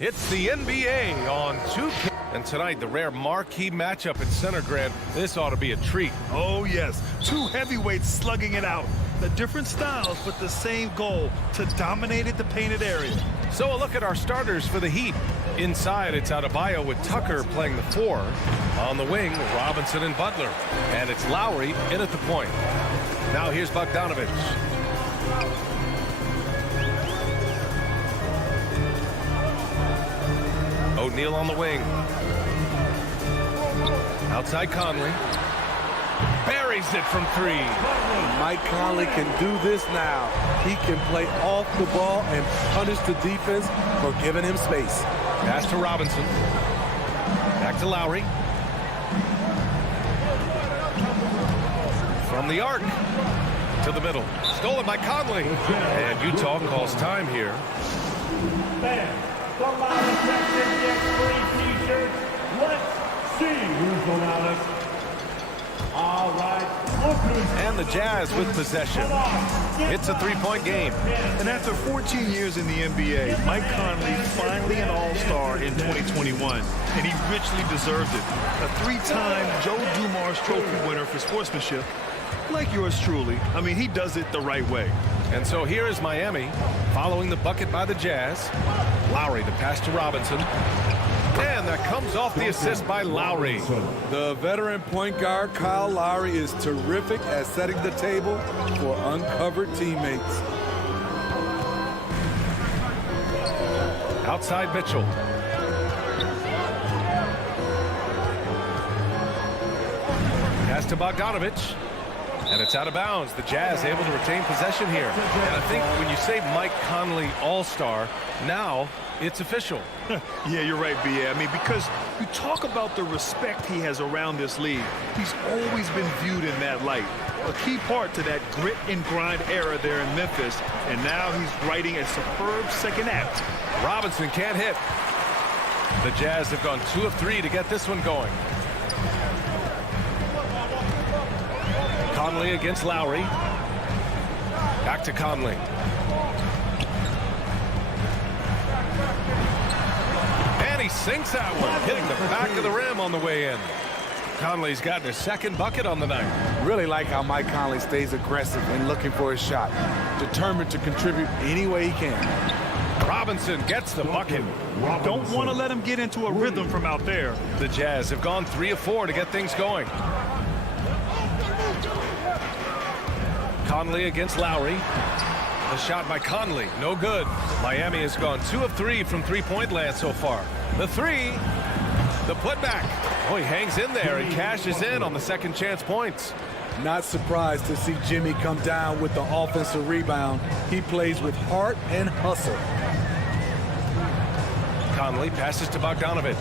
It's the NBA on 2K. And tonight, the rare marquee matchup at Center Grand. This ought to be a treat. Oh, yes. Two heavyweights slugging it out. The different styles, but the same goal, to dominate at the painted area. So a look at our starters for the Heat. Inside, it's Adebayo with Tucker playing the 4. On the wing, Robinson and Butler. And it's Lowry in at the point. Now here's Bogdanovich. O'Neal on the wing. Outside Conley. Buries it from 3. Mike Conley can do this now. He can play off the ball and punish the defense for giving him space. Pass to Robinson. Back to Lowry. From the arc to the middle. Stolen by Conley. And Utah calls time here. The line section gets free t-shirts. Let's see who's the loudest. All right. And the Jazz with possession. It's a 3-point game. And after 14 years in the NBA, Mike Conley finally an all-star in 2021, and he richly deserved it. A 3-time Joe Dumars Trophy winner for sportsmanship, like yours truly. I mean, he does it the right way. And so here is Miami, following the bucket by the Jazz. Lowry, the pass to Robinson. And that comes off the assist by Lowry. The veteran point guard, Kyle Lowry, is terrific at setting the table for uncovered teammates. Outside Mitchell. Pass to Bogdanovich. And it's out of bounds. The Jazz able to retain possession here. And I think when you say Mike Conley All-Star, now it's official. Yeah, you're right, B.A. I mean, because you talk about the respect he has around this league. He's always been viewed in that light. A key part to that grit and grind era there in Memphis. And now he's writing a superb second act. Robinson can't hit. The Jazz have gone 2 of 3 to get this one going. Conley against Lowry. Back to Conley. And he sinks that one, hitting the back of the rim on the way in. Conley's gotten his second bucket on the night. Really like how Mike Conley stays aggressive and looking for his shot. Determined to contribute any way he can. Robinson gets the bucket. Don't want to let him get into a rhythm from out there. The Jazz have gone 3 of 4 to get things going. Conley against Lowry. The shot by Conley, no good. Miami has gone 2 of 3 from three-point land so far. The 3, the putback. Oh, he hangs in there and cashes in on the second chance points. Not surprised to see Jimmy come down with the offensive rebound. He plays with heart and hustle. Conley passes to Bogdanovich.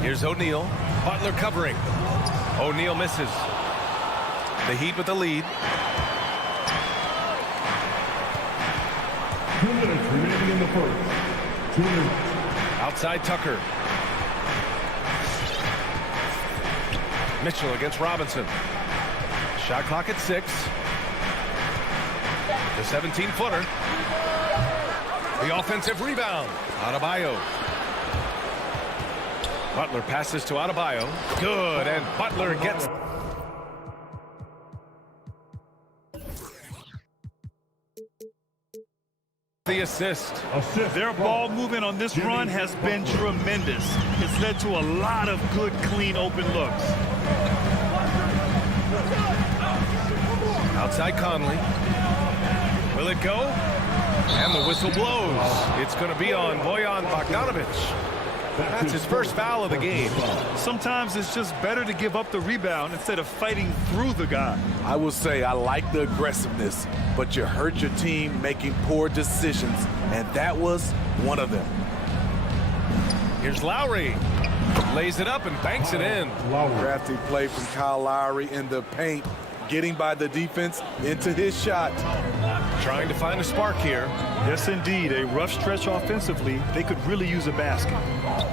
Here's O'Neal. Butler covering. O'Neal misses. The Heat with the lead. 2 minutes remaining in the first. 2 minutes. Outside Tucker. Mitchell against Robinson. Shot clock at 6. The 17-footer. The offensive rebound. Adebayo. Butler passes to Adebayo. Good, and Butler gets... the assist. Their ball movement on this run has been tremendous. It's led to a lot of good, clean, open looks. Outside Conley. Will it go? And the whistle blows. It's going to be on Bojan Bogdanovich. That's his first foul of the game. Sometimes it's just better to give up the rebound instead of fighting through the guy. I will say I like the aggressiveness, but you hurt your team making poor decisions, and that was one of them. Here's Lowry. Lays it up and banks it in. Crafty play from Kyle Lowry in the paint, getting by the defense into his shot. Trying to find a spark here. Yes, indeed. A rough stretch offensively. They could really use a basket.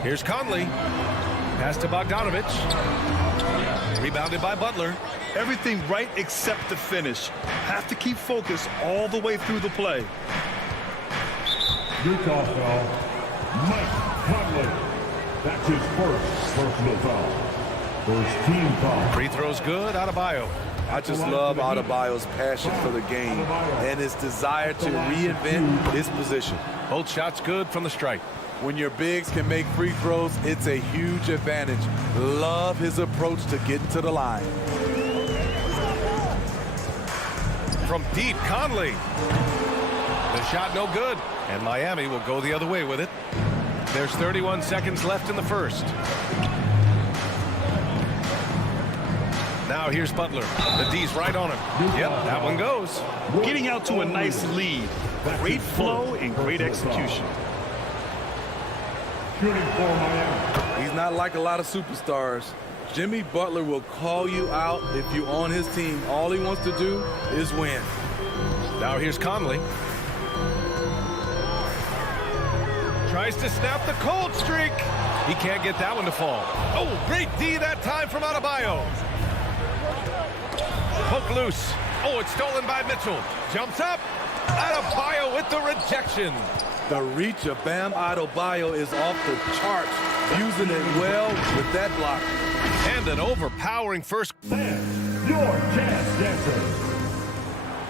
Here's Conley. Pass to Bogdanovich. Rebounded by Butler. Everything right except the finish. Have to keep focus all the way through the play. Utah foul. Mike Conley. That's his first personal foul. First team foul. Free throw's good. Adebayo. I just love Adebayo's passion for the game and his desire to reinvent his position. Both shots good from the stripe. When your bigs can make free throws, it's a huge advantage. Love his approach to getting to the line. From deep, Conley. The shot no good, and Miami will go the other way with it. There's 31 seconds left in the first. Now here's Butler. The D's right on him. Yep, that one goes. Getting out to a nice lead. Great flow and great execution. Shooting for Miami. He's not like a lot of superstars. Jimmy Butler will call you out if you're on his team. All he wants to do is win. Now here's Conley. Tries to snap the cold streak. He can't get that one to fall. Oh, great D that time from Adebayo. Poke loose. Oh, it's stolen by Mitchell. Jumps up. Adebayo with the rejection. The reach of Bam Adebayo is off the charts, using it well with that block. And an overpowering first. And your chance dancer.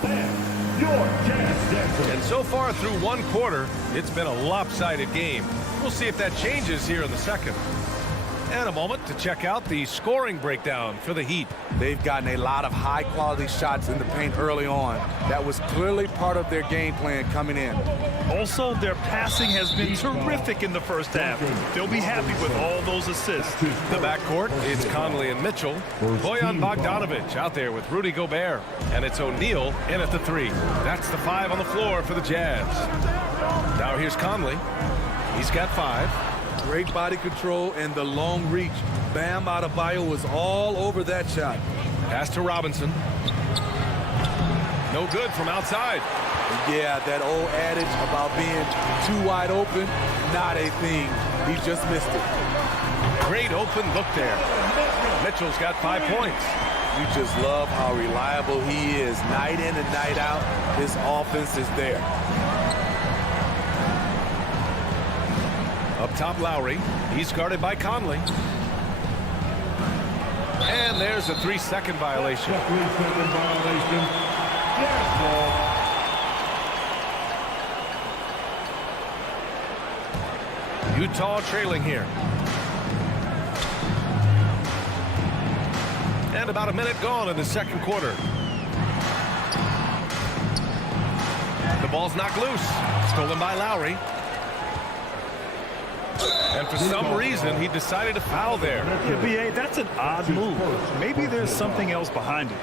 And your chance dancer. And so far through one quarter, it's been a lopsided game. We'll see if that changes here in the second. And a moment to check out the scoring breakdown for the Heat. They've gotten a lot of high-quality shots in the paint early on. That was clearly part of their game plan coming in. Also, their passing has been terrific in the first half. They'll be happy with all those assists. The backcourt, it's Conley and Mitchell. Bojan Bogdanovic out there with Rudy Gobert. And it's O'Neal in at the three. That's the 5 on the floor for the Jazz. Now here's Conley. He's got 5. Great body control and the long reach. Bam Adebayo was all over that shot. Pass to Robinson. No good from outside. Yeah, that old adage about being too wide open, not a thing. He just missed it. Great open look there. Mitchell's got 5 points. You just love how reliable he is. Night in and night out, his offense is there. Up top, Lowry. He's guarded by Conley. And there's a 3-second violation. 3-second violation. Jazz ball. Utah trailing here. And about a minute gone in the second quarter. The ball's knocked loose. Stolen by Lowry. And for some reason, he decided to foul there. Yeah, B.A., that's an odd move. Maybe there's something else behind it.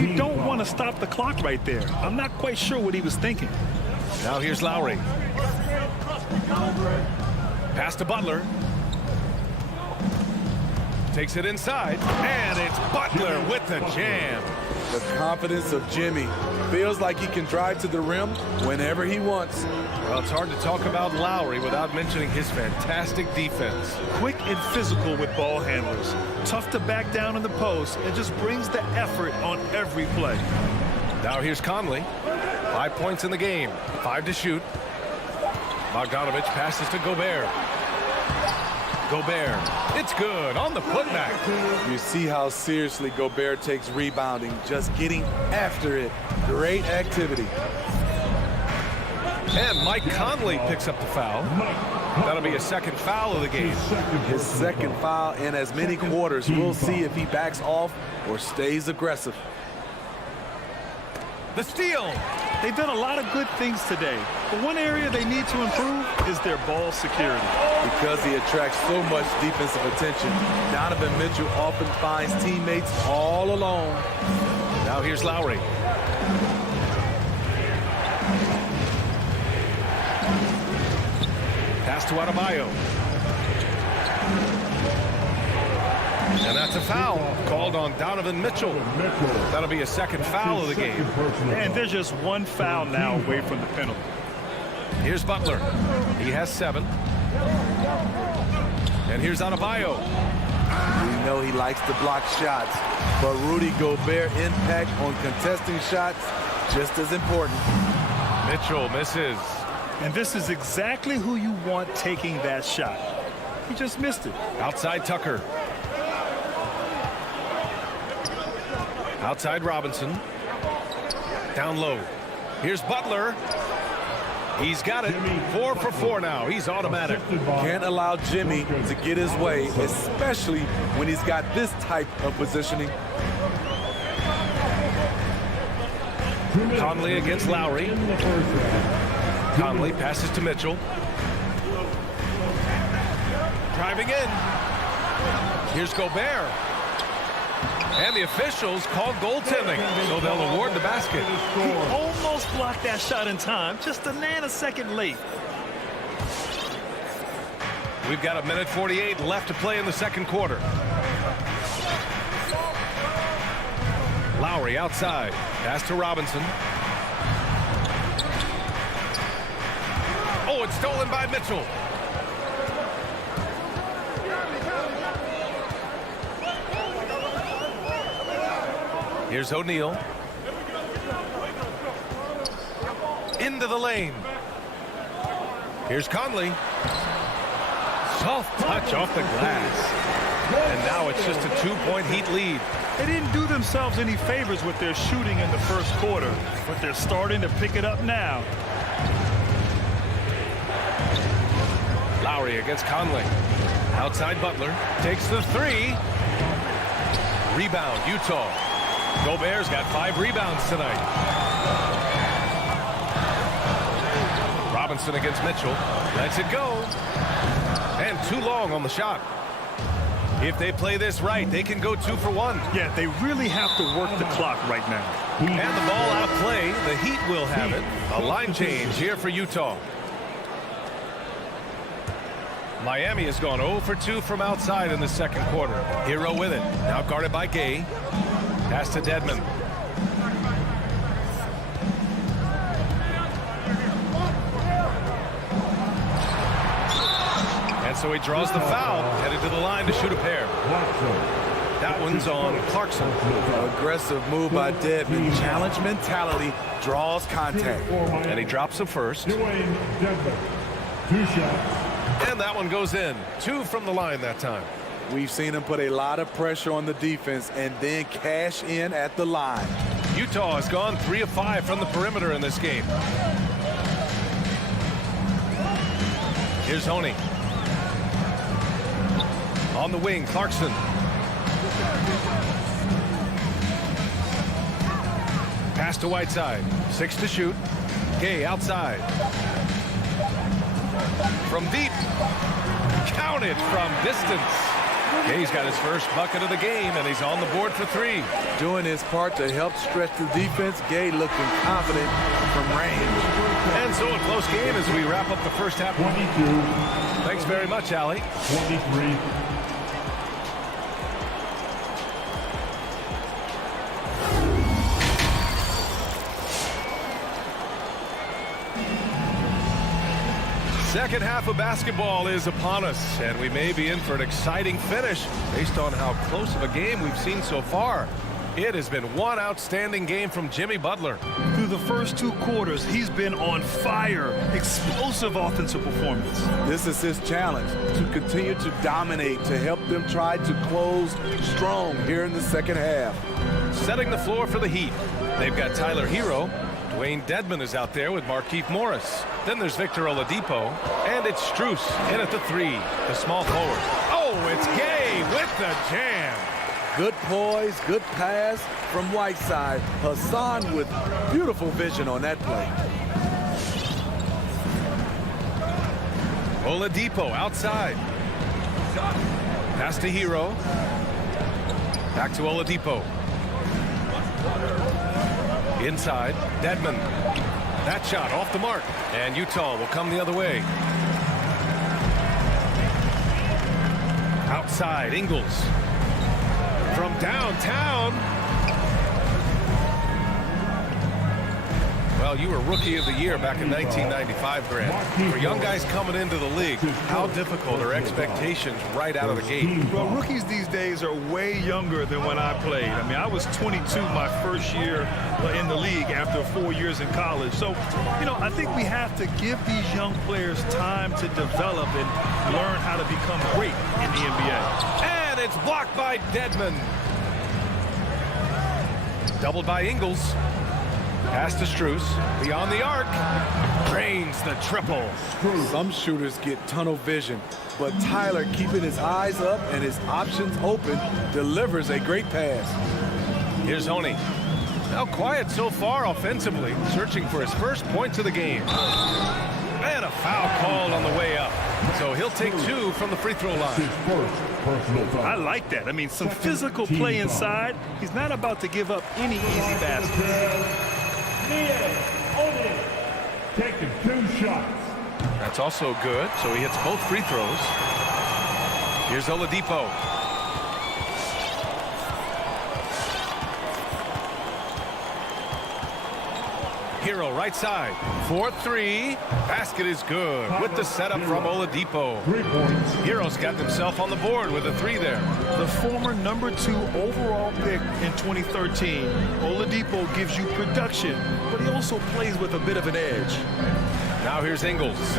You don't want to stop the clock right there. I'm not quite sure what he was thinking. Now here's Lowry. Pass to Butler. Takes it inside. And it's Butler with the jam. The confidence of Jimmy. Feels like he can drive to the rim whenever he wants. Well, it's hard to talk about Lowry without mentioning his fantastic defense. Quick and physical with ball handlers. Tough to back down in the post and just brings the effort on every play. Now here's Conley. 5 points in the game. 5 to shoot. Bogdanovic passes to Gobert. Gobert. It's good on the putback. You see how seriously Gobert takes rebounding, just getting after it. Great activity. And Mike Conley picks up the foul. That'll be a second foul of the game. His second foul in as many quarters. We'll see if he backs off or stays aggressive. The steal. They've done a lot of good things today, but one area they need to improve is their ball security. Because he attracts so much defensive attention, Donovan Mitchell often finds teammates all alone. Now here's Lowry. Pass to Adebayo. And that's a foul called on Donovan Mitchell. That'll be a second foul of the game. And there's just one foul now away from the penalty. Here's Butler. He has 7. And here's Adebayo. We know he likes to block shots, but Rudy Gobert impact on contesting shots just as important. Mitchell misses. And this is exactly who you want taking that shot. He just missed it. Outside Tucker. Outside Robinson. Down low. Here's Butler. He's got it. 4 for 4 now. He's automatic. Can't allow Jimmy to get his way, especially when he's got this type of positioning. Conley against Lowry. Conley passes to Mitchell. Driving in. Here's Gobert. And the officials called goaltending, so they'll award the basket. He almost blocked that shot in time, just a nanosecond late. We've got 1:48 left to play in the second quarter. Lowry outside. Pass to Robinson. Oh, it's stolen by Mitchell. Here's O'Neal. Into the lane. Here's Conley. Soft touch off the glass. And now it's just a 2-point Heat lead. They didn't do themselves any favors with their shooting in the first quarter, but they're starting to pick it up now. Lowry against Conley. Outside Butler. Takes the 3. Rebound, Utah. Gobert's got 5 rebounds tonight. Robinson against Mitchell. Lets it go. And too long on the shot. If they play this right, they can go 2 for 1. Yeah, they really have to work the clock right now. And the ball out of play. The Heat will have it. A line change here for Utah. Miami has gone 0 for 2 from outside in the second quarter. Hero with it. Now guarded by Gay. Pass to Dedmon. And so he draws the foul, headed to the line to shoot a pair. That one's on Clarkson. Aggressive move by Dedmon. Challenge mentality, draws contact. And he drops the first. 2 shots. And that one goes in. 2 from the line that time. We've seen him put a lot of pressure on the defense and then cash in at the line. Utah has gone 3 of 5 from the perimeter in this game. Here's Honey. On the wing, Clarkson. Pass to Whiteside. 6 to shoot. Gay outside. From deep. Counted from distance. Gay's got his first bucket of the game, and he's on the board for 3. Doing his part to help stretch the defense. Gay looking confident from range. And so a close game as we wrap up the first half. 22. Thanks very much, Allie. 23. Second half of basketball is upon us, and we may be in for an exciting finish based on how close of a game we've seen so far. It has been one outstanding game from Jimmy Butler. Through the first 2 quarters, he's been on fire. Explosive offensive performance. This is his challenge, to continue to dominate, to help them try to close strong here in the second half. Setting the floor for the Heat. They've got Tyler Hero. Dwayne Dedmon is out there with Markieff Morris. Then there's Victor Oladipo. And it's Strus in at the 3, the small forward. Oh, it's Gay with the jam. Good poise, good pass from Whiteside. Hassan with beautiful vision on that play. Oladipo outside. Pass to Hero. Back to Oladipo. Inside, Dedmon. That shot off the mark. And Utah will come the other way. Outside, Ingles. From downtown. Well, you were Rookie of the Year back in 1995, Grant. For young guys coming into the league, how difficult are expectations right out of the gate? Well, rookies these days are way younger than when I played. I mean, I was 22 my first year in the league after 4 years in college. So, you know, I think we have to give these young players time to develop and learn how to become great in the NBA. And it's blocked by Dedmon. Doubled by Ingles. Pass to Strus. Beyond the arc. Drains the triple. Some shooters get tunnel vision, but Tyler, keeping his eyes up and his options open, delivers a great pass. Here's Oni. Now quiet so far offensively, searching for his first points of the game. And a foul called on the way up. So he'll take 2 from the free throw line. I like that. I mean, some physical play inside. He's not about to give up any easy baskets. Taking 2 shots. That's also good. So he hits both free throws. Here's Oladipo. Hero right side. 4-3. Basket is good with the setup from Oladipo. 3 points. Hero's got himself on the board with a 3 there. The former #2 overall pick in 2013, Oladipo gives you production, but he also plays with a bit of an edge. Now here's Ingles.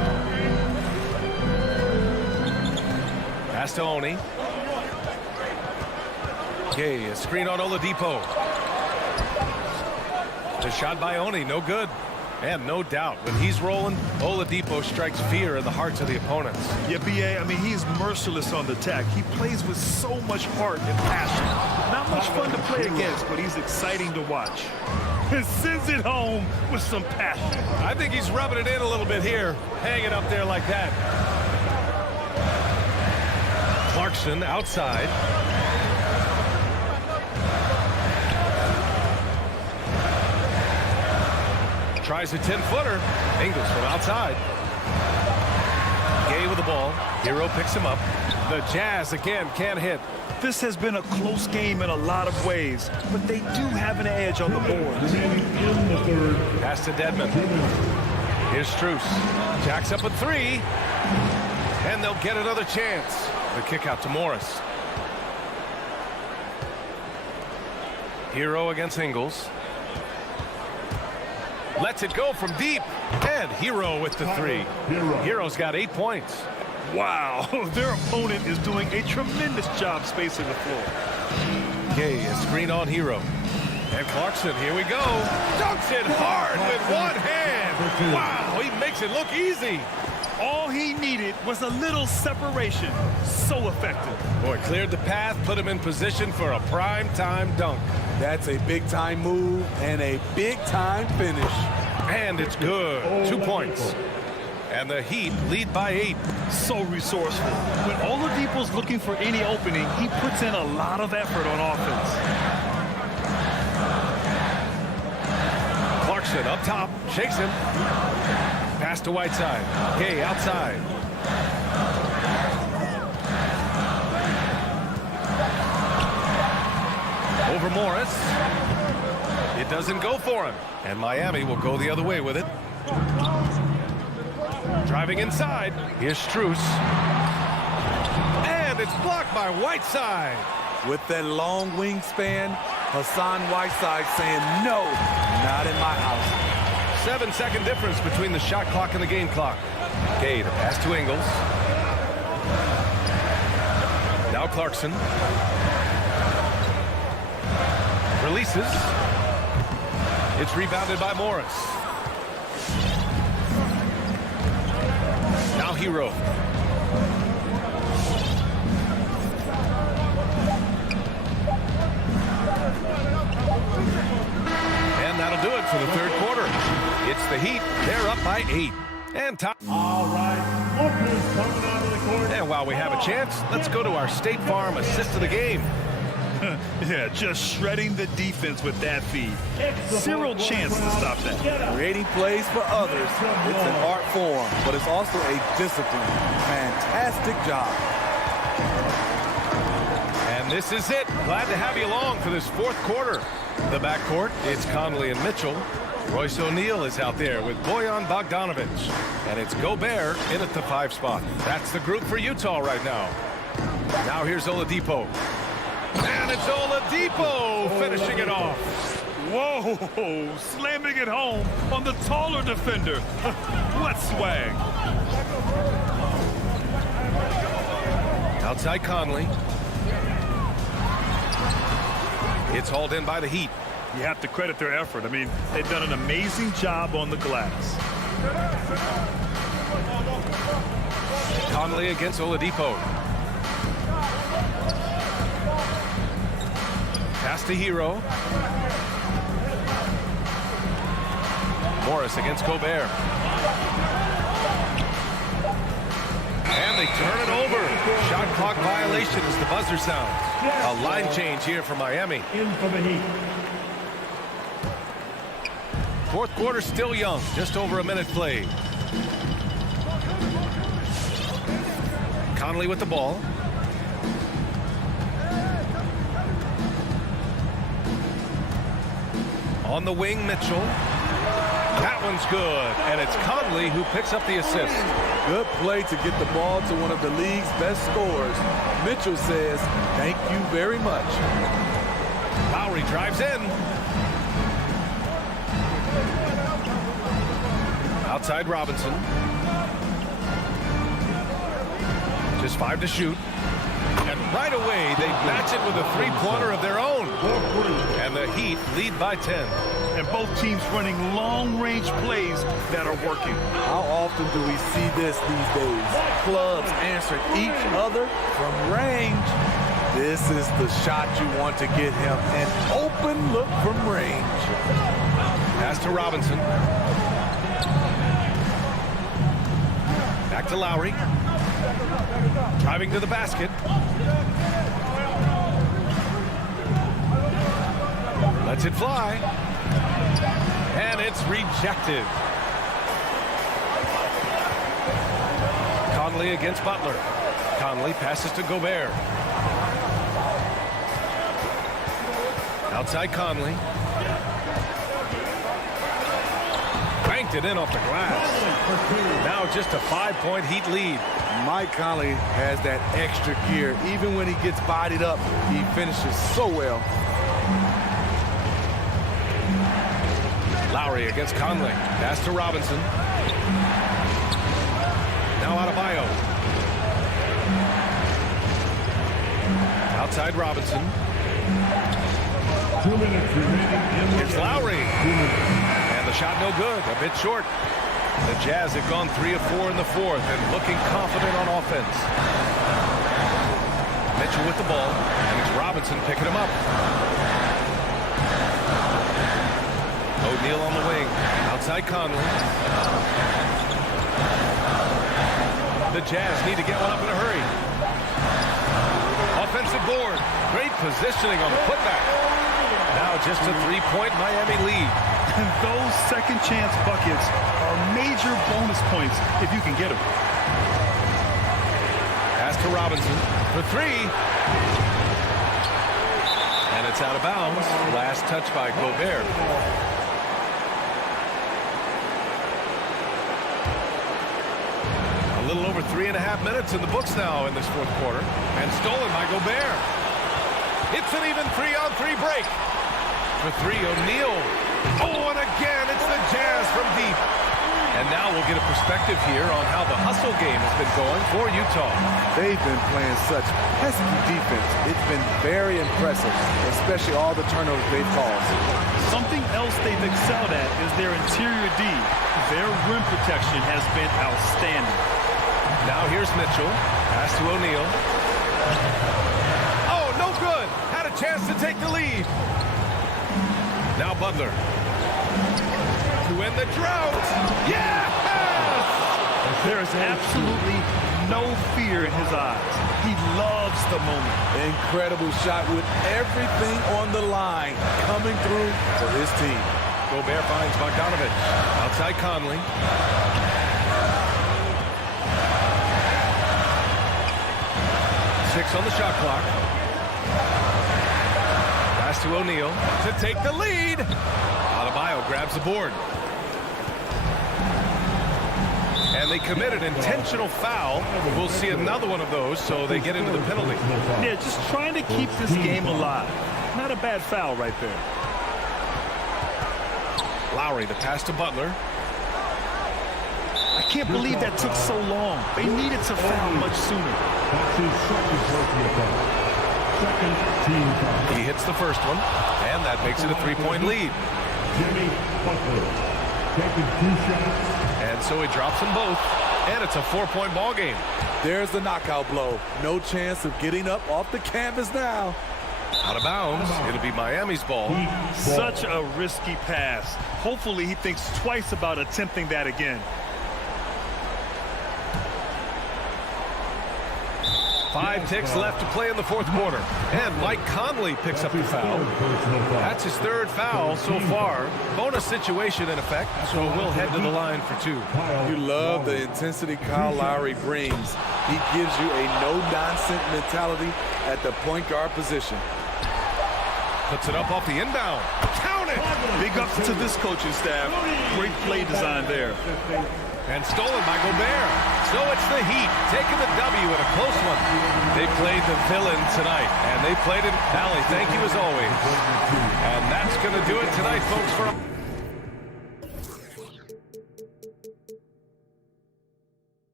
Pass to Oni. Okay, a screen on Oladipo. The shot by Oni, no good. And no doubt, when he's rolling, Oladipo strikes fear in the hearts of the opponents. Yeah, B.A., I mean, he's merciless on the attack. He plays with so much heart and passion. Not much fun to play against, but he's exciting to watch. And sends it home with some passion. I think he's rubbing it in a little bit here, hanging up there like that. Clarkson outside. Tries a 10-footer. Ingles from outside. Gay with the ball. Hero picks him up. The Jazz again can't hit. This has been a close game in a lot of ways, but they do have an edge on the board. In the third. Pass to Dedmon. Here's Strus. Jacks up a 3. And they'll get another chance. The kick out to Morris. Hero against Ingles. Lets it go from deep. And Hero with the 3. Hero's got 8 points. Wow, their opponent is doing a tremendous job spacing the floor. Okay, a screen on Hero. And Clarkson, here we go. Dunks it hard with one hand. Wow, he makes it look easy. All he needed was a little separation. So effective. Boy, cleared the path, put him in position for a prime-time dunk. That's a big-time move and a big-time finish. And it's good. 2 points. And the Heat lead by 8. So resourceful. When Oladipo's looking for any opening, he puts in a lot of effort on offense. Clarkson up top, shakes him. Pass to Whiteside. Okay, outside. Over Morris. It doesn't go for him. And Miami will go the other way with it. Driving inside. Here's Strus. And it's blocked by Whiteside. With that long wingspan, Hassan Whiteside saying, no, not in my house. 7-second difference between the shot clock and the game clock. Okay, the pass to Ingles. Now Clarkson. Releases. It's rebounded by Morris. Now Hero. And that'll do it for the third quarter. It's the Heat. They're up by 8. And top. All right. Lookers coming out of the court. And while we have a chance, let's go to our State Farm assist of the game. Yeah, just shredding the defense with that feed. Zero chance to stop that. Creating plays for others. It's an art form, but it's also a discipline. Fantastic job. And this is it. Glad to have you along for this fourth quarter. The backcourt, it's Conley and Mitchell. Royce O'Neal is out there with Bojan Bogdanovic. And it's Gobert in at the 5 spot. That's the group for Utah right now. Now here's Oladipo. And it's Oladipo finishing it off. Whoa, slamming it home on the taller defender. What swag. Outside Conley. It's hauled in by the Heat. You have to credit their effort. I mean, they've done an amazing job on the glass. Conley against Oladipo. Pass to Hero. Morris against Gobert. And they turn it over. Shot clock violation as the buzzer sounds. A line change here for Miami. In for the Heat. Fourth quarter still young. Just over a minute played. Conley with the ball. On the wing, Mitchell. That one's good. And it's Conley who picks up the assist. Good play to get the ball to one of the league's best scorers. Mitchell says, thank you very much. Lowry drives in. Outside Robinson. Just 5 to shoot. And right away, they match it with a 3-pointer of their own. And the Heat lead by 10. And both teams running long-range plays that are working. How often do we see this these days? Clubs answering each other from range. This is the shot you want to get him. An open look from range. Pass to Robinson. Back to Lowry. Driving to the basket. Lets it fly. And it's rejected. Conley against Butler. Conley passes to Gobert. Outside Conley. Banked it in off the glass. Now just a 5-point Heat lead. Mike Conley has that extra gear. Even when he gets bodied up, he finishes so well. Lowry against Conley. Pass to Robinson. Now Adebayo. Outside Robinson. 2 minutes remaining. It's Lowry. And the shot no good. A bit short. The Jazz have gone 3 of 4 in the fourth and looking confident on offense. Mitchell with the ball. And it's Robinson picking him up. O'Neal on the wing. Outside Conley. The Jazz need to get one up in a hurry. Offensive board. Great positioning on the putback. Now just a 3-point Miami lead. And those second chance buckets are major bonus points if you can get them. Pass to Robinson for 3. And it's out of bounds. Last touch by Gobert. A little over 3.5 minutes in the books now in this fourth quarter. And stolen by Gobert. It's an even 3-on-3 break. For 3, O'Neal. Oh, and again, it's the Jazz from deep. And now we'll get a perspective here on how the hustle game has been going for Utah. They've been playing such pesky defense. It's been very impressive, especially all the turnovers they've caused. Something else they've excelled at is their interior D. Their rim protection has been outstanding. Now here's Mitchell. Pass to O'Neal. Oh, no good. Had a chance to take the lead. Now Butler. To end the drought. Yes! There is absolutely no fear in his eyes. He loves the moment. Incredible shot with everything on the line coming through for his team. Gobert finds Bogdanovic. Outside Conley. Six on the shot clock. Pass to O'Neal to take the lead. Adebayo Now grabs the board. And they committed an intentional foul. We'll see another one of those, so they get into the penalty. Yeah, just trying to keep this game alive. Not a bad foul right there. Lowry, the pass to Butler. I can't believe that took so long. They needed to foul much sooner. That's his second personal foul. Second team foul. He hits the first one, and that makes it a 3-point lead. Jimmy Butler taking 2 shots. And so he drops them both, and it's a 4-point ball game. There's the knockout blow. No chance of getting up off the canvas now. Out of bounds. It'll be Miami's ball. Such a risky pass. Hopefully he thinks twice about attempting that again. 5 ticks left to play in the fourth quarter. And Mike Conley picks up the foul. That's his 3rd foul so far. Bonus situation in effect, so we'll head to the line for 2. You love the intensity Kyle Lowry brings. He gives you a no-nonsense mentality at the point guard position. Puts it up off the inbound. Count it! Big ups to this coaching staff. Great play design there. And stolen by Gobert. So it's the Heat taking the W in a close one. They played the villain tonight, and they played it. Allie, thank you as always. And that's going to do it tonight, folks, for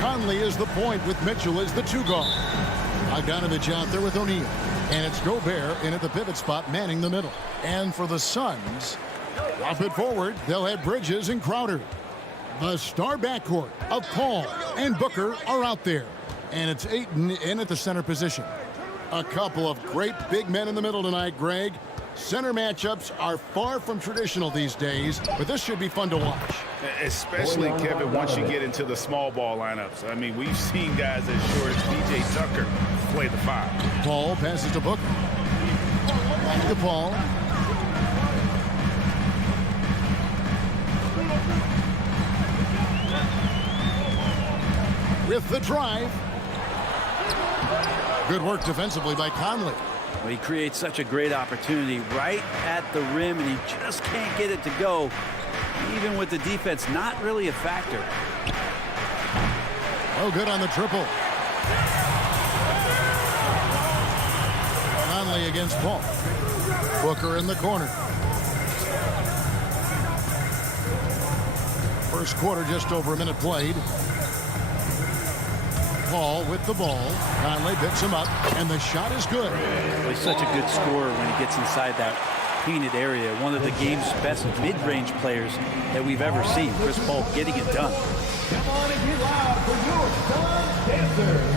Conley is the point with Mitchell as the 2 guard. Bogdanovich out there with O'Neal. And it's Gobert in at the pivot spot, manning the middle. And for the Suns, drop it forward, they'll have Bridges and Crowder. The star backcourt of Paul and Booker are out there. And it's Ayton in at the center position. A couple of great big men in the middle tonight, Greg. Center matchups are far from traditional these days, but this should be fun to watch. Especially, Kevin, once you get into the small ball lineups. I mean, we've seen guys as short as P.J. Tucker play the 5. Paul passes to Booker. Back to Paul. With the drive. Good work defensively by Conley. Well, he creates such a great opportunity right at the rim, and he just can't get it to go, even with the defense not really a factor. Oh, good on the triple. Conley against Paul. Booker in the corner. First quarter, just over a minute played. Paul with the ball. Conley picks him up, and the shot is good. Well, he's such a good scorer when he gets inside that painted area. One of the game's best mid-range players that we've ever seen. Chris Paul getting it done. Come on and get loud for your Suns dancers.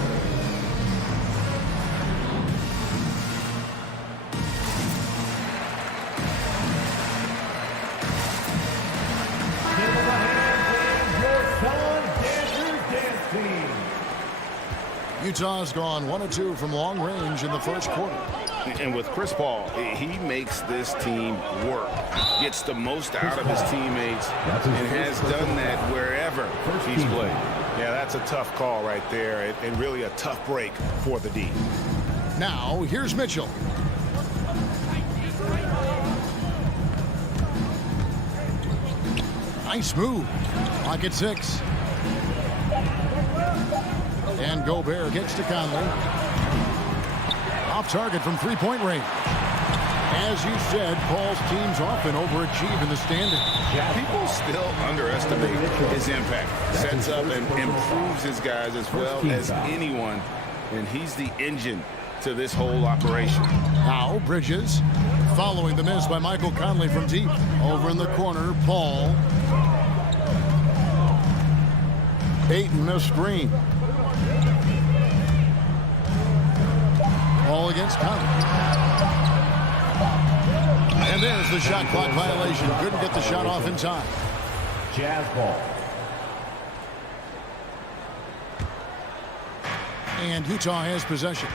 Give them a hand, your Suns dancers dance team. Utah's gone 1 of 2 from long range in the first quarter. And with Chris Paul, he makes this team work. Gets the most out of his teammates and has done that wherever he's played. Yeah, that's a tough call right there and really a tough break for the D. Now, here's Mitchell. Nice move. Clock at 6. And Gobert gets to Conley. Off target from three-point range. As you said, Paul's teams often overachieve in the standings. People still underestimate his impact. Sets up and improves his guys as well as anyone. And he's the engine to this whole operation. Now Bridges following the miss by Michael Conley from deep. Over in the corner, Paul. Ayton a screen. All against Conley. And there's the shot clock violation. Couldn't get the shot off in time. Jazz ball. And Utah has possession.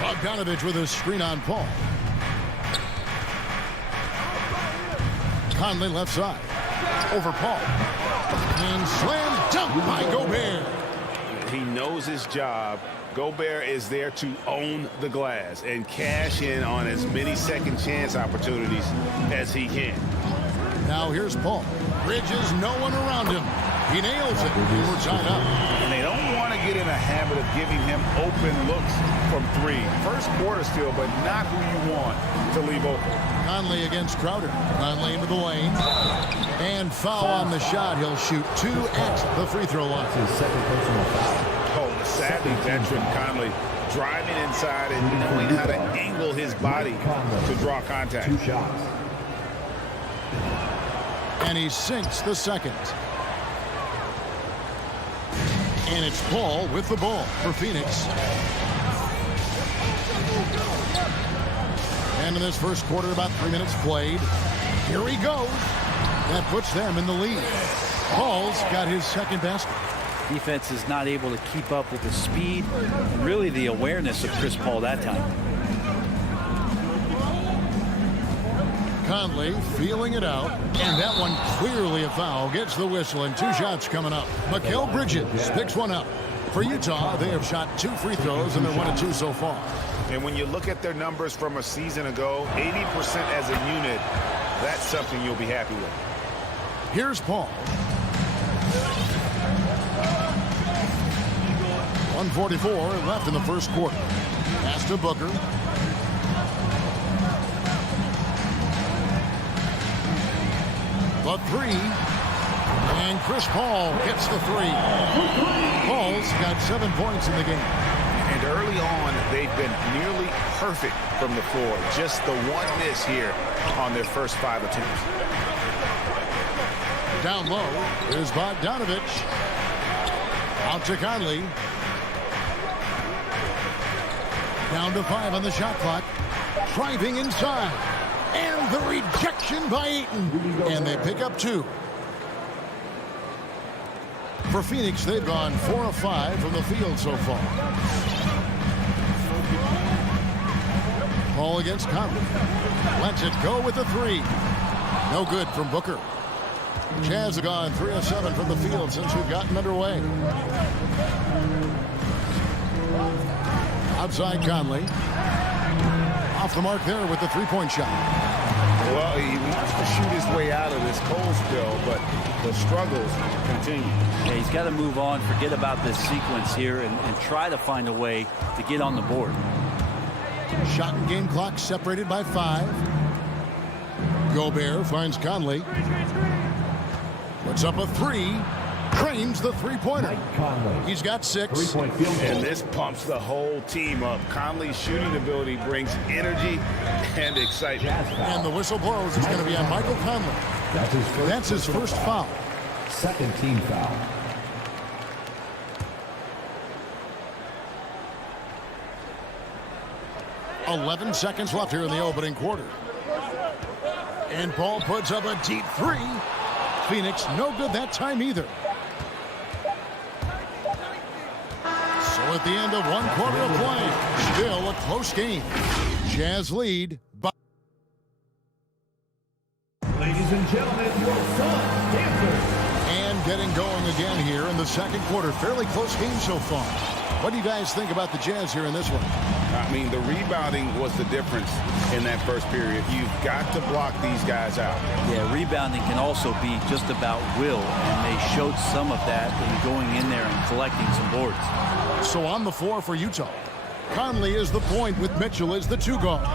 Bogdanovich with a screen on Paul. Conley left side. Over Paul. And slam dunk by Gobert. He knows his job. Gobert is there to own the glass and cash in on as many second chance opportunities as he can. Now here's Paul. Bridges, no one around him. He nails it. We're tied up. And they don't want to get in a habit of giving him open looks from 3. First quarter still, but not who you want to leave open. Conley against Crowder. Conley into the lane. And foul on the shot. He'll shoot 2 at the free throw line. His second personal foul. Oh, the savvy veteran Conley driving inside and knowing how to angle his body to draw contact. 2 shots. And he sinks the second. And it's Paul with the ball for Phoenix. And in this first quarter, about 3 minutes played. Here he goes. That puts them in the lead. Paul's got his second basket. Defense is not able to keep up with the speed and really the awareness of Chris Paul that time. Conley feeling it out, and that one clearly a foul. Gets the whistle, and 2 shots coming up. Mikal Bridges picks one up. For Utah, they have shot 2 free throws, and they're 1 of 2 so far. And when you look at their numbers from a season ago, 80% as a unit, that's something you'll be happy with. Here's Paul. 1:44 left in the first quarter. Pass to Booker. The 3. And Chris Paul gets the three. Paul's got 7 points in the game. And early on, they've been nearly perfect from the floor. Just the one miss here on their first 5 attempts. Down low is Bogdanovich. Out to Conley. Down to 5 on the shot clock. Driving inside. And the rejection by Ayton. And they pick up 2. For Phoenix, they've gone 4 of 5 from the field so far. Ball against Conley. Lets it go with the 3. No good from Booker. Jazz have gone 3 of 7 from the field since we've gotten underway. Outside Conley. Off the mark there with the 3-point shot. Well, he wants to shoot his way out of this cold spell, but the struggles continue. Yeah, he's got to move on, forget about this sequence here, and try to find a way to get on the board. Shot and game clock separated by 5. Gobert finds Conley. Puts up a 3. Drains the 3-pointer. He's got 6. And this pumps the whole team up. Conley's shooting ability brings energy and excitement. And the whistle blows. It's going to be on Michael Conley. That's his first foul. Second team foul. .11 seconds left here in the opening quarter. And Paul puts up a deep 3. Phoenix no good that time either. So at the end of 1 quarter of play, still a close game. Jazz lead. Ladies and gentlemen, your Sun Dancers. And getting going again here in the second quarter. Fairly close game so far. What do you guys think about the Jazz here in this one? I mean, the rebounding was the difference in that first period. You've got to block these guys out. Yeah, rebounding can also be just about will, and they showed some of that in going in there and collecting some boards. So on the floor for Utah, Conley is the point with Mitchell as the 2 guard.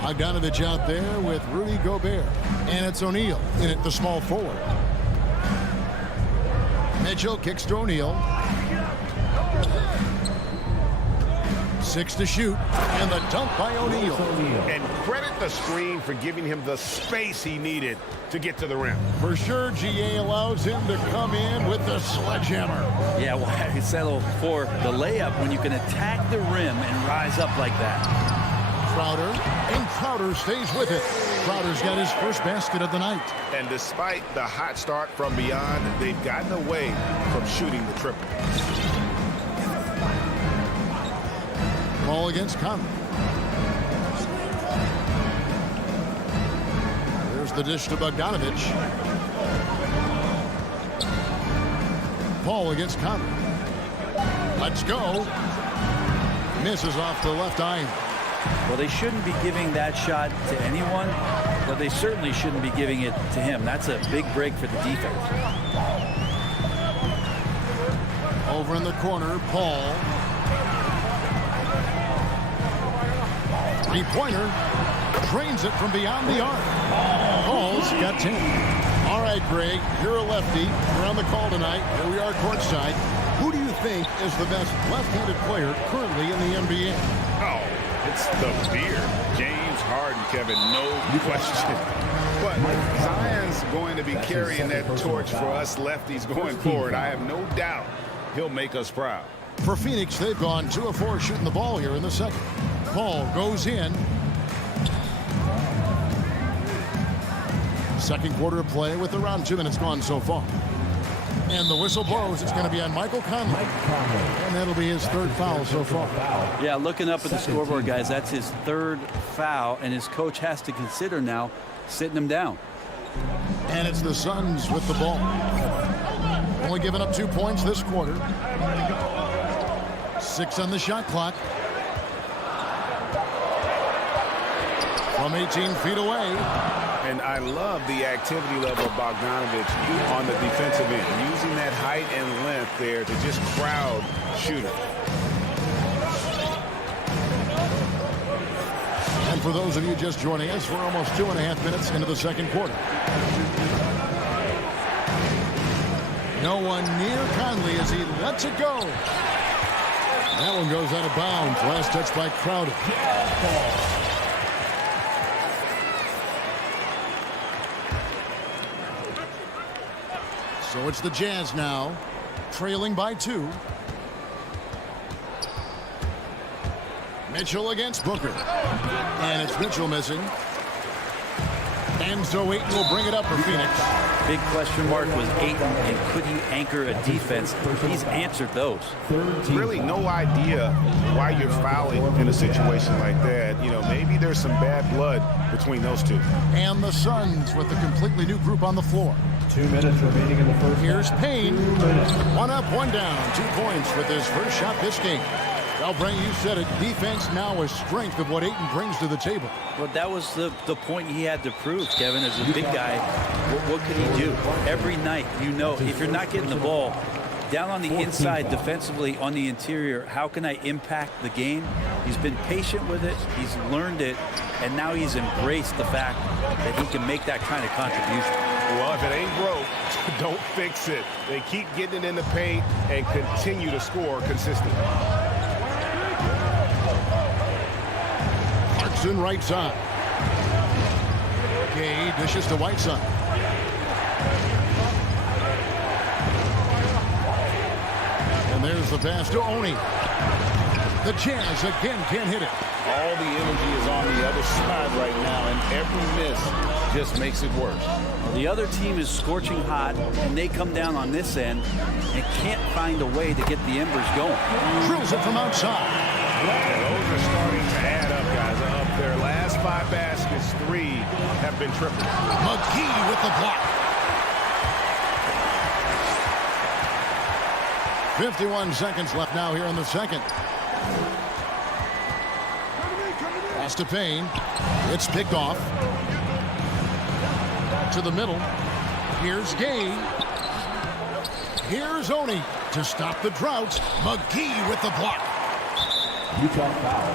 Bogdanovich out there with Rudy Gobert. And it's O'Neal in at the small forward. Mitchell kicks to O'Neal. 6 to shoot, and the dunk by O'Neal. And credit the screen for giving him the space he needed to get to the rim. For sure, GA allows him to come in with the sledgehammer. Yeah, why well, settle for the layup when you can attack the rim and rise up like that? Crowder, and Crowder stays with it. Crowder's got his first basket of the night. And despite the hot start from beyond, they've gotten away from shooting the triple. Ball against Conley. There's the dish to Bogdanovich. Paul against Conley. Let's go. Misses off the left eye. Well, they shouldn't be giving that shot to anyone, but they certainly shouldn't be giving it to him. That's a big break for the defense. Over in the corner, Paul. 3-pointer. Drains it from beyond the arc. Paul's got 10. All right, Greg, you're a lefty. You're on the call tonight. Here we are courtside. Who do you think is the best left-handed player currently in the NBA? Oh, it's the beard. James Harden, Kevin, no question. But Zion's going to be carrying that torch for us lefties going forward. I have no doubt he'll make us proud. For Phoenix, they've gone 2 of 4 shooting the ball here in the second. Paul goes in. Second quarter of play with around 2 minutes gone so far. And the whistle blows. It's going to be on Michael Conley. And that'll be his 3rd foul so far. Yeah, looking up at the scoreboard, guys, that's his 3rd foul, and his coach has to consider now sitting him down. And it's the Suns with the ball. Only giving up 2 points this quarter. 6 on the shot clock. From 18 feet away. And I love the activity level of Bogdanovich on the defensive end, using that height and length there to just crowd shooter. And for those of you just joining us, we're almost 2.5 minutes into the second quarter. No one near Conley as he lets it go. That one goes out of bounds. Last touch by Crowder. So it's the Jazz now, trailing by 2. Mitchell against Booker. And it's Mitchell missing. And so Ayton will bring it up for Phoenix. Big question mark was Ayton, and could he anchor a defense? He's answered those. Really no idea why you're fouling in a situation like that. You know, maybe there's some bad blood between those two. And the Suns with a completely new group on the floor. 2 minutes remaining in the first. Here's Payne. 1 up, 1 down. 2 points with his first shot this game. Well, Brent, you said it. Defense now a strength of what Ayton brings to the table. Well, that was the point he had to prove, Kevin. As a big guy, what could he do? Every night, you know, if you're not getting the ball down on the inside defensively on the interior, how can I impact the game? He's been patient with it. He's learned it. And now he's embraced the fact that he can make that kind of contribution. Well, if it ain't broke, don't fix it. They keep getting it in the paint and continue to score consistently. Clarkson right side. Gay dishes to Whiteside. And there's the pass to Oni. The Jazz again can't hit it. All the energy is on the other side right now, and every miss just makes it worse. The other team is scorching hot, and they come down on this end and can't find a way to get the embers going. Drills it from outside. And those are starting to add up, guys. Up their last 5 baskets, 3 have been triple. McGee with the block. 51 seconds left now here in the second. Pass to Payne. It's picked off. To the middle. Here's Gay. Here's Oni to stop the drought. McGee with the block. Utah foul.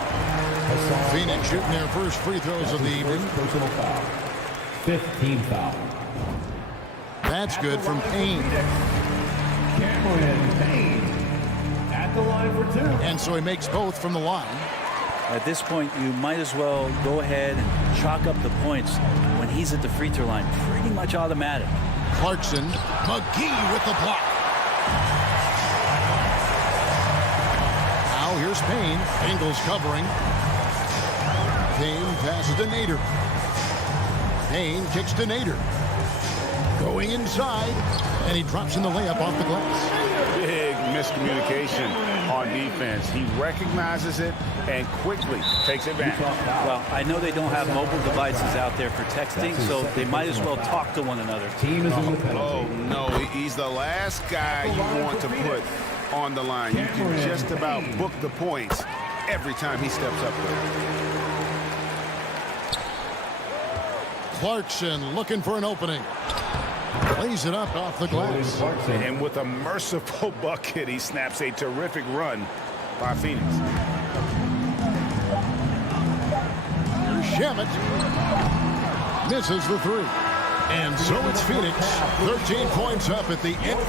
Phoenix shooting their first free throws of the evening. Personal foul. 15 foul. That's good from Payne. Cameron Payne at the line for 2. And so he makes both from the line. At this point, you might as well go ahead and chalk up the points when he's at the free throw line. Pretty much automatic. Clarkson. McGee with the block. Now here's Payne. Ingles covering. Payne passes to Nader. Payne kicks to Nader. Going inside. And he drops in the layup off the glass. Big miscommunication on defense. He recognizes it and quickly takes advantage. Well, I know they don't have mobile devices out there for texting, so they might as well talk to one another. Team is in the penalty. Oh, no. He's the last guy you want to put on the line. You can just about book the points every time he steps up there. Clarkson looking for an opening. Plays it up off the glass. And with a merciful bucket, he snaps a terrific run by Phoenix. Shamet misses the 3. And so it's Phoenix. 13 points up at the end.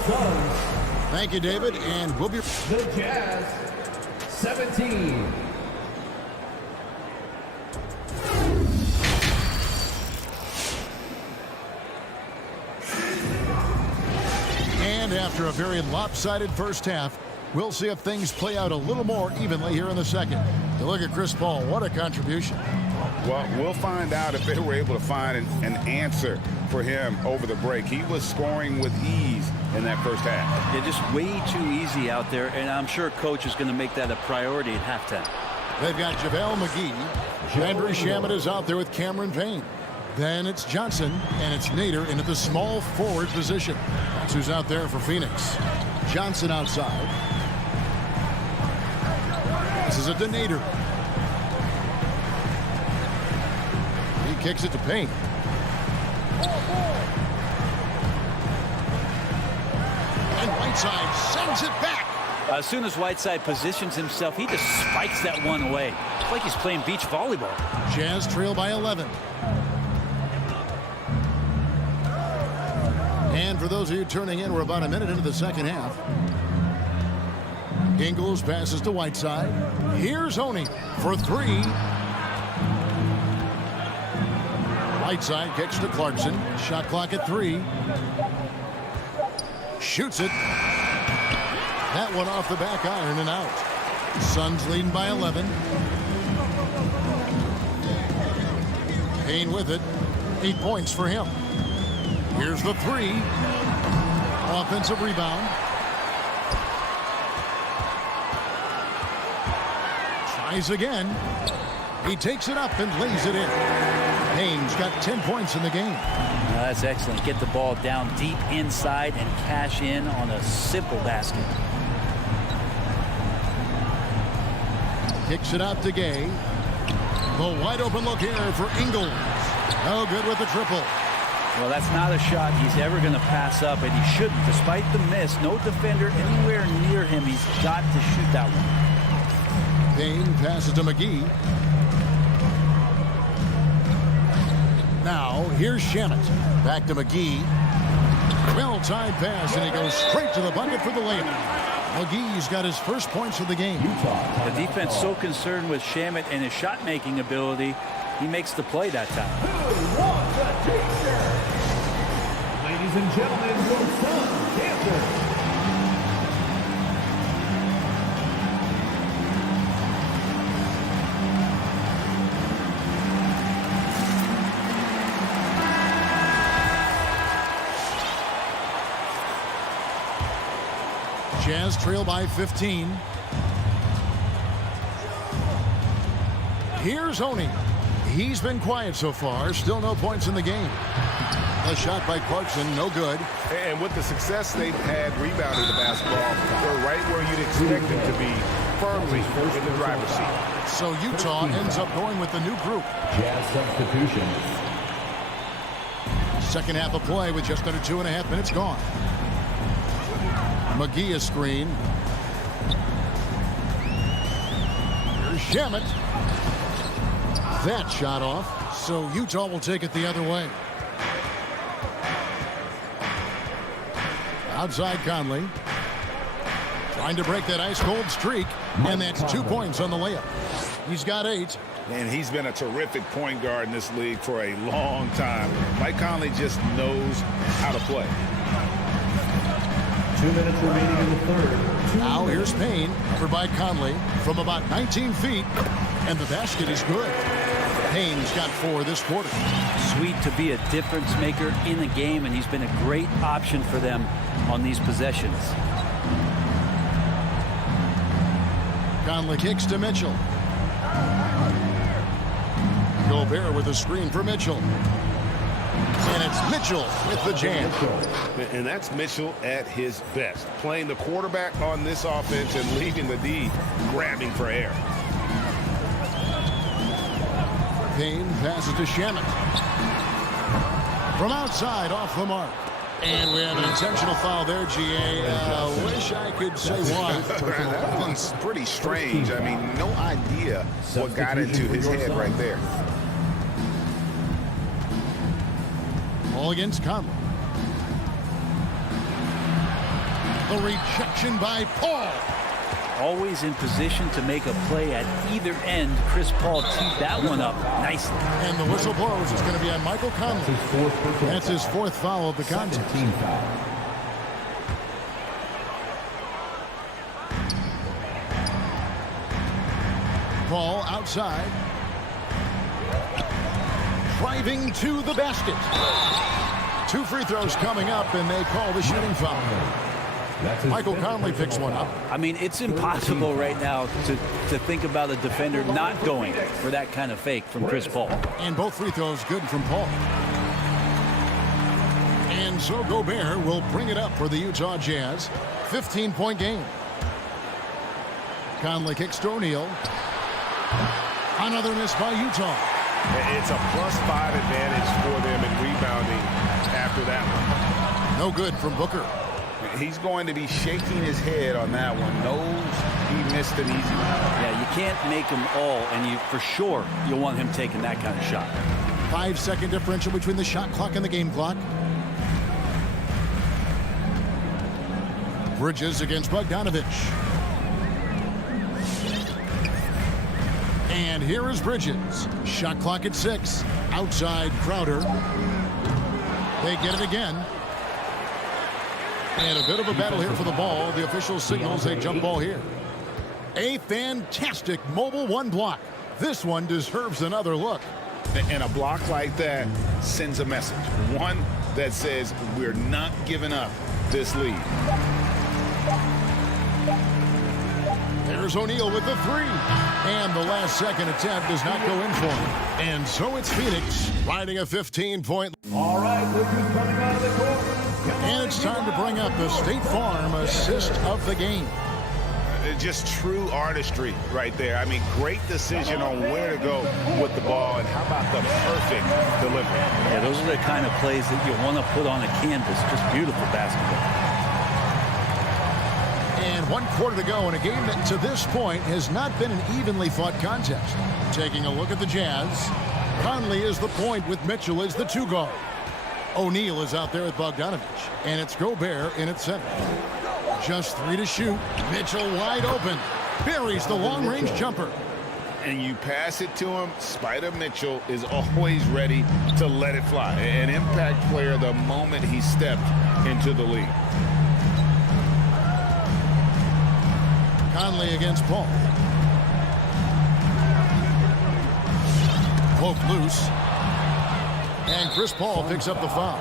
Thank you, David. And we'll be... The Jazz, 17. And after a very lopsided first half, we'll see if things play out a little more evenly here in the second. You look at Chris Paul, what a contribution. Well, we'll find out if they were able to find an answer for him over the break. He was scoring with ease in that first half. Yeah, just way too easy out there, and I'm sure Coach is going to make that a priority at halftime. They've got JaVale McGee. Landry Shamet is out there with Cameron Payne. Then it's Johnson, and it's Nader into the small forward position. That's who's out there for Phoenix. Johnson outside. This is it to Nader. He kicks it to Payne. And Whiteside sends it back. As soon as Whiteside positions himself, he just spikes that one away. It's like he's playing beach volleyball. Jazz trail by 11. And for those of you tuning in, we're about a minute into the second half. Ingles passes to Whiteside. Here's Oney for three. Whiteside kicks to Clarkson. Shot clock at 3. Shoots it. That one off the back iron and out. Suns leading by 11. Payne with it. 8 points for him. Here's the 3. Offensive rebound. Tries again. He takes it up and lays it in. Payne's got 10 points in the game. That's excellent. Get the ball down deep inside and cash in on a simple basket. Kicks it out to Gay. The wide open look here for Ingles. No good with the triple. Well, that's not a shot he's ever going to pass up, and he shouldn't. Despite the miss, no defender anywhere near him. He's got to shoot that one. Payne passes to McGee. Now, here's Shamet. Back to McGee. Well-timed pass, and he goes straight to the bucket for the layup. McGee's got his first points of the game. The defense so concerned with Shamet and his shot-making ability, he makes the play that time. Ladies and gentlemen, your Suns answer. Jazz trail by 15. Here's Oney. He's been quiet so far. Still no points in the game. A shot by Clarkson, no good. And with the success they've had rebounding the basketball, they're right where you'd expect them to be, firmly in the driver's seat. So Utah ends up going with the new group. Jazz substitution. Second half of play with just under 2.5 minutes gone. McGee a screen. Here's Shamet. That shot off. So Utah will take it the other way. Outside Conley. Trying to break that ice-cold streak. And that's 2 points on the layup. He's got 8. And he's been a terrific point guard in this league for a long time. Mike Conley just knows how to play. 2 minutes remaining in the third. Now here's Payne for Mike Conley from about 19 feet. And the basket is good. Payne's got 4 this quarter. Sweet to be a difference maker in the game, and he's been a great option for them on these possessions. Conley kicks to Mitchell. Gobert with a screen for Mitchell. And it's Mitchell with the jam. And that's Mitchell at his best. Playing the quarterback on this offense and leaving the D grabbing for air. Payne passes to Shamet. From outside, off the mark. And we have an intentional foul there, GA. Wish I could say why. That one's pretty strange. I mean, no idea what got into his head right there. Ball against Conley. The rejection by Paul. Always in position to make a play at either end. Chris Paul teed that one up nicely. And the whistle blows. It's going to be on Michael Conley. That's his 4th foul of the contest. Team foul. Paul outside. Driving to the basket. 2 free throws coming up, and they call the shooting foul. Michael Conley picks one up. I mean, it's impossible right now to think about a defender not going for that kind of fake from Chris Paul. And both free throws good from Paul. And so Gobert will bring it up for the Utah Jazz. 15-point game. Conley kicks to O'Neal. Another miss by Utah. It's a +5 advantage for them in rebounding after that one. No good from Booker. He's going to be shaking his head on that one. Knows he missed an easy one. Yeah, you can't make them all, and for sure you'll want him taking that kind of shot. 5-second differential between the shot clock and the game clock. Bridges against Bogdanovich. And here is Bridges. Shot clock at 6. Outside Crowder. They get it again. And a bit of a battle here for the ball. The official signals a jump ball here. A fantastic mobile one block. This one deserves another look. And a block like that sends a message. One that says we're not giving up this lead. There's O'Neal with the 3. And the last second attempt does not go in for him. And so it's Phoenix riding a 15-point. All right, look who's coming out of the court. And it's time to bring up the State Farm assist of the game. Just true artistry right there. I mean, great decision on where to go with the ball, and how about the perfect delivery? Yeah, those are the kind of plays that you want to put on a canvas. Just beautiful basketball. And 1 quarter to go in a game that to this point has not been an evenly fought contest. Taking a look at the Jazz, Conley is the point with Mitchell as the 2 guard. O'Neal is out there with Bogdanovich, and it's Gobert in at center. Just 3 to shoot. Mitchell wide open. Buries the long-range jumper. And you pass it to him. Spider Mitchell is always ready to let it fly. An impact player the moment he stepped into the league. Conley against Paul. Poke loose. And Chris Paul picks up the foul.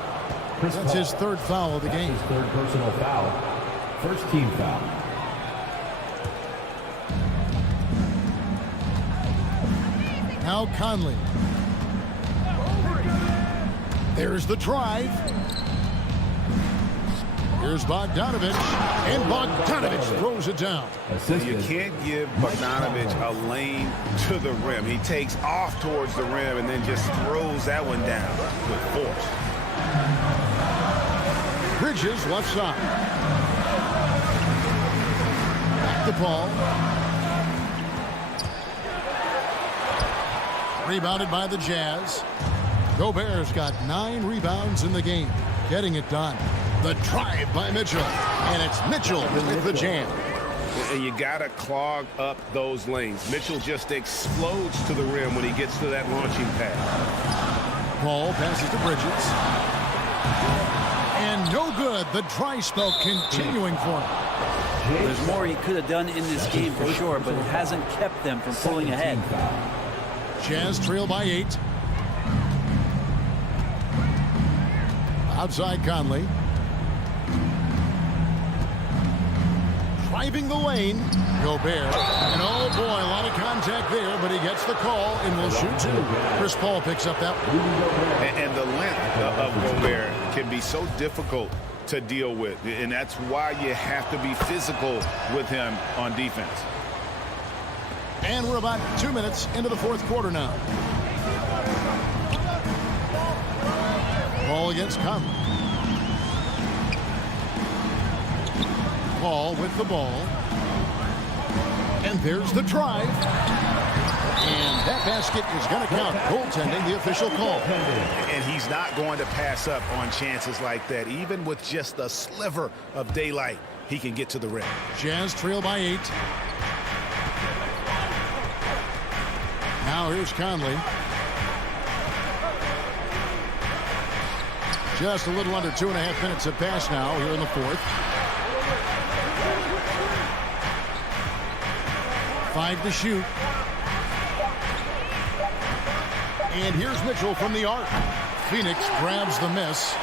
That's his 3rd foul of the game. His 3rd personal foul. First team foul. Now Conley. There's the drive. Here's Bogdanovich. And Bogdanovich throws it down. You can't give Bogdanovich a lane to the rim. He takes off towards the rim and then just throws that one down with force. Bridges left side. Back the ball. Rebounded by the Jazz. Gobert's got 9 rebounds in the game. Getting it done. The drive by Mitchell. And it's Mitchell with the jam. And you got to clog up those lanes. Mitchell just explodes to the rim when he gets to that launching pad. Paul passes to Bridges. And no good. The dry spell continuing for him. There's more he could have done in this game for sure, but it hasn't kept them from pulling ahead. Jazz trail by 8. Outside Conley. Driving the lane. Gobert. And oh boy, a lot of contact there, but he gets the call and will shoot 2. Chris Paul picks up that one. And the length of Gobert can be so difficult to deal with. And that's why you have to be physical with him on defense. And we're about 2 minutes into the 4th quarter now. Paul against Conley. Paul with the ball. And there's the drive. And that basket is going to count. Goaltending, the official call. And he's not going to pass up on chances like that. Even with just a sliver of daylight, he can get to the rim. Jazz trail by 8. Now here's Conley. Just a little under 2.5 minutes have passed now here in the 4th. 5 to shoot. And here's Mitchell from the arc. Phoenix grabs the miss.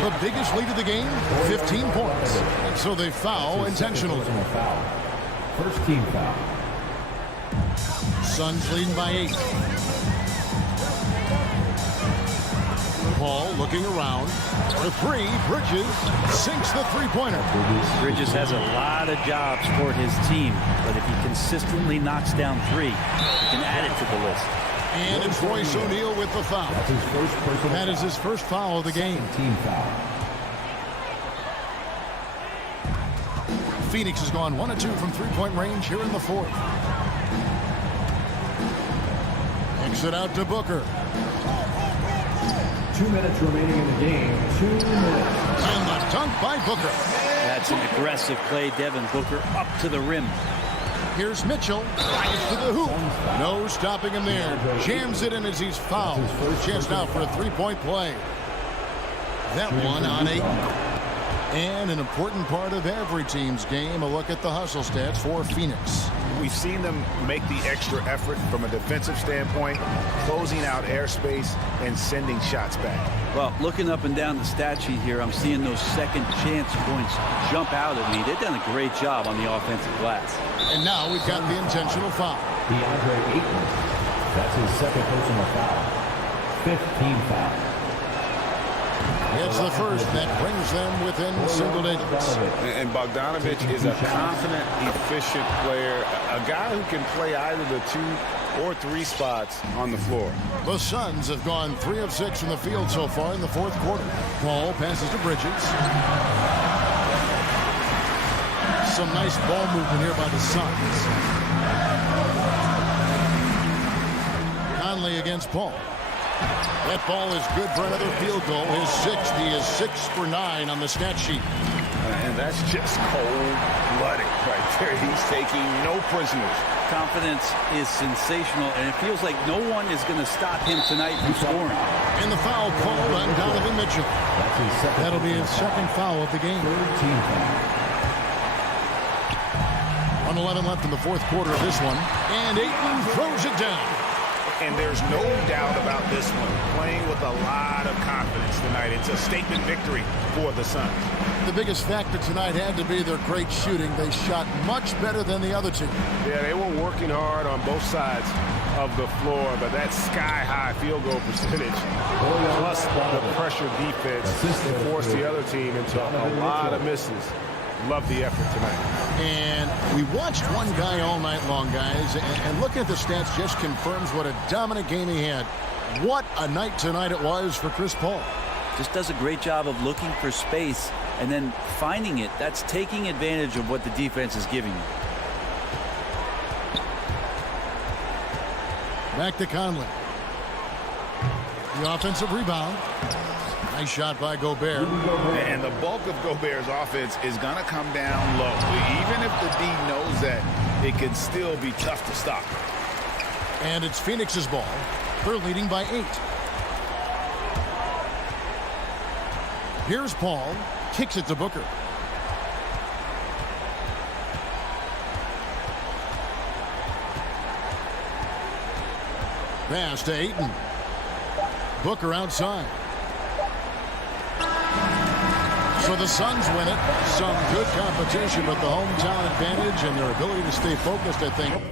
The biggest lead of the game, 15 points. And so they foul intentionally. First team foul. Suns leading by 8. Paul looking around. For 3, Bridges sinks the 3-pointer. Bridges has a lot of jobs for his team, but if he consistently knocks down 3, he can add it to the list. And it's Royce O'Neal with the foul. That's his first personal That is his first foul of the game. team foul. Phoenix has gone 1 of 2 from 3-point range here in the 4th. Kicks it out to Booker. 2 minutes remaining in the game. 2 minutes. And the dunk by Booker. That's That's an aggressive play. Devin Booker up to the rim. Here's Mitchell. Drives to the hoop. No stopping him there. Jams it in as he's fouled. Chance now for a three-point play. That one on 8. And an important part of every team's game, a look at the hustle stats for Phoenix. We've seen them make the extra effort from a defensive standpoint, closing out airspace and sending shots back. Well, looking up and down the stat sheet here, I'm seeing those second chance points jump out at me. They've done a great job on the offensive glass. And now we've got the intentional foul. DeAndre Ayton. That's his second personal foul. 15 foul. It's the first that brings them within single digits. And Bogdanovic is a confident, efficient player, a guy who can play either the 2 or 3 spots on the floor. The Suns have gone 3 of 6 from the field so far in the fourth quarter. Paul passes to Bridges. Some nice ball movement here by the Suns. Conley against Paul. That ball is good for another field goal. His 6th. He is 6 for 9 on the stat sheet. And that's just cold-blooded right there. He's taking no prisoners. Confidence is sensational, and it feels like no one is going to stop him tonight from scoring. And the foul called on Donovan Mitchell. That'll be his second foul of the game. 1:11 left in the fourth quarter of this one. And Ayton throws it down. And there's no doubt about this one. Playing with a lot of confidence tonight. It's a statement victory for the Suns. The biggest factor tonight had to be their great shooting. They shot much better than the other two. Yeah, they were working hard on both sides of the floor, but that sky-high field goal percentage, plus the pressure defense, forced the other team into a lot of misses. Love the effort tonight. And we watched one guy all night long, guys, and looking at the stats just confirms what a dominant game he had. What a night tonight it was for Chris Paul. Just does a great job of looking for space and then finding it. That's taking advantage of what the defense is giving you. Back to Conley. The offensive rebound. Nice shot by Gobert. And the bulk of Gobert's offense is going to come down low. Even if the D knows that, it can still be tough to stop. And it's Phoenix's ball. They're leading by 8. Here's Paul. Kicks it to Booker. Pass to Ayton. Booker outside. So the Suns win it. Some good competition, but the hometown advantage and their ability to stay focused, I think.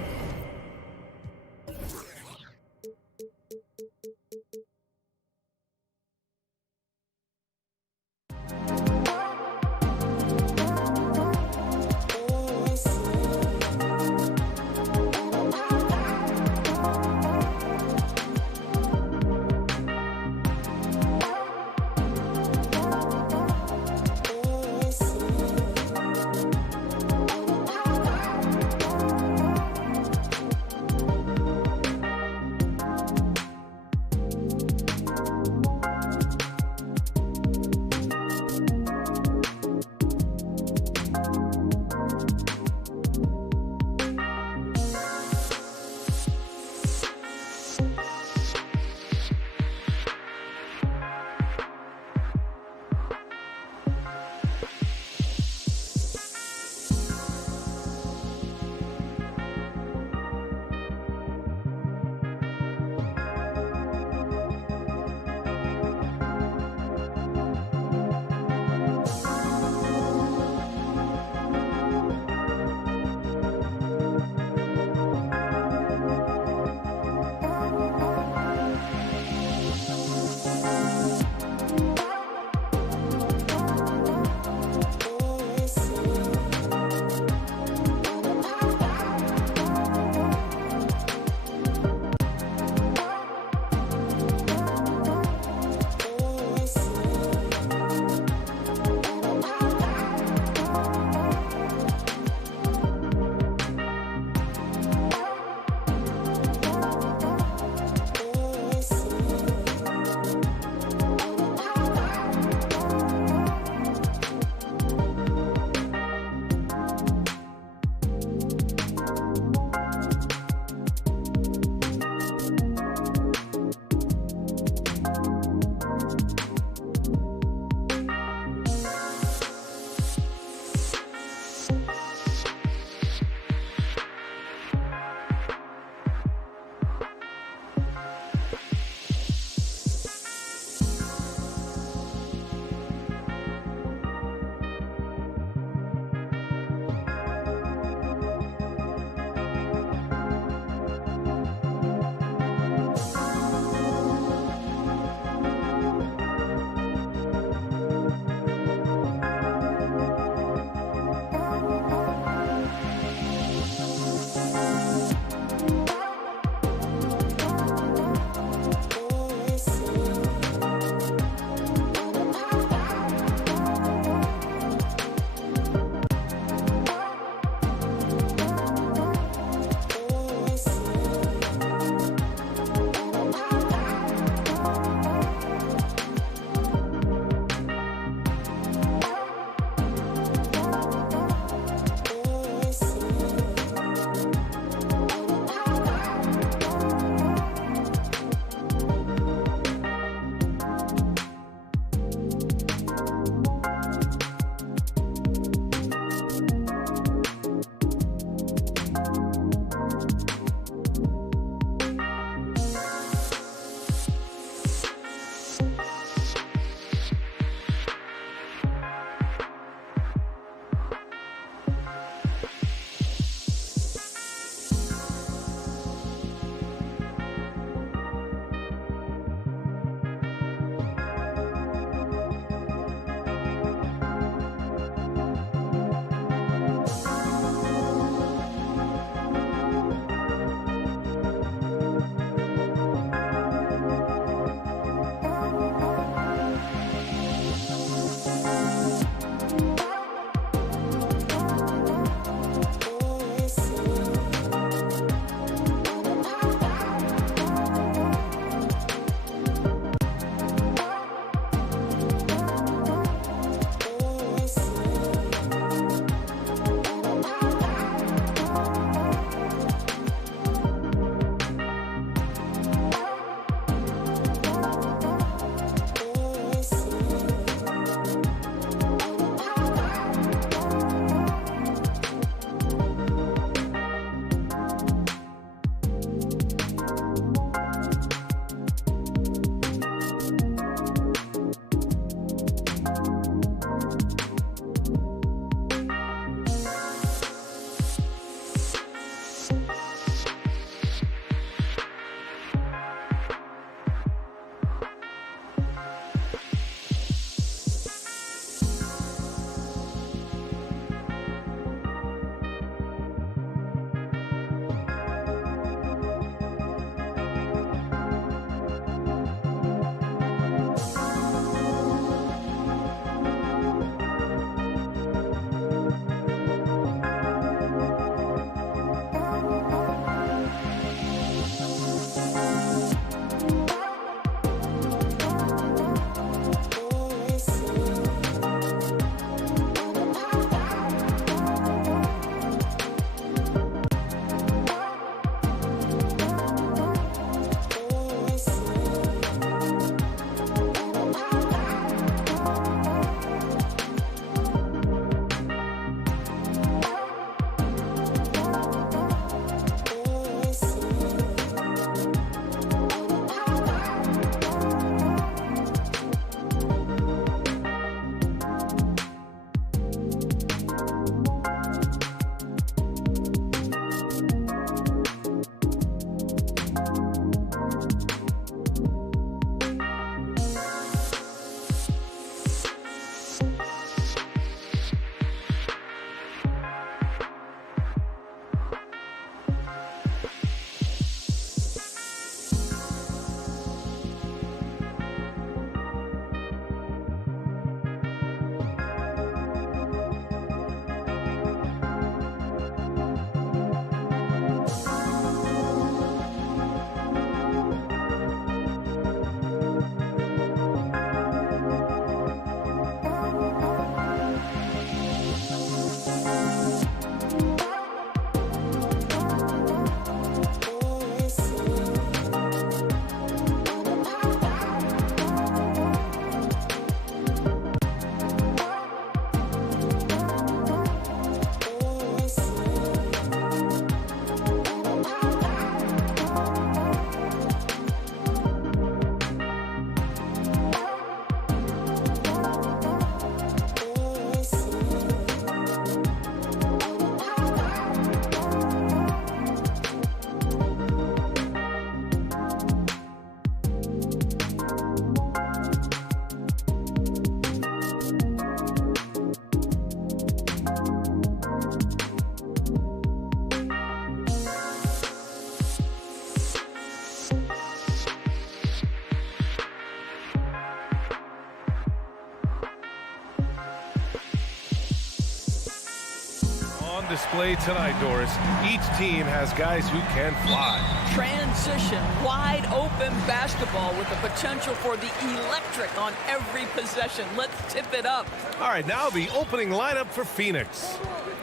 display tonight, Doris. Each team has guys who can fly. Transition, wide open basketball with the potential for the electric on every possession. Let's tip it up. All right, now the opening lineup for Phoenix.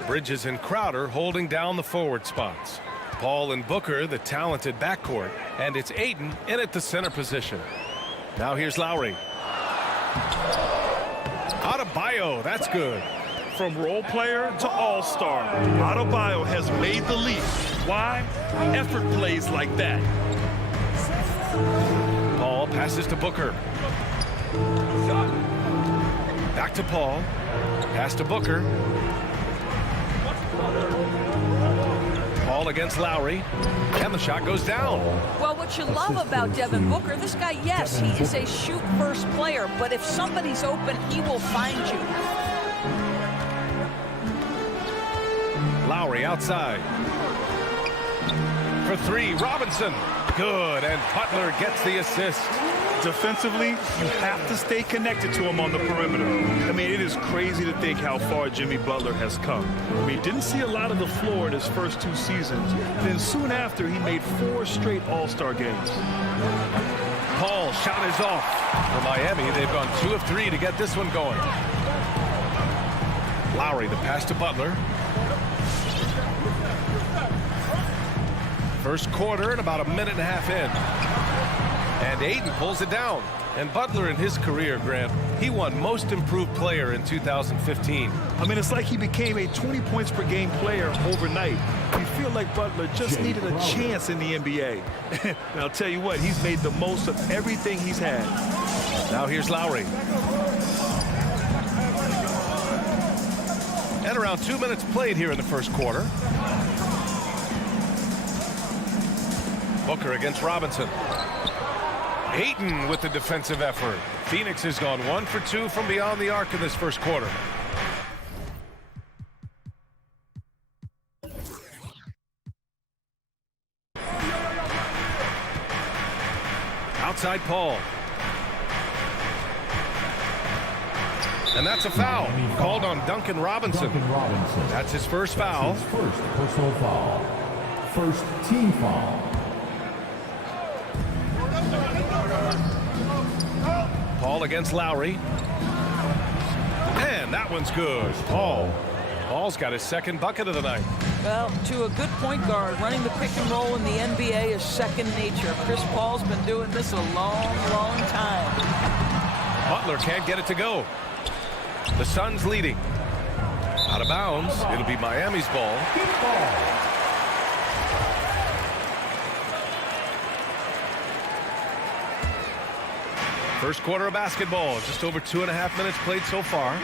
Bridges and Crowder holding down the forward spots. Paul and Booker, the talented backcourt. And it's Ayton in at the center position. Now here's Lowry. Adebayo, that's good. From role player to all-star, Adebayo has made the leap. Why? Effort plays like that. Paul passes to Booker. Back to Paul. Pass to Booker. Paul against Lowry. And the shot goes down. Well, what you love about Devin Booker, this guy, yes, he is a shoot-first player, but if somebody's open, he will find you. Lowry outside. For three, Robinson. Good, and Butler gets the assist. Defensively, you have to stay connected to him on the perimeter. I mean, it is crazy to think how far Jimmy Butler has come. I mean, didn't see a lot of the floor in his first 2 seasons. Then soon after, he made 4 straight All-Star games. Paul, shot is off. For Miami, they've gone 2 of 3 to get this one going. Lowry, the pass to Butler. First quarter and about a minute and a half in. And Ayton pulls it down. And Butler in his career, Grant, he won Most Improved Player in 2015. I mean, it's like he became a 20 points per game player overnight. You feel like Butler just needed a chance in the NBA. And I'll tell you what, he's made the most of everything he's had. Now here's Lowry. And around 2 minutes played here in the first quarter. Booker against Robinson. Ayton with the defensive effort. Phoenix has gone 1 for 2 from beyond the arc in this first quarter. Outside Paul. And that's a foul called on Duncan Robinson. That's his first foul. His first personal foul. First team foul. Paul against Lowry. And that one's good. Paul's got his second bucket of the night. Well, to a good point guard, running the pick and roll in the NBA is second nature. Chris Paul's been doing this a long, long time. Butler can't get it to go. The Suns leading. Out of bounds. It'll be Miami's ball. First quarter of basketball. Just over 2.5 minutes played so far.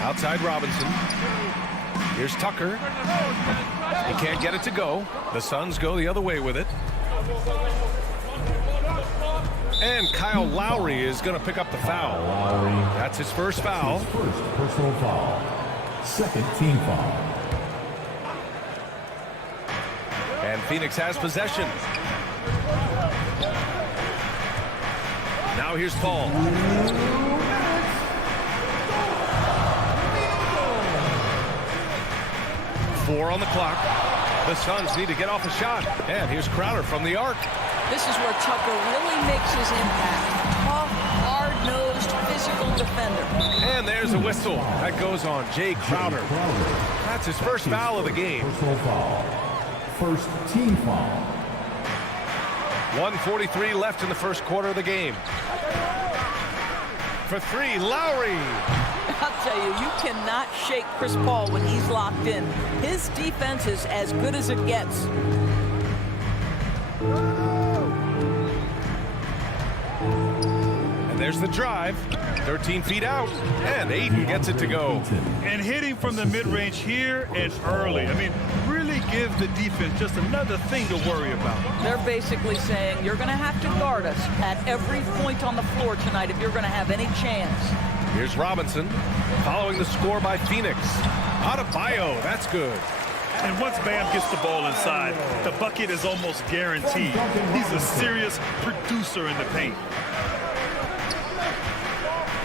Outside Robinson. Here's Tucker. He can't get it to go. The Suns go the other way with it. And Kyle Lowry is going to pick up the foul. That's his first foul. First personal foul. Second team foul. And Phoenix has possession. Now here's Paul. Four on the clock. The Suns need to get off a shot. And here's Crowder from the arc. This is where Tucker really makes his impact. Tough, hard-nosed, physical defender. And there's a whistle. That goes on Jay Crowder. That's his first foul of the game. Personal foul. First team foul. 1:43 left in the first quarter of the game. For three, Lowry. I'll tell you, you cannot shake Chris Paul when he's locked in. His defense is as good as it gets. And there's the drive. 13 feet out. And Ayton gets it to go. And hitting from the mid-range here and early. I mean, really give the defense just another thing to worry about. They're basically saying you're going to have to guard us at every point on the floor tonight if you're going to have any chance. Here's Robinson following the score by Phoenix. Adebayo, that's good. And once Bam gets the ball inside, the bucket is almost guaranteed. He's a serious producer in the paint.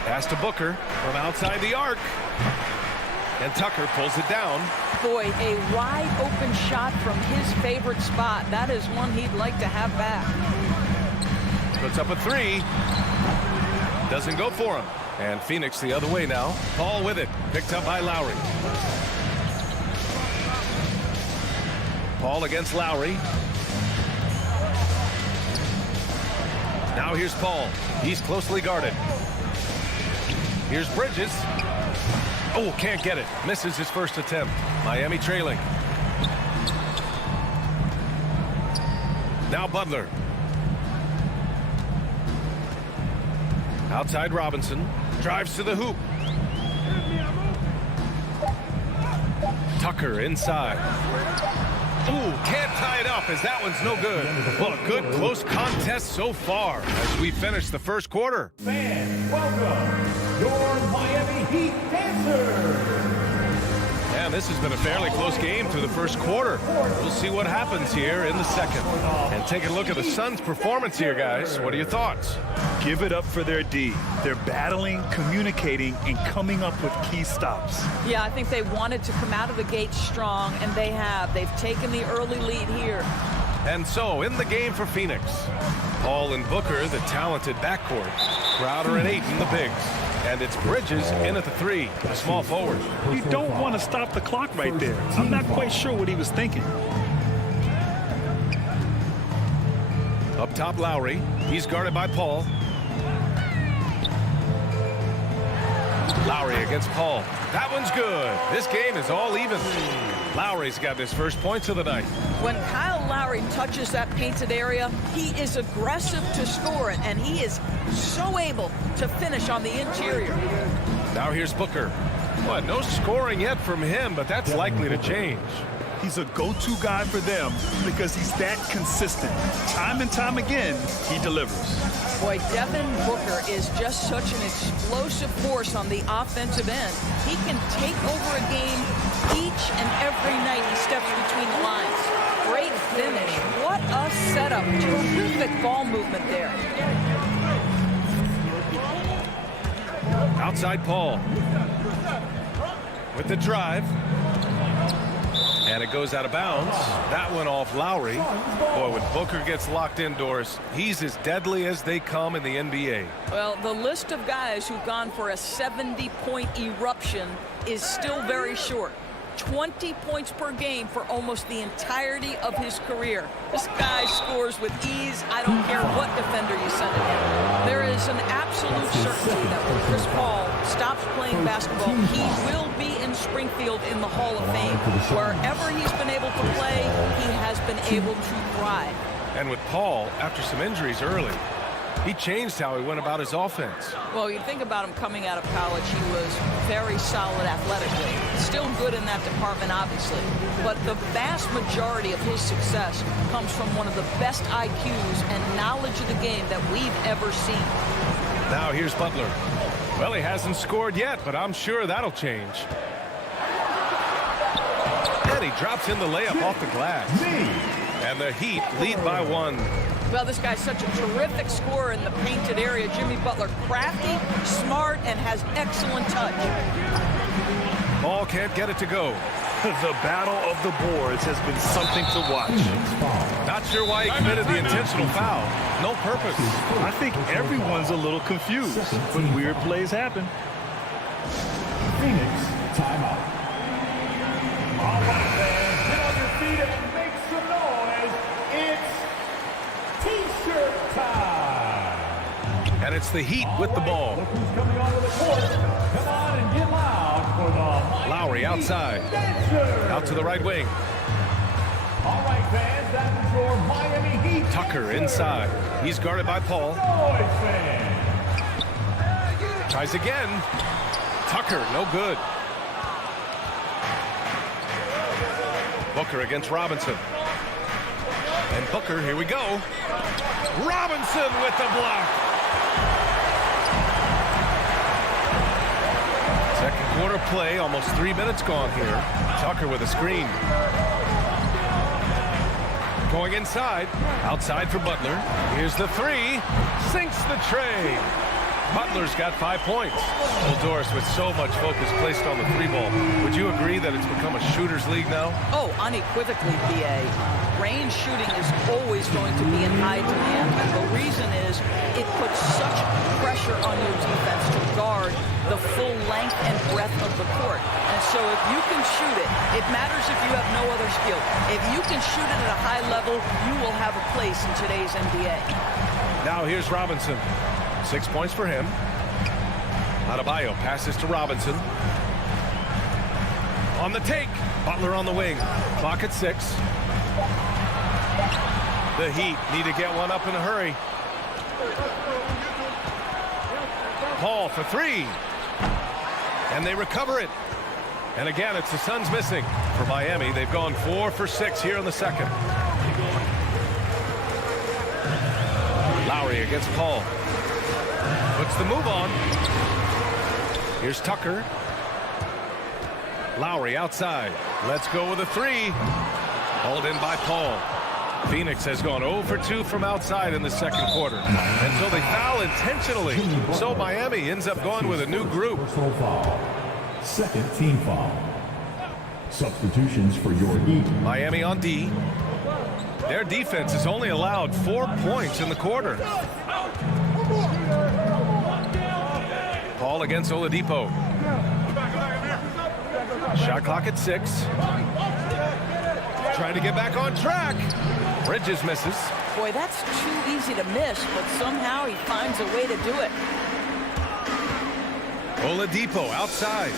Pass to Booker from outside the arc. And Tucker pulls it down. Boy, a wide open shot from his favorite spot. That is one he'd like to have back. Puts up a three. Doesn't go for him. And Phoenix the other way now. Paul with it. Picked up by Lowry. Paul against Lowry. Now here's Paul. He's closely guarded. Here's Bridges. Oh, can't get it. Misses his first attempt. Miami trailing. Now Butler. Outside Robinson. Drives to the hoop. Tucker inside. Ooh, can't tie it up as that one's no good. Well, a good close contest so far as we finish the first quarter. Fans, welcome your Miami Heat dancers. And this has been a fairly close game through the first quarter. We'll see what happens here in the second. And take a look at the Suns' performance here, guys. What are your thoughts? Give it up for their D. They're battling, communicating, and coming up with key stops. Yeah, I think they wanted to come out of the gate strong, and they have. They've taken the early lead here. And so, in the game for Phoenix, Paul and Booker, the talented backcourt. Crowder and Ayton, the bigs. And it's Bridges in at the three, a small forward. You don't want to stop the clock right there. I'm not quite sure what he was thinking. Up top, Lowry. He's guarded by Paul. Lowry against Paul. That one's good. This game is all even. Lowry's got his first points of the night. When Kyle Lowry touches that painted area, he is aggressive to score it, and he is so able to finish on the interior. Now here's Booker. Well, no scoring yet from him, but that's likely to change. He's a go-to guy for them because he's that consistent. Time and time again, he delivers. Boy, Devin Booker is just such an explosive force on the offensive end. He can take over a game each and every night he steps between the lines. Great finish. What a setup. Terrific ball movement there. Outside Paul. With the drive. And it goes out of bounds. That one off Lowry. Boy, when Booker gets locked indoors, he's as deadly as they come in the NBA. Well, the list of guys who've gone for a 70-point eruption is still very short. 20 points per game for almost the entirety of his career. This guy scores with ease. I don't care what defender you send him. There is an absolute certainty that when Chris Paul stops playing basketball, he will be in Springfield in the Hall of Fame. Wherever he's been able to play, he has been able to thrive. And with Paul, after some injuries early, he changed how he went about his offense. Well, you think about him coming out of college, he was very solid athletically. Still good in that department, obviously. But the vast majority of his success comes from one of the best IQs and knowledge of the game that we've ever seen. Now here's Butler. Well, he hasn't scored yet, but I'm sure that'll change. And he drops in the layup off the glass. And the Heat lead by one. Well, this guy's such a terrific scorer in the painted area. Jimmy Butler, crafty, smart, and has excellent touch. Ball can't get it to go. The battle of the boards has been something to watch. Not sure why he committed the intentional foul. No purpose. I think everyone's a little confused, but weird plays happen. Phoenix, timeout. All right, fans, get on your feet and make some noise. It's T-shirt time. And it's the Heat with the ball. Look who's coming onto the court. Come on and get loud for the Lowry outside. dancers. Out to the right wing. All right, fans, that is your Miami Heat. Tucker inside. He's guarded by Paul. Noise, fans. Tries again. Tucker, no good. Booker against Robinson. And Booker, here we go. Robinson with the block. Second quarter play, almost 3 minutes gone here. Tucker with a screen. Going inside. Outside for Butler. Here's the three. Sinks the tray. Butler's got 5 points. Well, Doris, with so much focus placed on the 3-ball, would you agree that it's become a shooter's league now? Oh, unequivocally, BA. Range shooting is always going to be in high demand, and the reason is it puts such pressure on your defense to guard the full length and breadth of the court. And so if you can shoot it, it matters if you have no other skill. If you can shoot it at a high level, you will have a place in today's NBA. Now here's Robinson. 6 points for him. Adebayo passes to Robinson. On the take. Butler on the wing. Clock at 6. The Heat need to get one up in a hurry. Paul for 3. And they recover it. And again, it's the Suns missing. For Miami, they've gone 4 for 6 here in the second. Lowry against Paul. Puts the move on. Here's Tucker. Lowry outside. Let's go with a 3. Hauled in by Paul. Phoenix has gone 0 for 2 from outside in the second quarter. Until they foul intentionally. So Miami ends up going with a new group. Personal foul. Second team foul. Substitutions for your Heat. Miami on D. Their defense has only allowed 4 points in the quarter. Paul against Oladipo. Shot clock at 6. Trying to get back on track. Bridges misses. Boy, that's too easy to miss, but somehow he finds a way to do it. Oladipo outside.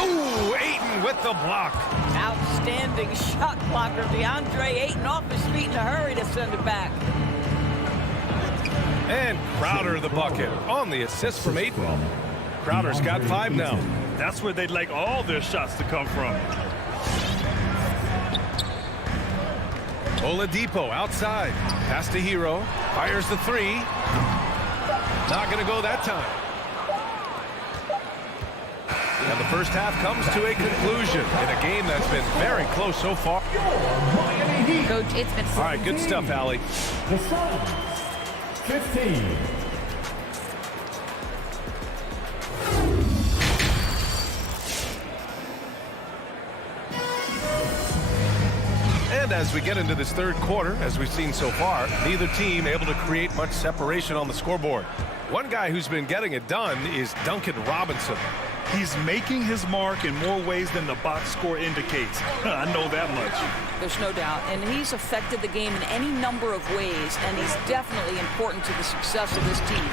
Ooh, Ayton with the block. Outstanding shot blocker. DeAndre Ayton off his feet in a hurry to send it back. And Crowder the bucket on the assist from Ayton. Crowder's got 5 now. That's where they'd like all their shots to come from. Oladipo outside. Pass to Hero. Fires the 3. Not going to go that time. And the first half comes to a conclusion in a game that's been very close so far. Coach, it's been... All right, good stuff, Allie. The Suns, 15. And as we get into this third quarter, as we've seen so far, neither team able to create much separation on the scoreboard. One guy who's been getting it done is Duncan Robinson. He's making his mark in more ways than the box score indicates. I know that much. There's no doubt. And he's affected the game in any number of ways, and he's definitely important to the success of this team.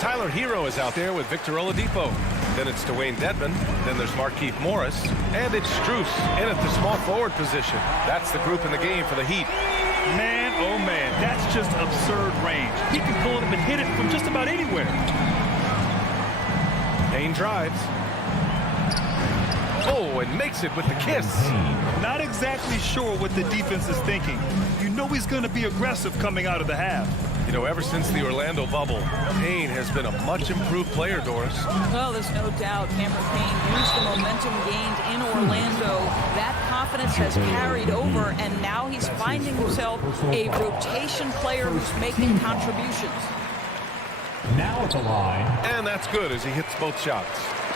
Tyler Hero is out there with Victor Oladipo. Then it's Dwayne Dedmon. Then there's Markieff Morris. And it's Strus in at the small forward position. That's the group in the game for the Heat. Man, oh man, that's just absurd range. He can pull it up and hit it from just about anywhere. Payne drives. Oh, and makes it with the kiss. Not exactly sure what the defense is thinking. You know he's going to be aggressive coming out of the half. You know, ever since the Orlando bubble, Payne has been a much improved player, Doris. Well, there's no doubt Cameron Payne used the momentum gained in Orlando. That confidence has carried over, and now he's finding himself a rotation player who's making contributions. Now at the line. And that's good as he hits both shots.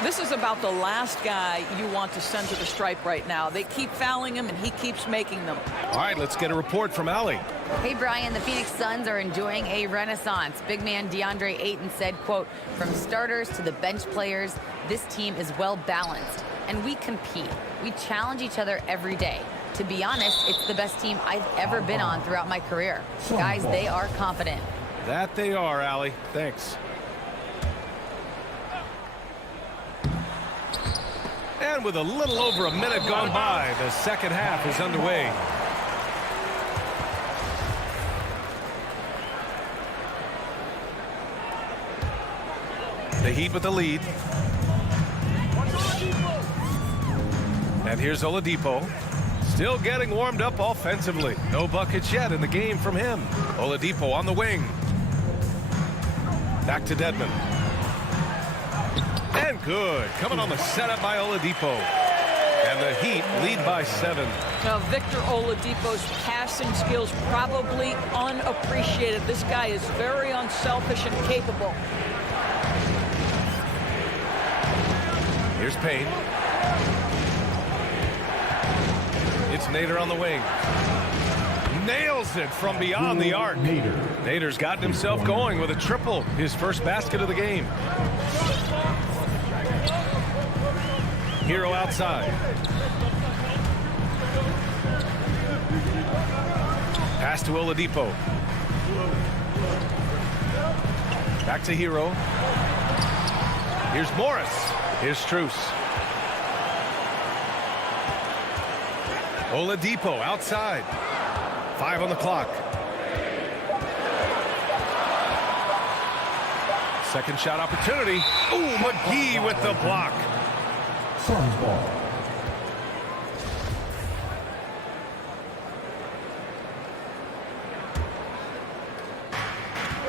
This is about the last guy you want to send to the stripe right now. They keep fouling him, and he keeps making them. All right, let's get a report from Allie. Hey, Brian, the Phoenix Suns are enjoying a renaissance. Big man DeAndre Ayton said, quote, "From starters to the bench players, this team is well balanced, and we compete. We challenge each other every day. To be honest, it's the best team I've ever been on throughout my career. Guys, they are confident." That they are, Allie. Thanks. And with a little over a minute gone by, the second half is underway. The Heat with the lead. And here's Oladipo. Still getting warmed up offensively. No buckets yet in the game from him. Oladipo on the wing. Back to Dedmon. And good. Coming on the setup by Oladipo. And the Heat lead by 7. Now, Victor Oladipo's passing skills probably unappreciated. This guy is very unselfish and capable. Here's Payne. It's Nader on the wing. Nails it from beyond the arc. Nader's gotten himself going with a triple, his first basket of the game. Hero outside. Pass to Oladipo. Back to Hero. Here's Morris. Here's Strus. Oladipo outside. 5 on the clock. Second shot opportunity. Ooh, McGee with the block. Suns ball.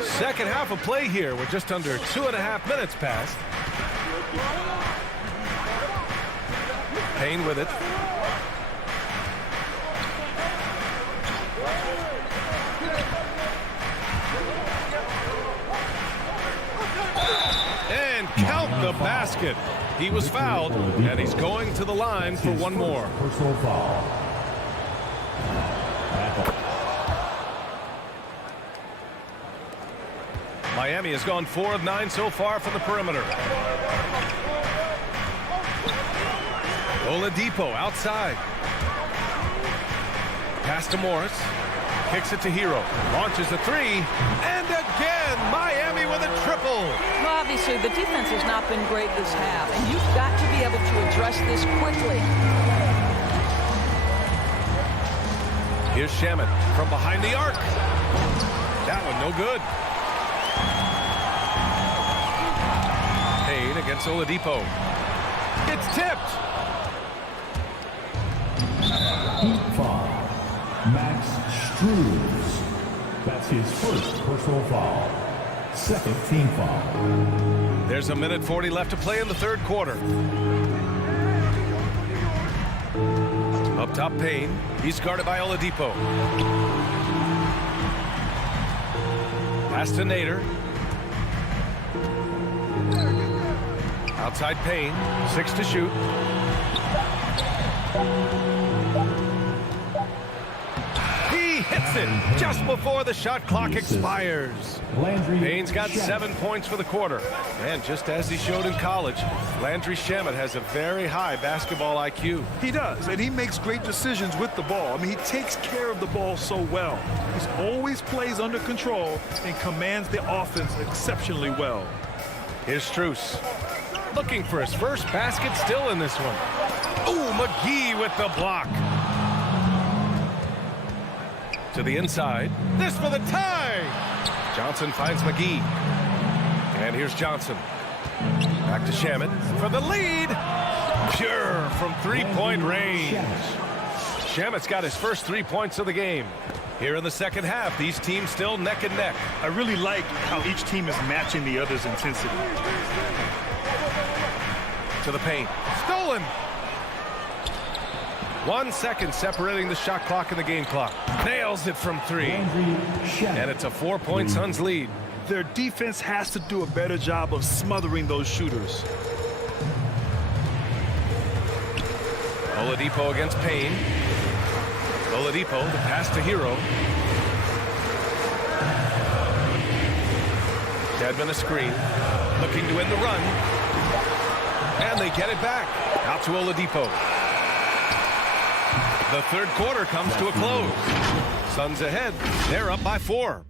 Second half of play here with just under 2.5 minutes passed. Payne with it. And count the basket. He was fouled, and he's going to the line for one more. Personal foul. Miami has gone 4 of 9 so far from the perimeter. Oladipo outside. Pass to Morris. Kicks it to Hero. Launches a 3. And again, Miami with a triple. Well, obviously, the defense has not been great this half, and you've got to be able to address this quickly. Here's Shamet from behind the arc. That one no good. Payne against Oladipo. It's tipped. Heat foul. Max Strus. That's his first personal foul. Second team foul. There's a minute 40 left to play in the third quarter. Up top, Payne. He's guarded by Oladipo. Pass to Nader. Outside Payne. 6 to shoot. He hits it just before the shot clock expires. Payne's got 7 points for the quarter. And just as he showed in college, Landry Shamet has a very high basketball IQ. He does, and he makes great decisions with the ball. I mean, he takes care of the ball so well. He always plays under control and commands the offense exceptionally well. Here's Strus. Looking for his first basket still in this one. Ooh, McGee with the block. To the inside. This for the tie. Johnson finds McGee. And here's Johnson. Back to Shamet for the lead. Pure from three-point range. Shamet's got his first 3 points of the game. Here in the second half, these teams still neck and neck. I really like how each team is matching the other's intensity. To the paint. Stolen. 1 second separating the shot clock and the game clock. Nails it from 3. And it's a 4-point Suns lead. Their defense has to do a better job of smothering those shooters. Oladipo against Payne. Oladipo, the pass to Hero. Dedmon a screen. Looking to win the run. And they get it back. Out to Oladipo. The third quarter comes to a close. Suns ahead. They're up by 4.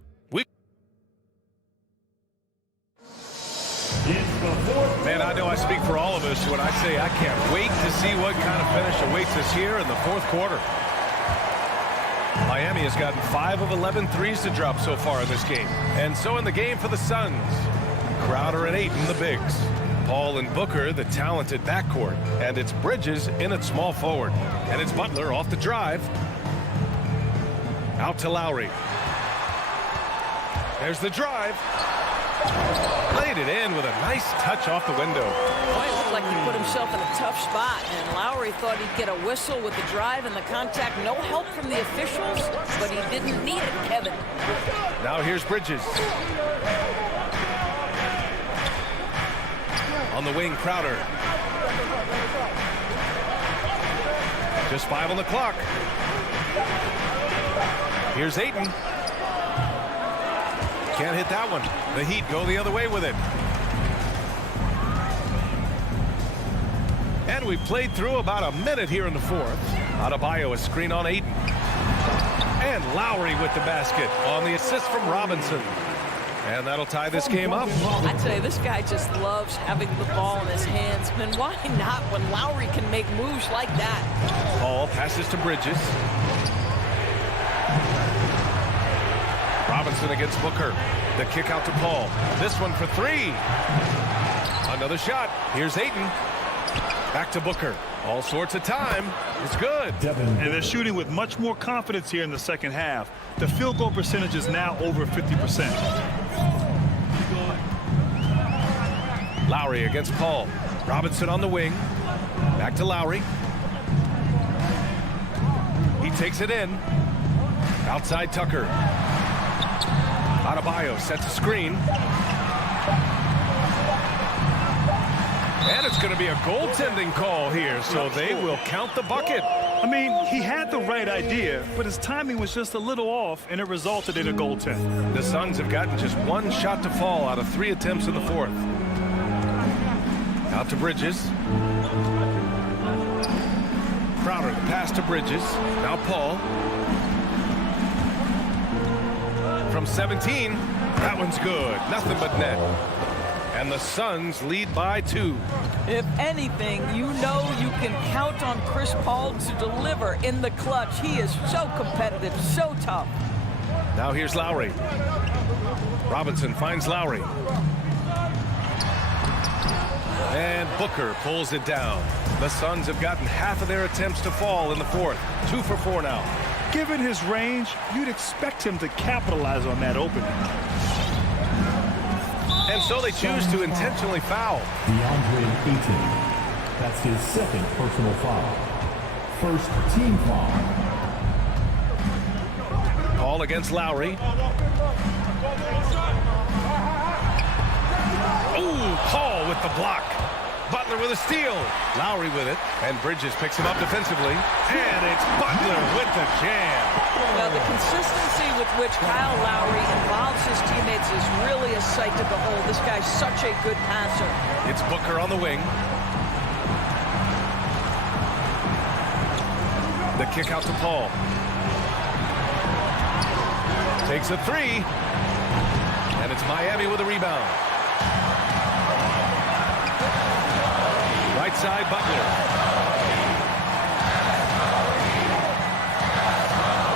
Man, I know I speak for all of us when I say I can't wait to see what kind of finish awaits us here in the fourth quarter. Miami has gotten 5 of 11 threes to drop so far in this game. And so in the game for the Suns, Crowder and Ayton, the bigs. Paul and Booker, the talented backcourt. And it's Bridges in at small forward. And it's Butler off the drive. Out to Lowry. There's the drive. laid it in with a nice touch off the window. Boy, it looked like he put himself in a tough spot, and Lowry thought he'd get a whistle with the drive and the contact. No help from the officials, but he didn't need it, Kevin. Now here's Bridges. On the wing, Crowder. Just 5 on the clock. Here's Ayton. Can't hit that one. The Heat go the other way with it. And we played through about a minute here in the fourth. Adebayo, a screen on Ayton. And Lowry with the basket on the assist from Robinson. And that'll tie this game up. I tell you, this guy just loves having the ball in his hands. And why not when Lowry can make moves like that? Paul passes to Bridges. Robinson against Booker. The kick out to Paul. This one for 3. Another shot. Here's Ayton. Back to Booker. All sorts of time. It's good. And they're shooting with much more confidence here in the second half. The field goal percentage is now over 50%. Lowry against Paul. Robinson on the wing. Back to Lowry. He takes it in. Outside Tucker. Adebayo sets a screen. And it's going to be a goaltending call here, so they will count the bucket. I mean, he had the right idea, but his timing was just a little off, and it resulted in a goaltend. The Suns have gotten just 1 shot to fall out of 3 attempts in the fourth. Out to Bridges. Crowder, the pass to Bridges. Now Paul. From 17, that one's good. Nothing but net. And the Suns lead by 2. If anything, you know you can count on Chris Paul to deliver in the clutch. He is so competitive, so tough. Now here's Lowry. Robinson finds Lowry. And Booker pulls it down. The Suns have gotten half of their attempts to fall in the fourth. 2 for 4 now. Given his range, you'd expect him to capitalize on that opening. And so they choose to intentionally foul. DeAndre Ayton. That's his 2nd personal foul. 1st team foul. Paul against Lowry. Oh, Paul with the block. Butler with a steal. Lowry with it. And Bridges picks him up defensively. And it's Butler with the jam. Well, the consistency with which Kyle Lowry involves his teammates is really a sight to behold. This guy's such a good passer. It's Booker on the wing. The kick out to Paul. Takes a 3. And it's Miami with a rebound. Right side, Butler.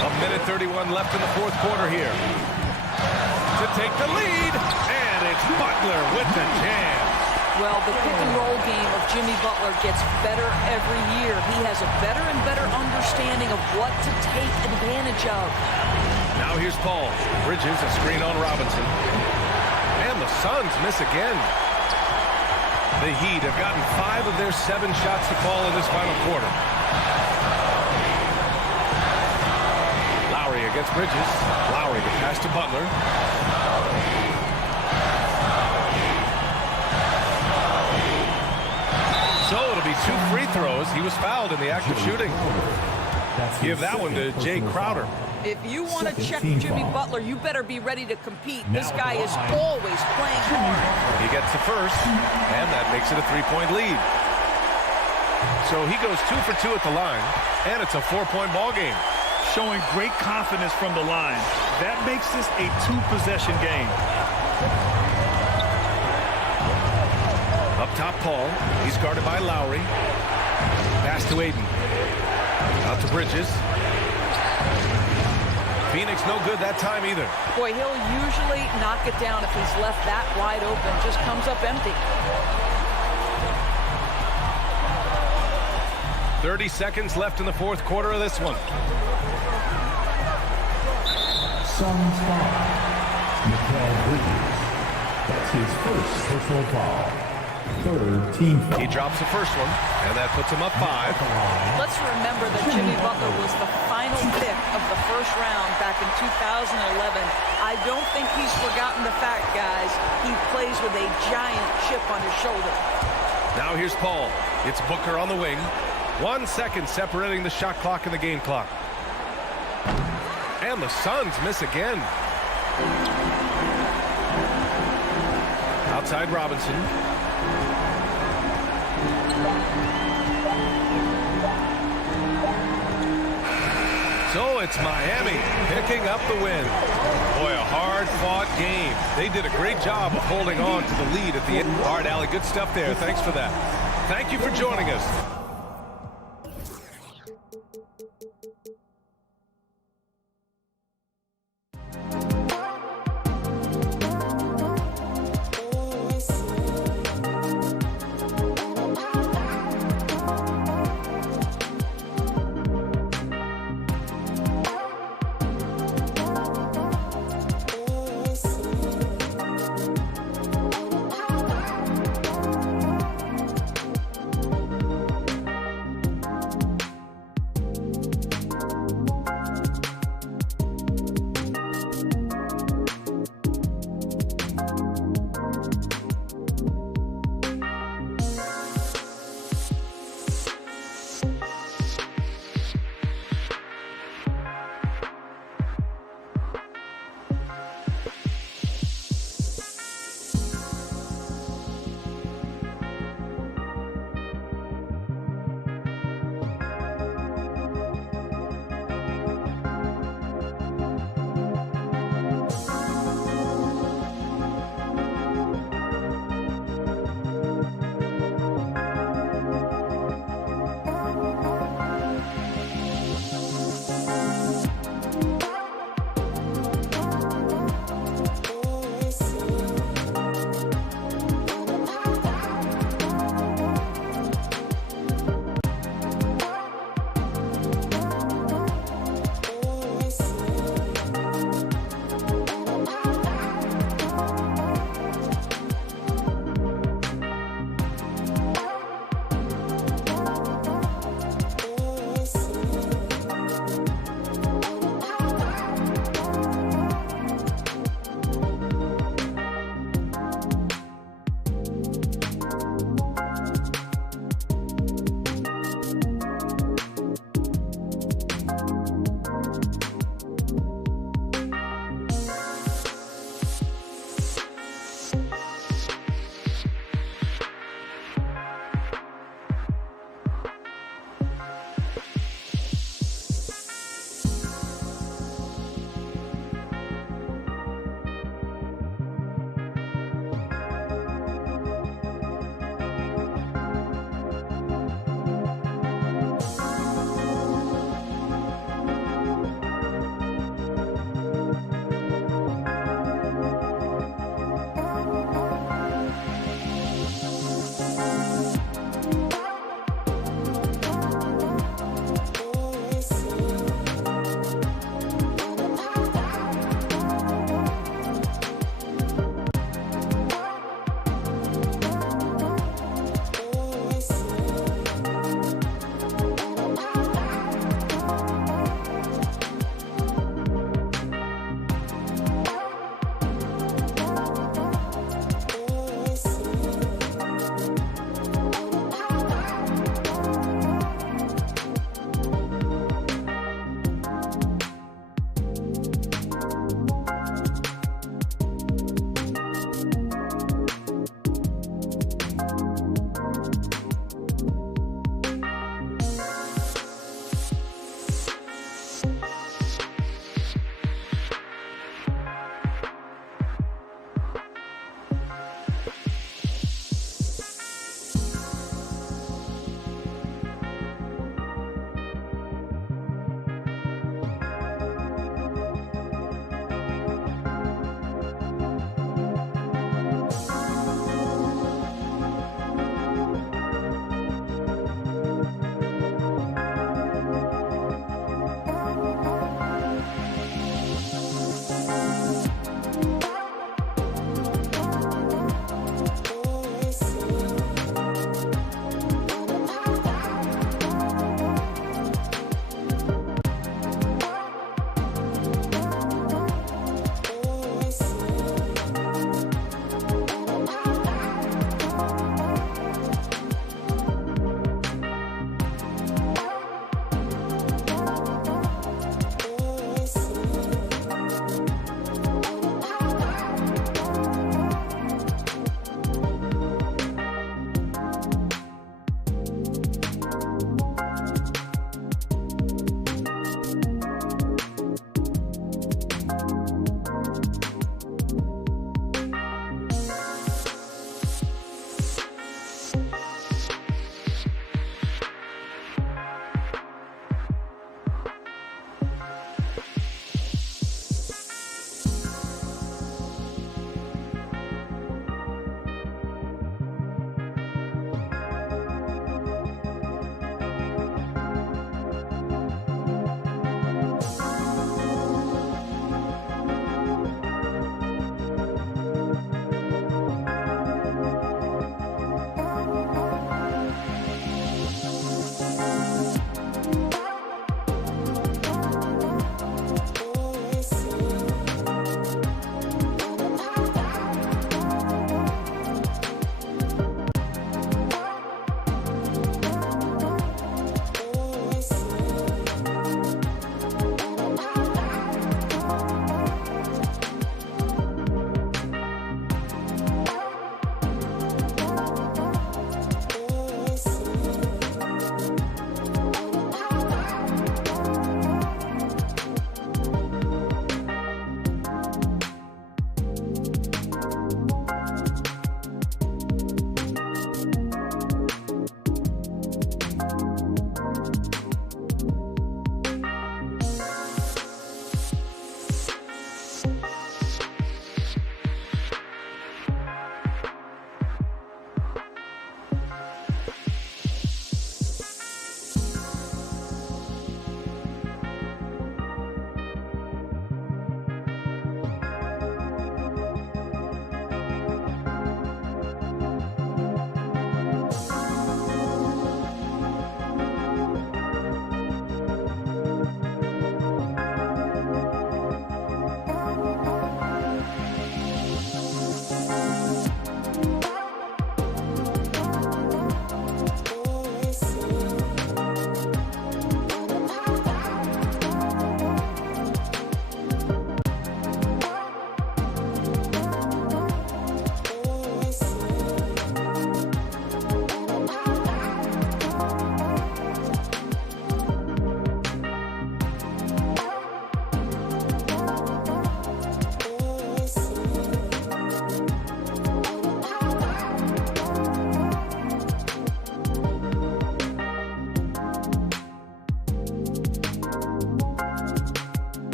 A minute 31 left in the fourth quarter here. To take the lead, and it's Butler with the jam. Well, the pick and roll game of Jimmy Butler gets better every year. He has a better and better understanding of what to take advantage of. Now here's Paul. Bridges, a screen on Robinson. And the Suns miss again. The Heat have gotten 5 of their 7 shots to fall in this final quarter. Lowry against Bridges. Lowry the pass to Butler. So it'll be 2 free throws. He was fouled in the act of shooting. Give that one to Jay Crowder. If you want to check Jimmy Butler, you better be ready to compete. This guy is always playing hard. He gets the first, and that makes it a 3-point lead. So he goes 2 for 2 at the line, and it's a 4-point ball game. Showing great confidence from the line. That makes this a 2-possession game. Up top, Paul. He's guarded by Lowry. Pass to Ayton. Out to Bridges. Phoenix no good that time either. Boy, he'll usually knock it down if he's left that wide open. Just comes up empty. 30 seconds left in the fourth quarter of this one. Suns foul. Mikal Bridges. That's his first personal foul. Third team foul. He drops the first one, and that puts him up 5. Let's remember that Jimmy Butler was the final pick of the first round back in 2011. I don't think he's forgotten the fact, guys, he plays with a giant chip on his shoulder. Now here's Paul. It's Booker on the wing. 1 second separating the shot clock and the game clock. And the Suns miss again. Outside Robinson. So it's Miami picking up the win. Boy, a hard-fought game. They did a great job of holding on to the lead at the end. All right, Allie, good stuff there. Thanks for that. Thank you for joining us.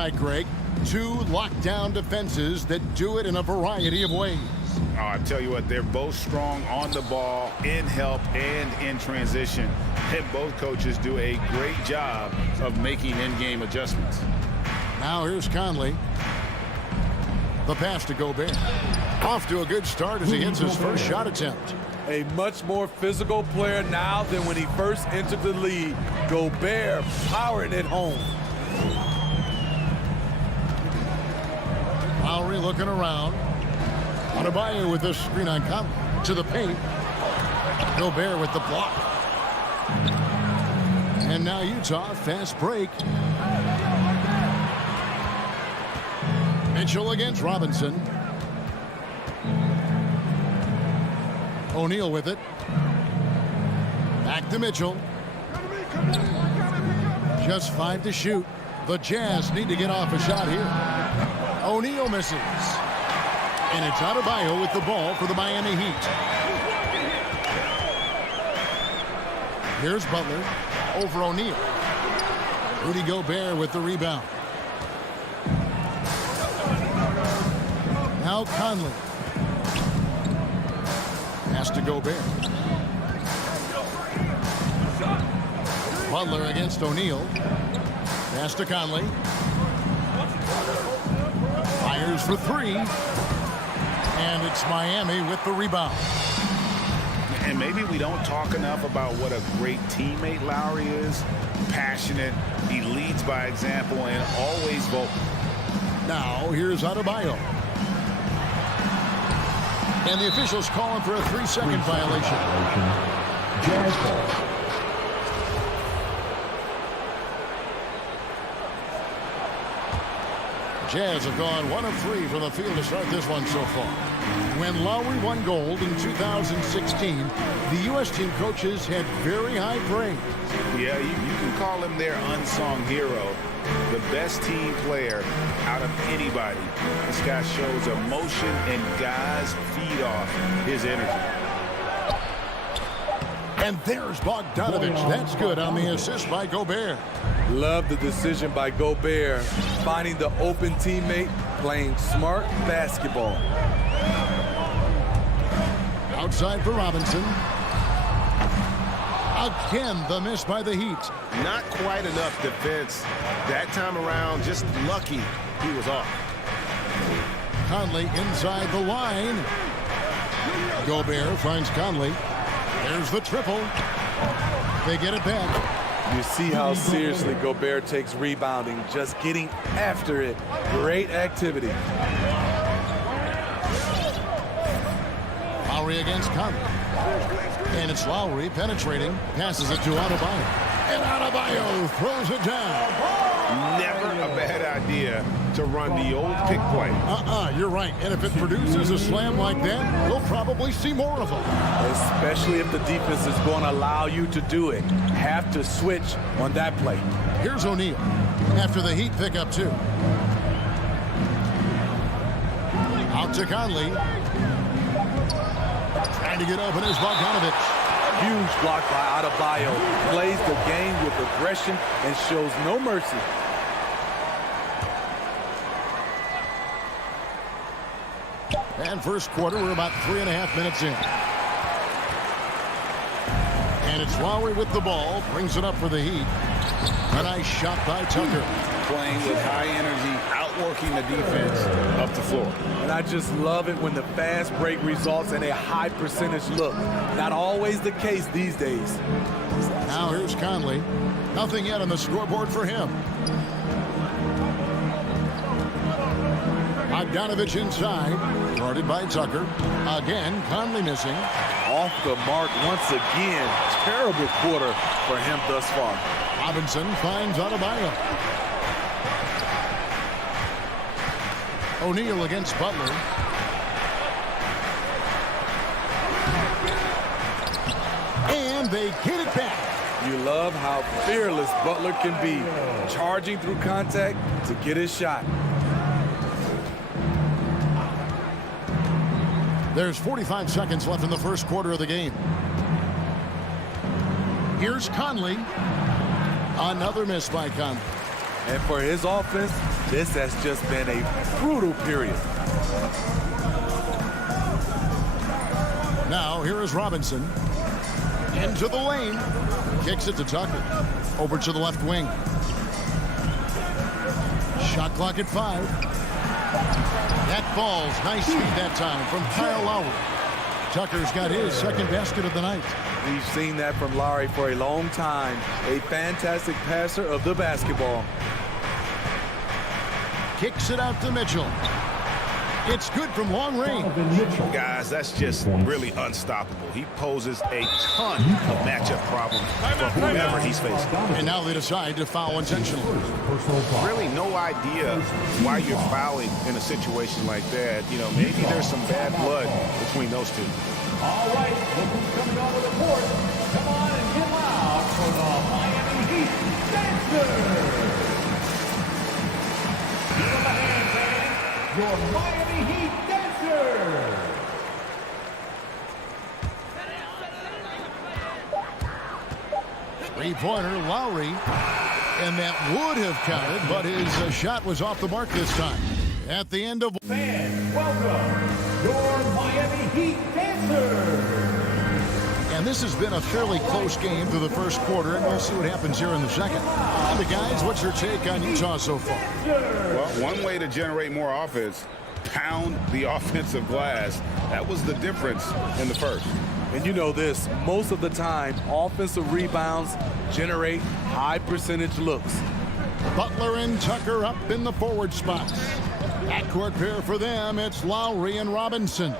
tonight, Greg. Two lockdown defenses that do it in a variety of ways. Oh, I tell you what, they're both strong on the ball, in help, and in transition. And both coaches do a great job of making in-game adjustments. Now here's Conley. The pass to Gobert. Off to a good start as he hits his first shot attempt. A much more physical player now than when he first entered the league. Gobert powering it home. Lowry looking around. Adebayo with the screen on Conley. To the paint. Gobert with the block. And now Utah, fast break. Mitchell against Robinson. O'Neal with it. Back to Mitchell. Just 5 to shoot. The Jazz need to get off a shot here. O'Neal misses. And it's Adebayo with the ball for the Miami Heat. Here's Butler over O'Neal. Rudy Gobert with the rebound. Now Conley. Pass to Gobert. Butler against O'Neal. Pass to Conley. Fires for three. And it's Miami with the rebound. And maybe we don't talk enough about what a great teammate Lowry is. Passionate. He leads by example and always vocal. Now here's Adebayo. And the officials calling for a 3-second violation. Jazz ball. Jazz have gone 1 of 3 from the field to start this one so far. When Lowry won gold in 2016, the U.S. team coaches had very high praise. Yeah, you can call him their unsung hero. The best team player out of anybody. This guy shows emotion and guys feed off his energy. And there's Bogdanovich. That's good on the assist by Gobert. Love the decision by Gobert. Finding the open teammate, playing smart basketball. Outside for Robinson. Again, the miss by the Heat. Not quite enough defense. That time around, just lucky he was off. Conley inside the line. Gobert finds Conley. There's the triple. They get it back. You see how seriously Gobert takes rebounding, just getting after it. Great activity. Lowry against Conley. And it's Lowry penetrating. Passes it to Adebayo. And Adebayo throws it down. Never a bad idea to run the old pick play. You're right. And if it produces a slam like that, we'll probably see more of them. Especially if the defense is going to allow you to do it. Have to switch on that play. Here's O'Neal after the Heat pick up 2. Out to Conley. Trying to get open is Bogdanovich. Huge block by Adebayo. Plays the game with aggression and shows no mercy. And first quarter, we're about 3.5 minutes in. And it's Lowry with the ball. Brings it up for the Heat. A nice shot by Tucker. Playing with high energy, outworking the defense up the floor. And I just love it when the fast break results in a high percentage look. Not always the case these days. Now here's Conley. Nothing yet on the scoreboard for him. Bogdanovich inside. Guarded by Tucker. Again, Conley missing. Off the mark once again. Terrible quarter for him thus far. Robinson finds Adebayo. O'Neal against Butler. And they get it back. You love how fearless Butler can be. Charging through contact to get his shot. There's 45 seconds left in the first quarter of the game. Here's Conley. Another miss by Conley. And for his offense, This has just been a brutal period. Now, here is Robinson. Into the lane. Kicks it to Tucker. Over to the left wing. Shot clock at 5. That falls. Nice feed that time from Kyle Lowry. Tucker's got his second basket of the night. We've seen that from Lowry for a long time. A fantastic passer of the basketball. Kicks it out to Mitchell. It's good from long range. Guys, that's just really unstoppable. He poses a ton of matchup problems for whomever he's facing. And now they decide to foul intentionally. Really no idea why you're fouling in a situation like that. You know, maybe there's some bad blood between those two. All right, look who's coming on the court. Come on and get loud for the Miami Heat Dancers. Give them a hand, fans. Your Miami Heat Dancers. Three-pointer, Lowry. And that would have counted, but his shot was off the mark this time. At the end of... Fans, welcome your Miami Heat Dancers. And this has been a fairly close game through the first quarter, and we'll see what happens here in the second. The guys, what's your take on Utah so far? Well, one way to generate more offense, pound the offensive glass. That was the difference in the first. And you know this, most of the time, offensive rebounds generate high percentage looks. Butler and Tucker up in the forward spots. Backcourt pair for them, it's Lowry and Robinson.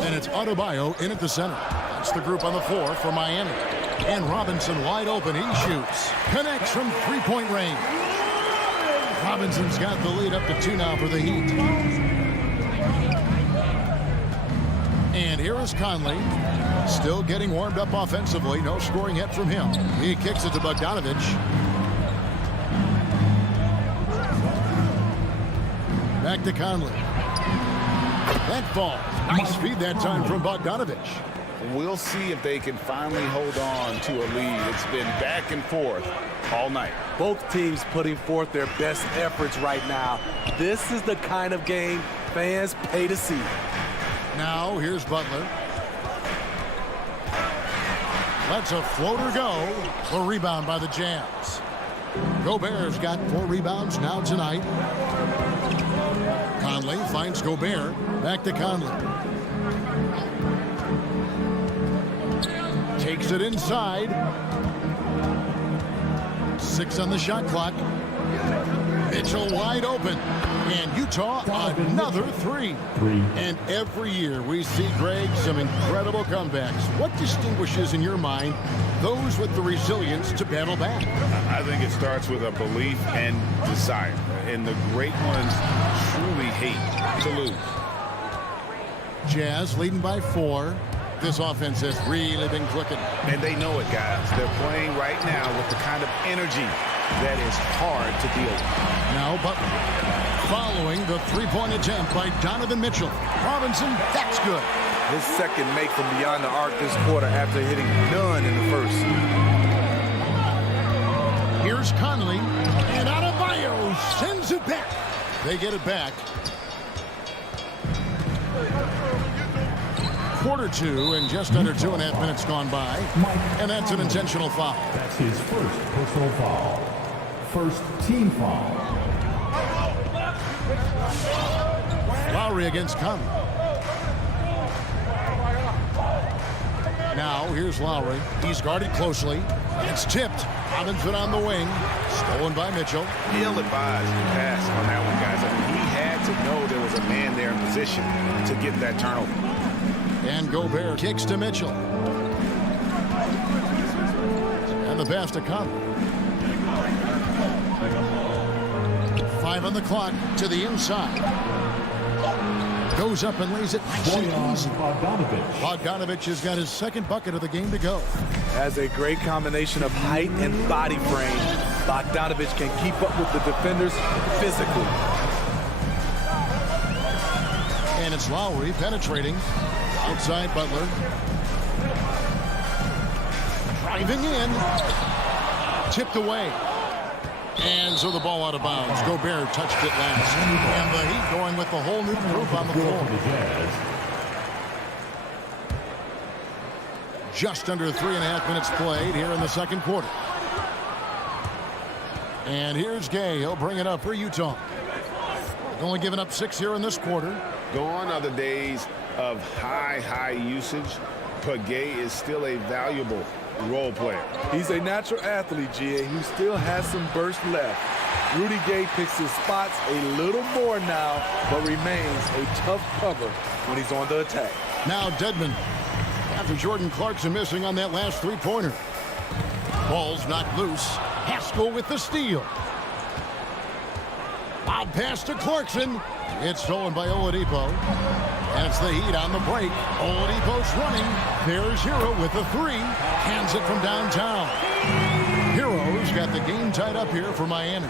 And it's Adebayo in at the center. That's the group on the floor for Miami. And Robinson wide open, he shoots. Connects from three-point range. Robinson's got the lead up to 2 now for the Heat. And here is Conley. Still getting warmed up offensively. No scoring yet from him. He kicks it to Bogdanovich. Back to Conley. That ball. Nice feed that time from Bogdanovich. We'll see if they can finally hold on to a lead. It's been back and forth all night. Both teams putting forth their best efforts right now. This is the kind of game fans pay to see. Now, here's Butler. Lets a floater go. The rebound by the Jazz. Gobert's got 4 rebounds now tonight. Conley finds Gobert. Back to Conley. Takes it inside. 6 on the shot clock. Mitchell wide open. And Utah another 3. And every year we see, Greg, some incredible comebacks. What distinguishes in your mind those with the resilience to battle back? I think it starts with a belief and desire. And the great ones truly hate to lose. Jazz leading by 4. This offense has really been clicking. And they know it, guys. They're playing right now with the kind of energy that is hard to deal with. Now Butler following the three-point attempt by Donovan Mitchell. Robinson, that's good. His second make from beyond the arc this quarter after hitting none in the first. Here's Conley, and Adebayo sends it back. They get it back. Quarter 2 and just under 2.5 minutes gone by. And that's an intentional foul. That's his first personal foul. First team foul. Lowry against Conley. Now here's Lowry. He's guarded closely. It's tipped. Robinson on the wing. Stolen by Mitchell. Ill-advised pass on that one, guys. I mean, he had to know there was a man there in position to get that turnover. And Gobert kicks to Mitchell. And the pass to Conley. 5 on the clock to the inside. Goes up and lays it nice and easy. Bogdanovich has got his second bucket of the game to go. Has a great combination of height and body frame. Bogdanovich can keep up with the defenders physically. And it's Lowry penetrating. Outside Butler. Driving in. Tipped away. And so the ball out of bounds. Gobert touched it last. And the Heat going with the whole new group on the floor. Just under 3.5 minutes played here in the second quarter. And here's Gay. He'll bring it up for Utah. Only giving up 6 here in this quarter. Gone are the days of high usage, but Gay is still a valuable role player. He's a natural athlete, GA, who still has some burst left. Rudy Gay picks his spots a little more now, but remains a tough cover when he's on the attack. Now Dedmon, after Jordan Clarkson missing on that last three-pointer. Ball's knocked loose. Haskell with the steal. Out pass to Clarkson. It's stolen by Oladipo. And it's the Heat on the break. Oladipo's running. There's Hero with the three. Hands it from downtown. Hero's got the game tied up here for Miami.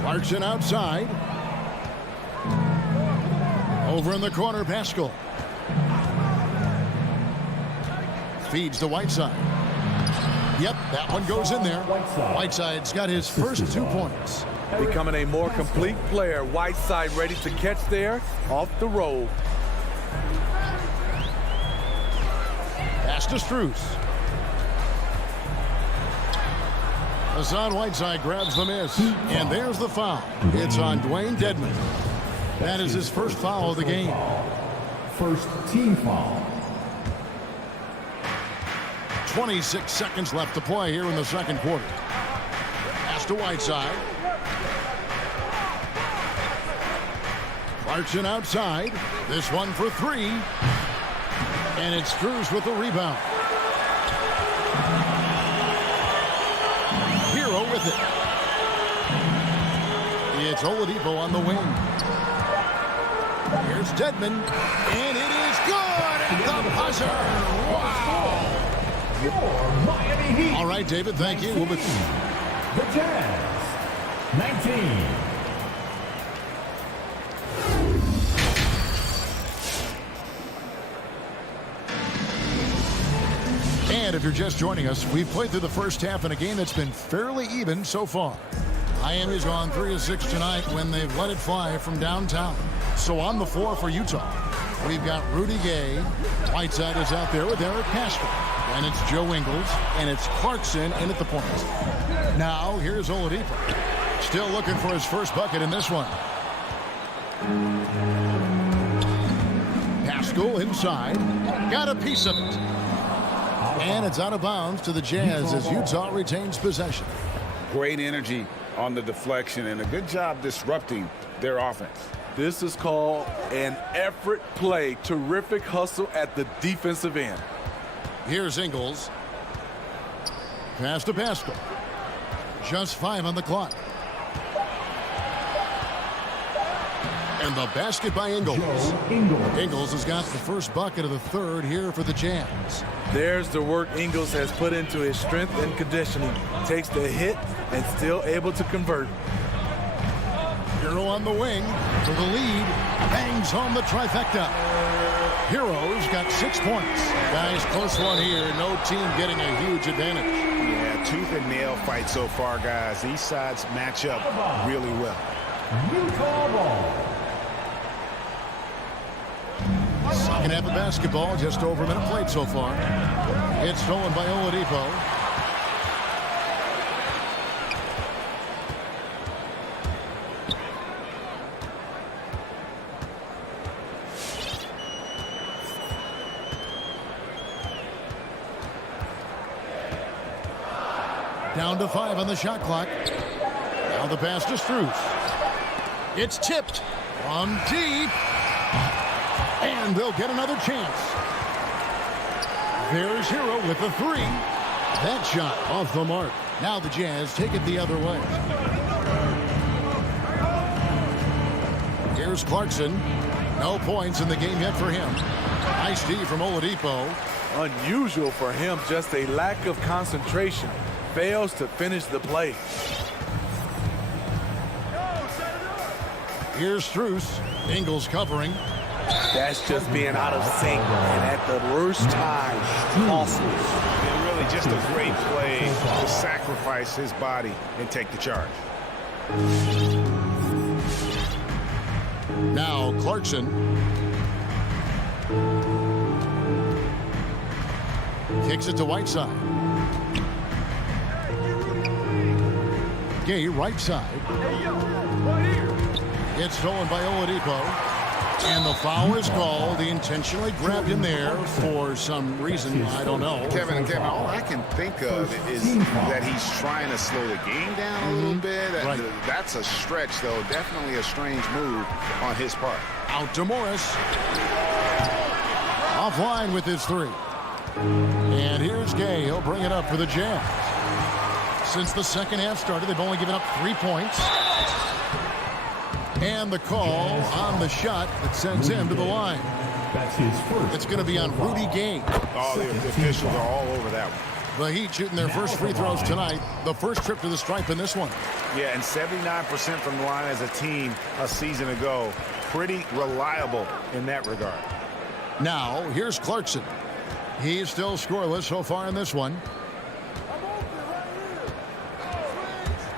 Clarkson outside. Over in the corner, Pascal. Feeds to Whiteside. Yep, that one goes in there. Whiteside's got his first 2 points. Becoming a more complete player. Whiteside ready to catch there off the roll. Pass to Strus. Hassan Whiteside grabs the miss. And there's the foul. It's on Dwayne Dedmon. That is his first foul of the game. First team foul. 26 seconds left to play here in the second quarter. Pass to Whiteside. Clarkson outside. This one for three. And it's Strus with the rebound. Hero with it. It's Oladipo on the wing. Here's Dedmon. And it is good at the buzzer. Wow. Miami Heat. All right, David, thank you. The Jazz, 19. And if you're just joining us, we've played through the first half in a game that's been fairly even so far. Miami's gone 3 of 6 tonight when they've let it fly from downtown. So on the floor for Utah, we've got Rudy Gay. Whiteside is out there with Eric Pascal. And it's Joe Ingles, and it's Clarkson in at the point. Now, here's Oladipo. Still looking for his first bucket in this one. Pascal inside. Got a piece of it. And it's out of bounds to the Jazz as Utah retains possession. Great energy on the deflection and a good job disrupting their offense. This is called an effort play. Terrific hustle at the defensive end. Here's Ingles. Pass to Pascal. Just 5 on the clock. And the basket by Ingles. Ingles has got the first bucket of the third here for the Jazz. There's the work Ingles has put into his strength and conditioning. Takes the hit and still able to convert. Hero on the wing to the lead. Bangs home the trifecta. Hero's got 6 points. Guys, close one here. No team getting a huge advantage. Yeah, tooth and nail fight so far, guys. These sides match up really well. Utah ball. Second half of basketball, just over a minute played so far. It's stolen by Oladipo. Down to 5 on the shot clock. Now the pass to Strus. It's tipped from deep. And they'll get another chance. There's Hero with the three. That shot off the mark. Now the Jazz take it the other way. Here's Clarkson. No points in the game yet for him. Nice D from Oladipo. Unusual for him, just a lack of concentration. Fails to finish the play. Here's Strus. Ingles covering. That's just being out of sync and at the worst time possible. It really just a great play to sacrifice his body and take the charge. Now Clarkson. Kicks it to Whiteside. Gay right side. It's stolen by Oladipo. And the foul is called. He intentionally grabbed him there for some reason. I don't know. Kevin, all I can think of is that he's trying to slow the game down a little bit. Right. That's a stretch, though. Definitely a strange move on his part. Out to Morris. Offline with his three. And here's Gay. He'll bring it up for the Jazz. Since the second half started, they've only given up 3 points. And the call on the shot that sends him to the line. That's his first. It's going to be on Rudy Gay. Oh, the officials are all over that one. The Heat shooting their first free throws tonight. The first trip to the stripe in this one. Yeah, and 79% from the line as a team a season ago. Pretty reliable in that regard. Now, here's Clarkson. He's still scoreless so far in this one.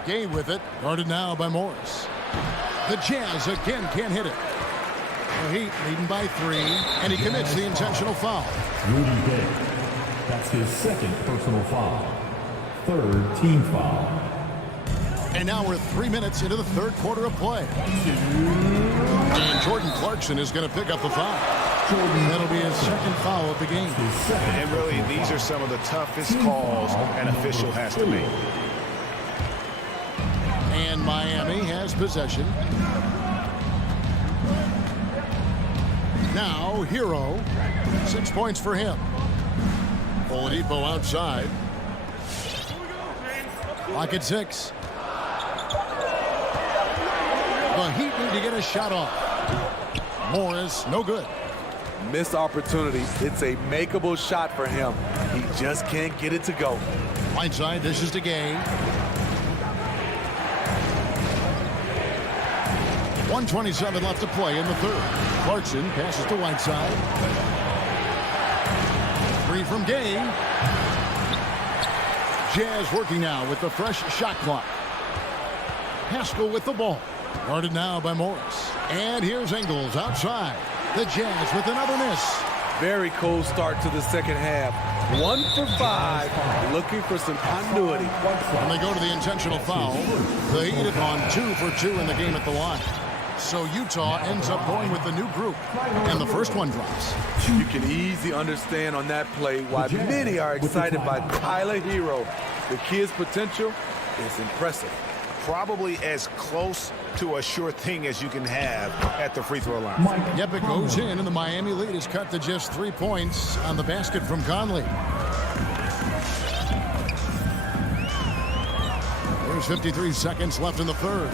Gay with it. Guarded now by Morris. The Jazz again can't hit it. The Heat leading by 3, and he commits the intentional foul. Rudy Gay. That's his second personal foul. Third team foul. And now we're 3 minutes into the third quarter of play. And Jordan Clarkson is going to pick up the foul. That'll be his second foul of the game. And really, these are some of the toughest calls an official has to make. And Miami has possession. Now, Hero. 6 points for him. Oladipo outside. Clock at 6. The Heat need to get a shot off. Morris, no good. Missed opportunity. It's a makeable shot for him. He just can't get it to go. Right side, this is to Gay. 1:27 left to play in the third. Clarkson passes to Whiteside. 3 from Gay. Jazz working now with the fresh shot clock. Haskell with the ball. Guarded now by Morris. And here's Ingles outside. The Jazz with another miss. Very cold start to the second half. 1 for 5. Looking for some continuity. And they go to the intentional foul. The Heat have gone 2 for 2 in the game at the line. So Utah ends up going with the new group. And the first one drops. You can easily understand on that play why many are excited by Tyler Hero. The kid's potential is impressive. Probably as close to a sure thing as you can have at the free throw line. Yep, it goes in, and the Miami lead is cut to just 3 points on the basket from Conley. There's 53 seconds left in the third.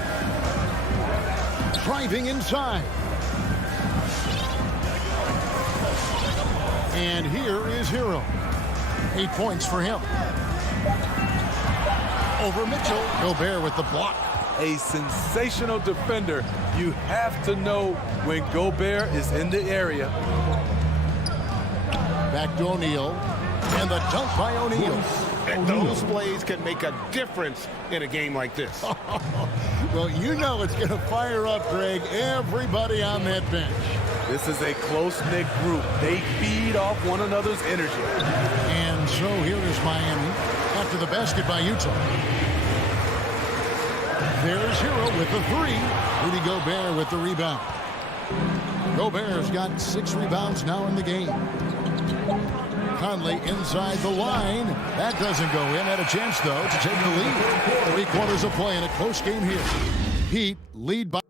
Driving inside. And here is Hero. 8 points for him. Over Mitchell. Gobert with the block. A sensational defender. You have to know when Gobert is in the area. Back to O'Neal. And the dunk by O'Neal. And those plays can make a difference in a game like this. Well, you know it's going to fire up, Greg, everybody on that bench. This is a close-knit group. They feed off one another's energy. And so here is Miami after the basket by Utah. There's Hero with the 3. Rudy Gobert with the rebound. Gobert's got 6 rebounds now in the game. Conley inside the line. That doesn't go in. Had a chance, though, to take the lead. 3 quarters of play in a close game here. Heat lead by...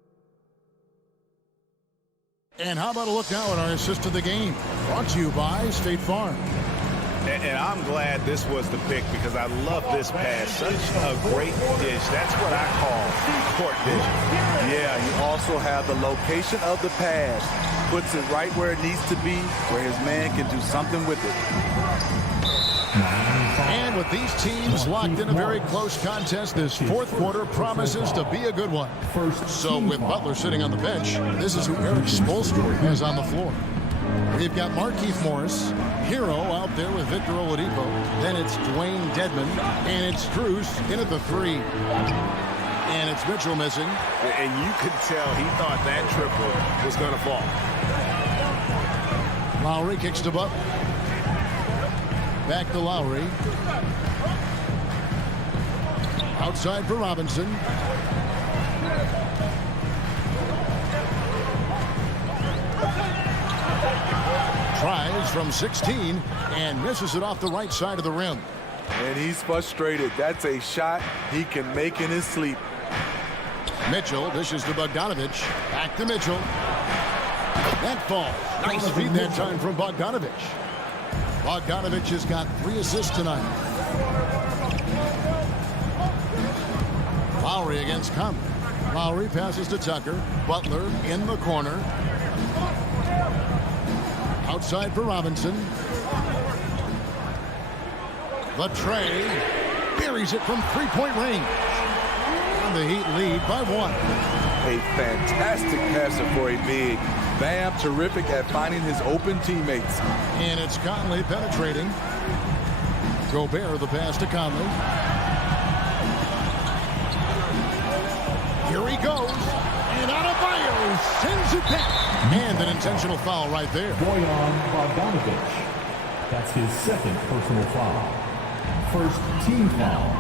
And how about a look now at our assist of the game? Brought to you by State Farm. And I'm glad this was the pick because I love this pass. Such a great dish. That's what I call court vision. Yeah, you also have the location of the pass. Puts it right where it needs to be, where his man can do something with it. And with these teams locked in a very close contest, this fourth quarter promises to be a good one. So with Butler sitting on the bench, this is who Eric Spoelstra has on the floor. We've got Markeith Morris, Hero out there with Victor Oladipo. Then it's Dwayne Dedmon, and it's Strus in at the 3. And it's Mitchell missing. And you could tell he thought that triple was going to fall. Lowry kicks to Butler. Back to Lowry. Outside for Robinson. Tries from 16 and misses it off the right side of the rim. And he's frustrated. That's a shot he can make in his sleep. Mitchell dishes to Bogdanovich. Back to Mitchell. That falls. Nice feed that time from Bogdanovich. Bogdanovich has got 3 assists tonight. Lowry against Conley. Lowry passes to Tucker. Butler in the corner. Outside for Robinson. The tray. Buries it from 3-point range. And the Heat lead by 1. A fantastic passer for a big. Bam, terrific at finding his open teammates. And it's Conley penetrating. Gobert the pass to Conley. Here he goes. And Adebayo sends it back. And an intentional foul right there. Bojan Bogdanovic. That's his 2nd personal foul. 1st team foul.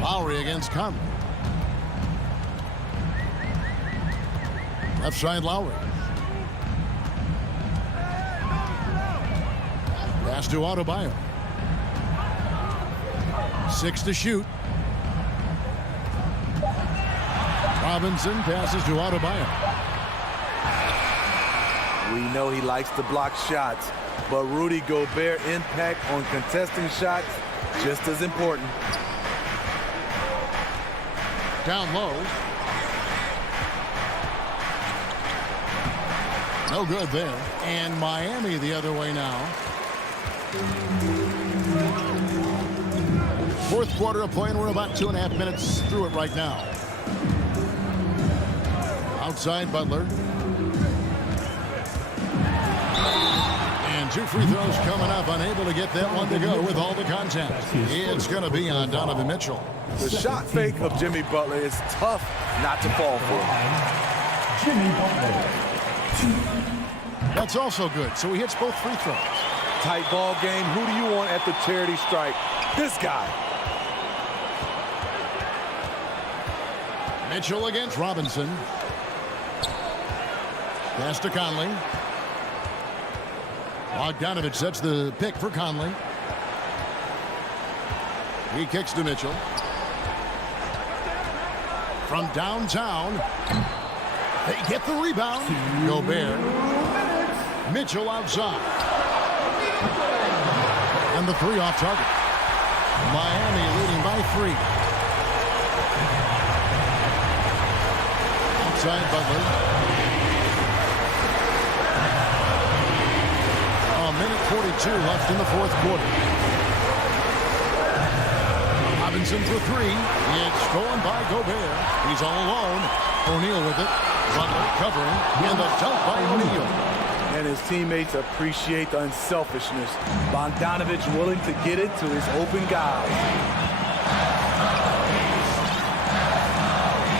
Lowry against Conley. Left side Lowry. Pass to Adebayo. 6 to shoot. Robinson passes to Adebayo. We know he likes to block shots, but Rudy Gobert impact on contesting shots just as important. Down low. No good there. And Miami the other way now. 4th quarter of play, and we're about 2.5 minutes through it right now. Outside Butler. And 2 free throws coming up. Unable to get that one to go with all the contact. It's going to be on Donovan Mitchell. The shot fake of Jimmy Butler is tough not to fall for. Jimmy Butler. That's also good. So he hits both free throws. Tight ball game. Who do you want at the charity stripe? This guy. Mitchell against Robinson. Pass to Conley. Bogdanovich sets the pick for Conley. He kicks to Mitchell. From downtown. They get the rebound. Gobert. Mitchell outside. And the 3 off target. Miami leading by 3. Outside Butler. A minute 42 left in the 4th quarter. Robinson for 3. It's stolen by Gobert. He's all alone. O'Neal with it. Butler covering. And the dunk by O'Neal. And his teammates appreciate the unselfishness. Bogdanovich willing to get it to his open guys.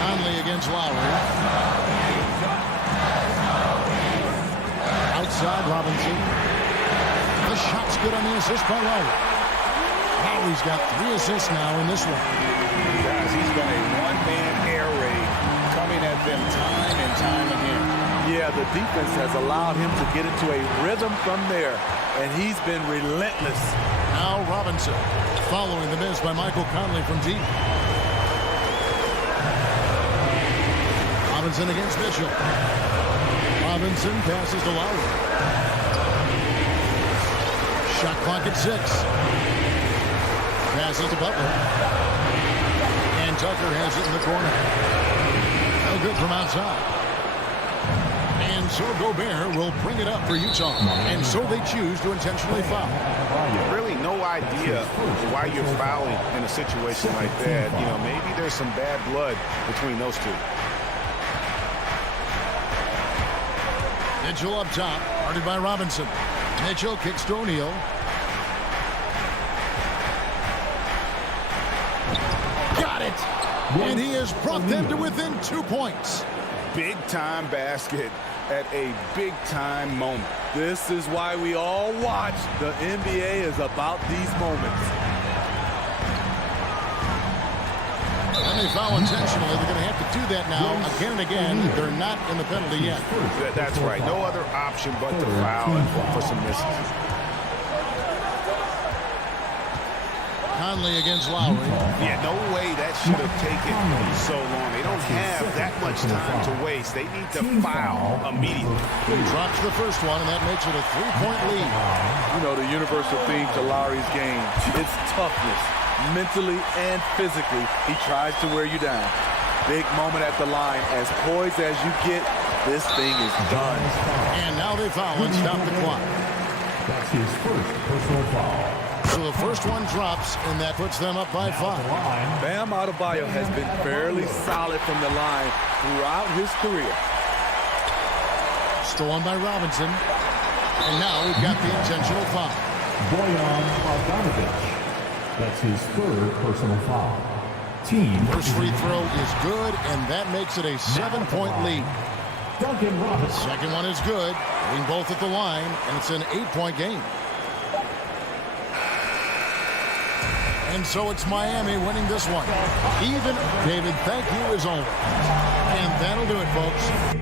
Conley against Lowry. Outside Robinson. The shot's good on the assist by Lowry. Lowry's got 3 assists now in this one. Guys, he's been a one-man air raid coming at them time and time again. Yeah, the defense has allowed him to get into a rhythm from there, and he's been relentless. Now Robinson following the miss by Michael Conley from deep. Robinson against Mitchell. Robinson passes to Lowry. Shot clock at 6. Passes to Butler. And Tucker has it in the corner. No good from outside. And so Gobert will bring it up for Utah. And so they choose to intentionally foul. Really no idea why you're fouling in a situation like that. You know, maybe there's some bad blood between those two. Mitchell up top, guarded by Robinson. Mitchell kicks to O'Neal. Got it! And he has brought them to within 2 points. Big-time basket at a big-time moment. This is why we all watch. The NBA is about these moments. And they foul intentionally. They're going to have to do that now again and again. They're not in the penalty yet. That's right. No other option but to foul and for some misses. Conley against Lowry. Yeah, no way that should have taken so long. They don't have that much time to waste. They need to foul immediately. He drops the first one, and that makes it a 3-point lead. You know, the universal theme to Lowry's game, it's toughness. Mentally and physically, he tries to wear you down. Big moment at the line. As poised as you get, this thing is done. And now they foul and stop the clock. That's his first personal foul. So the first one drops, and that puts them up by 5. Bam Adebayo has been fairly solid from the line throughout his career. Stolen by Robinson. And now we've got the intentional foul. Bojan Bogdanovic. That's his third personal foul. Team. First free throw is good, and that makes it a 7-point lead. Duncan Robinson. Second one is good. Hitting both at the line, and it's an 8-point game. And so it's Miami winning this one. Even, David, thank you as always. And that'll do it, folks.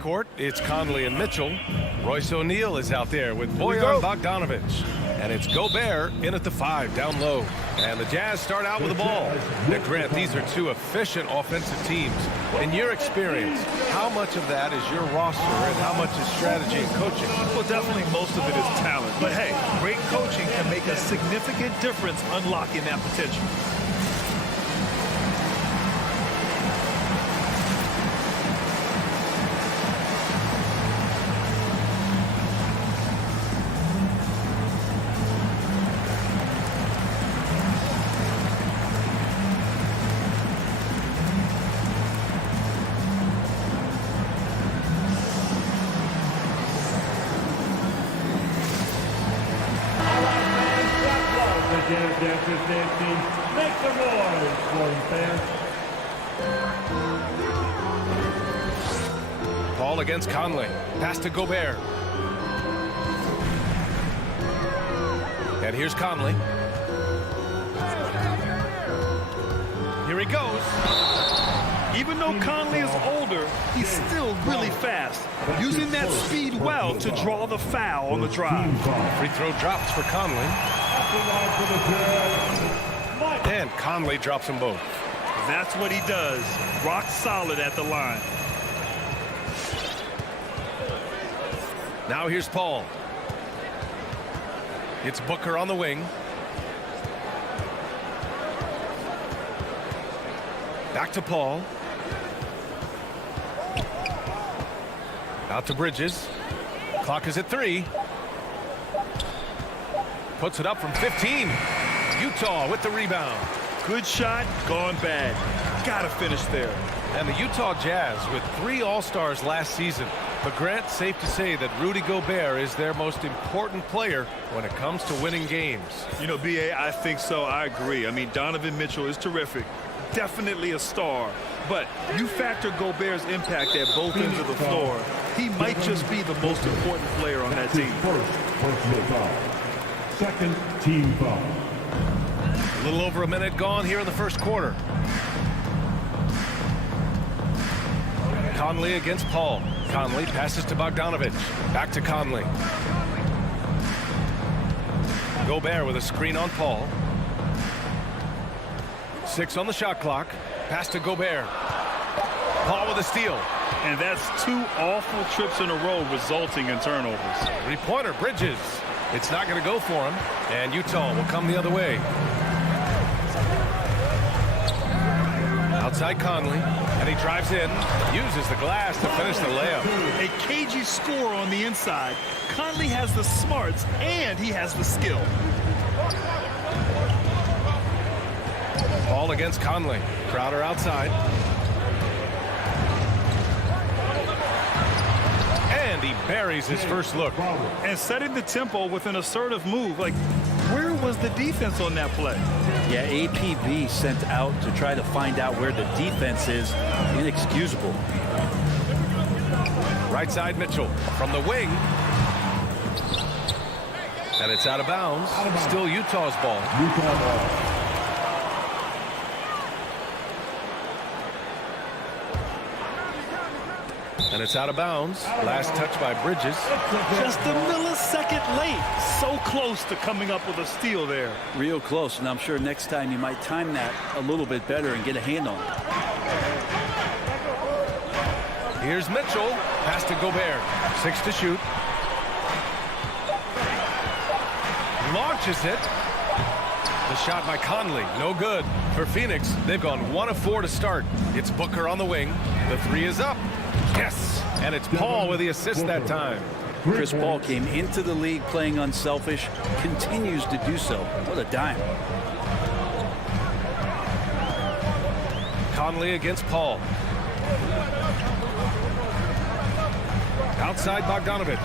backcourt, it's Conley and Mitchell. Royce O'Neal is out there with Bojan Bogdanovic. And it's Gobert in at the 5, down low. And the Jazz start out with the ball. Now, Grant, these are two efficient offensive teams. In your experience, how much of that is your roster and how much is strategy and coaching? Well, definitely most of it is talent. But hey, great coaching can make a significant difference unlocking that potential. Make some noise for him, fans. Ball against Conley. Pass to Gobert. And here's Conley. Here he goes. Even though Conley is older, he's still really fast, using that speed well to draw the foul on the drive. Free throw drops for Conley. And Conley drops them both. That's what he does. Rock solid at the line. Now here's Paul. It's Booker on the wing. Back to Paul. Out to Bridges. Clock is at 3. Puts it up from 15. Utah with the rebound. Good shot, gone bad. Gotta finish there. And the Utah Jazz with 3 All-Stars last season. But Grant, safe to say that Rudy Gobert is their most important player when it comes to winning games. You know, B.A., I think so. I agree. I mean, Donovan Mitchell is terrific. Definitely a star. But you factor Gobert's impact at both ends of the floor, he might just be the most important player on that team. First personal foul. Second team foul. A little over a minute gone here in the first quarter. Conley against Paul. Conley passes to Bogdanovic. Back to Conley. Gobert with a screen on Paul. 6 on the shot clock. Pass to Gobert. Paul with a steal. And that's 2 awful trips in a row resulting in turnovers. 3-pointer, Bridges. It's not going to go for him. And Utah will come the other way. Outside Conley. And he drives in. Uses the glass to finish the layup. A cagey score on the inside. Conley has the smarts and he has the skill. Ball against Conley. Crowder outside. And he buries his first look. And setting the tempo with an assertive move. Like, where was the defense on that play? Yeah, APB sent out to try to find out where the defense is. Inexcusable. Right side Mitchell from the wing. And it's out of bounds. Still Utah's ball. And it's out of bounds. Last touch by Bridges. Just a millisecond late. So close to coming up with a steal there. Real close, and I'm sure next time you might time that a little bit better and get a hand on it. Here's Mitchell. Pass to Gobert. 6 to shoot. Launches it. The shot by Conley. No good. For Phoenix, they've gone 1 of 4 to start. It's Booker on the wing. The 3 is up. Yes. And it's Paul with the assist that time. Chris Paul came into the league playing unselfish, continues to do so. What a dime. Conley against Paul. Outside Bogdanovic.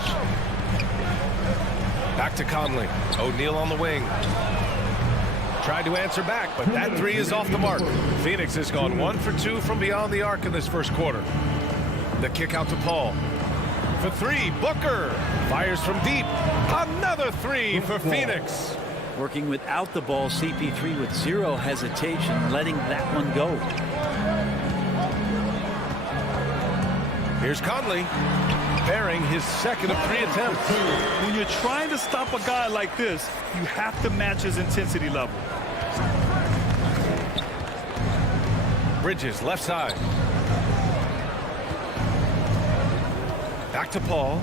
Back to Conley. O'Neal on the wing. Tried to answer back, but that 3 is off the mark. Phoenix has gone 1 for 2 from beyond the arc in this first quarter. The kick out to Paul. For 3, Booker fires from deep. Another 3 for Phoenix. Working without the ball, CP3 with 0 hesitation, letting that one go. Here's Conley, bearing his second of 3 attempts. When you're trying to stop a guy like this, you have to match his intensity level. Bridges, left side. Back to Paul.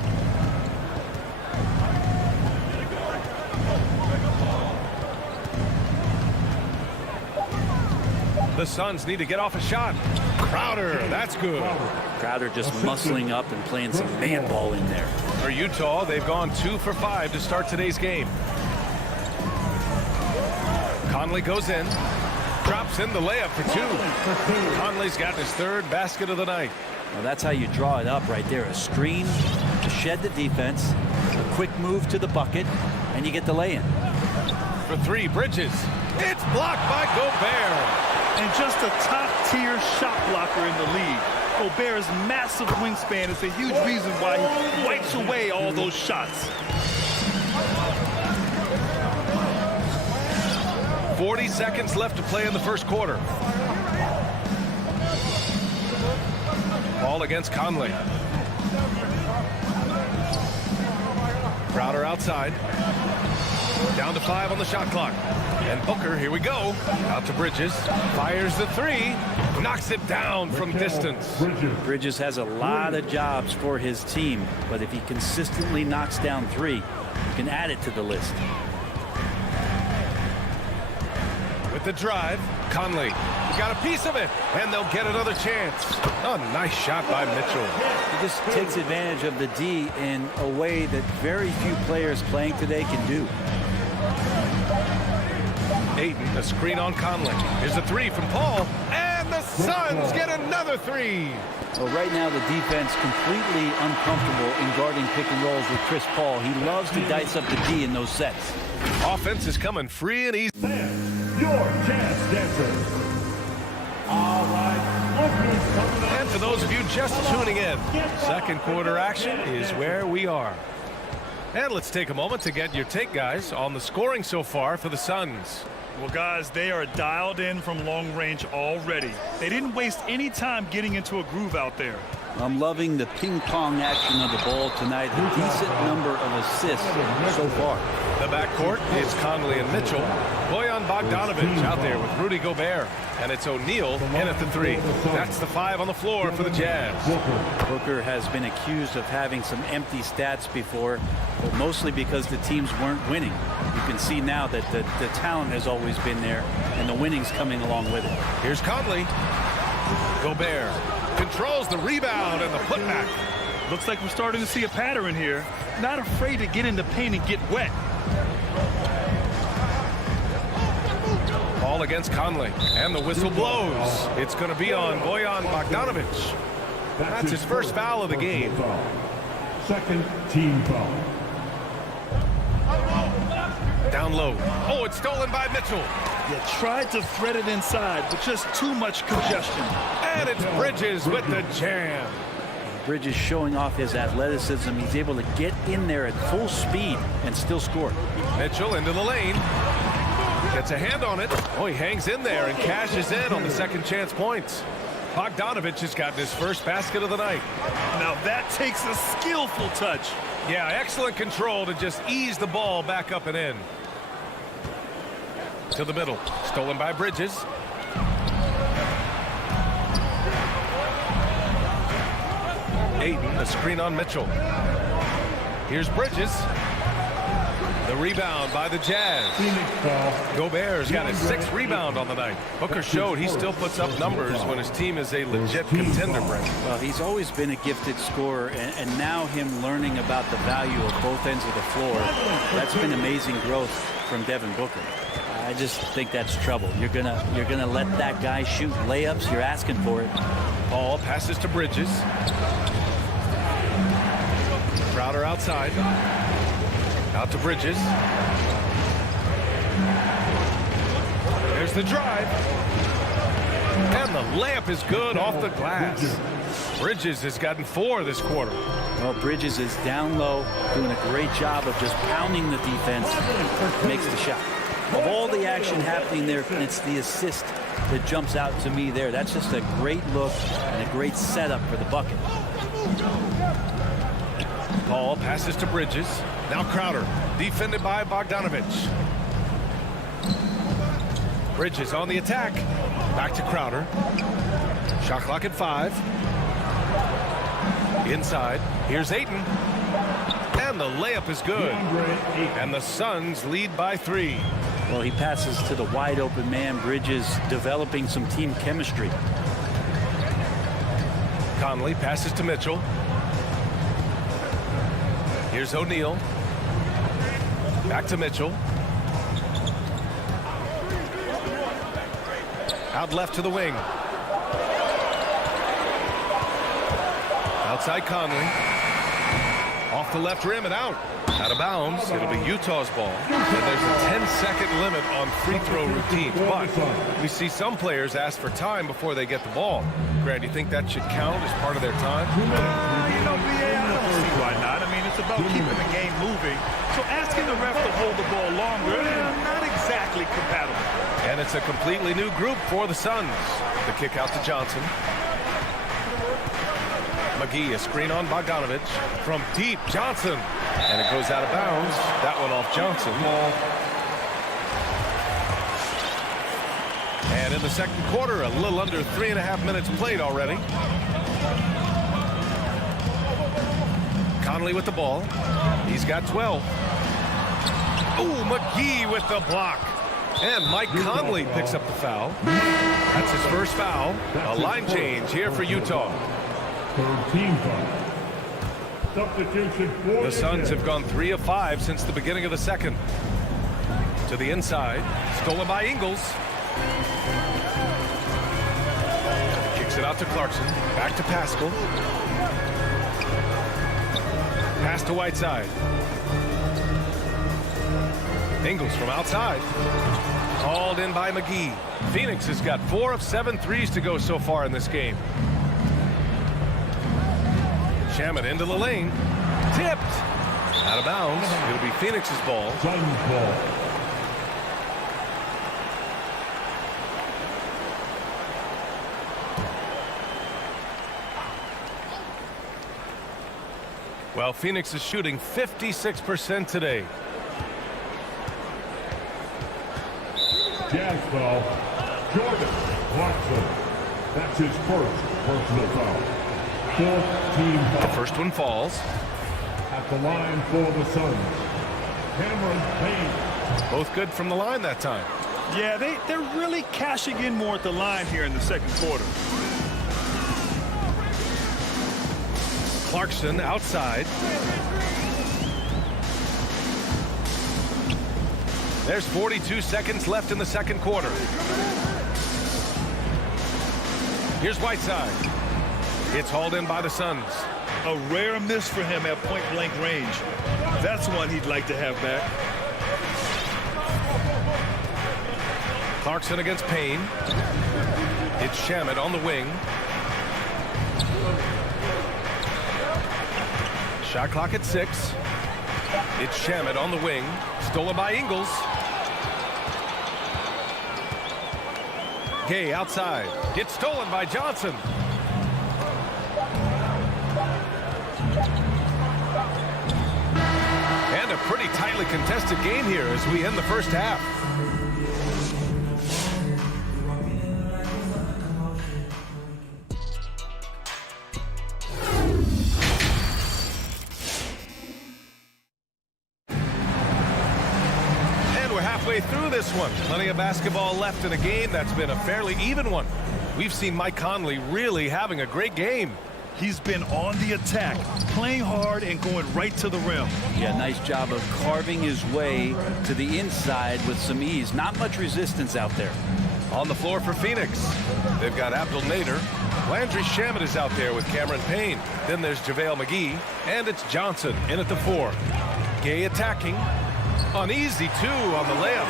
The Suns need to get off a shot. Crowder, that's good. Crowder just muscling up and playing some man ball in there. For Utah, they've gone 2 for 5 to start today's game. Conley goes in. Drops in the layup for 2. Conley's got his 3rd basket of the night. Well, that's how you draw it up right there. A screen to shed the defense, a quick move to the bucket, and you get the lay-in. For 3, Bridges. It's blocked by Gobert. And just a top-tier shot blocker in the league. Gobert's massive wingspan is a huge reason why he wipes away all those shots. 40 seconds left to play in the first quarter. Ball against Conley. Crowder outside. Down to 5 on the shot clock. And Booker, here we go. Out to Bridges. Fires the 3. Knocks it down from distance. Bridges has a lot of jobs for his team, but if he consistently knocks down 3, you can add it to the list. With the drive, Conley. He got a piece of it, and they'll get another chance. Oh, nice shot by Mitchell. He just takes advantage of the D in a way that very few players playing today can do. Ayton, a screen on Conley. Here's a 3 from Paul, and the Suns get another 3. Well, right now the defense completely uncomfortable in guarding pick and rolls with Chris Paul. He loves to dice up the D in those sets. Offense is coming free and easy. Your chance dancers. All right. And for those of you just tuning in, second quarter action is where we are. And let's take a moment to get your take, guys, on the scoring so far for the Suns. Well, guys, they are dialed in from long range already. They didn't waste any time getting into a groove out there. I'm loving the ping-pong action of the ball tonight. A decent number of assists so far. The backcourt is Conley and Mitchell. Bojan Bogdanovic out there with Rudy Gobert. And it's O'Neal in at the 3. That's the 5 on the floor for the Jazz. Booker has been accused of having some empty stats before, but mostly because the teams weren't winning. You can see now that the talent has always been there, and the winning's coming along with it. Here's Conley. Gobert controls the rebound and the putback. Looks like we're starting to see a pattern here. Not afraid to get in the paint and get wet. Ball against Conley, and the whistle blows. It's going to be on Bojan Bogdanovic. That's his first foul of the game. Second team foul. Down low. Oh, it's stolen by Mitchell. You tried to thread it inside, but just too much congestion. And it's Bridges with the jam. Bridges showing off his athleticism. He's able to get in there at full speed and still score. Mitchell into the lane. Gets a hand on it. Oh, he hangs in there and cashes in on the second chance points. Bogdanovic has gotten his first basket of the night. Now that takes a skillful touch. Yeah, excellent control to just ease the ball back up and in. To the middle. Stolen by Bridges. Ayton, a screen on Mitchell. Here's Bridges. The rebound by the Jazz. Gobert's got his 6th rebound on the night. Booker showed he still puts up numbers when his team is a legit contender, Brent. Well, he's always been a gifted scorer, and now him learning about the value of both ends of the floor, that's been amazing growth from Devin Booker. I just think that's trouble. You're gonna let that guy shoot layups. You're asking for it. Paul passes to Bridges. Crowder outside. Out to Bridges. There's the drive. And the layup is good off the glass. Bridges has gotten 4 this quarter. Well, Bridges is down low, doing a great job of just pounding the defense. Makes the shot. Of all the action happening there, it's the assist that jumps out to me there. That's just a great look and a great setup for the bucket. Hall passes to Bridges. Now Crowder, defended by Bogdanovich. Bridges on the attack. Back to Crowder. Shot clock at 5. Inside. Here's Ayton. And the layup is good. And the Suns lead by 3. Well, he passes to the wide open man. Bridges developing some team chemistry. Conley passes to Mitchell. Here's O'Neal. Back to Mitchell. Out left to the wing. Outside Conley. Off the left rim and out. Out of bounds. It'll be Utah's ball. And there's a 10-second limit on free throw routines. But we see some players ask for time before they get the ball. Grant, do you think that should count as part of their time? You know, BA, I don't see why not. I mean, it's about keeping the game moving. So asking the ref to hold the ball longer, not exactly compatible. And it's a completely new group for the Suns. The kick out to Johnson. McGee, a screen on Bogdanovich. From deep, Johnson. And it goes out of bounds. That one off Johnson. And in the second quarter, a little under 3.5 minutes played already. Conley with the ball. He's got 12. Oh, McGee with the block. And Mike Conley picks up the foul. That's his first foul. A line change here for Utah. Team foul. Substitution for the Suns have gone 3 of 5 since the beginning of the second. To the inside. Stolen by Ingles. Kicks it out to Clarkson. Back to Pascal. Pass to Whiteside. Ingles from outside. Called in by McGee. Phoenix has got 4 of 7 threes to go so far in this game. Shamet into the lane. Tipped. Out of bounds. It'll be Phoenix's ball. Suns ball. Well, Phoenix is shooting 56% today. Jazz foul. Jordan Clarkson. That's his first personal foul. 4th team foul. The first one falls. At the line for the Suns, Cameron Payne. Both good from the line that time. Yeah, they're really cashing in more at the line here in the second quarter. Clarkson outside. There's 42 seconds left in the second quarter. Here's Whiteside. It's hauled in by the Suns. A rare miss for him at point-blank range. That's one he'd like to have back. Clarkson against Payne. It's Shamet on the wing. Shot clock at 6. It's Shamet on the wing. Stolen by Ingles. Gay outside. Gets stolen by Johnson. And a pretty tightly contested game here as we end the first half. Through this one. Plenty of basketball left in a game that's been a fairly even one. We've seen Mike Conley really having a great game. He's been on the attack, playing hard and going right to the rim. Yeah, nice job of carving his way to the inside with some ease. Not much resistance out there. On the floor for Phoenix, they've got Abdel Nader. Landry Shamet is out there with Cameron Payne. Then there's JaVale McGee, and it's Johnson in at the 4. Gay attacking. Uneasy, 2 on the layup.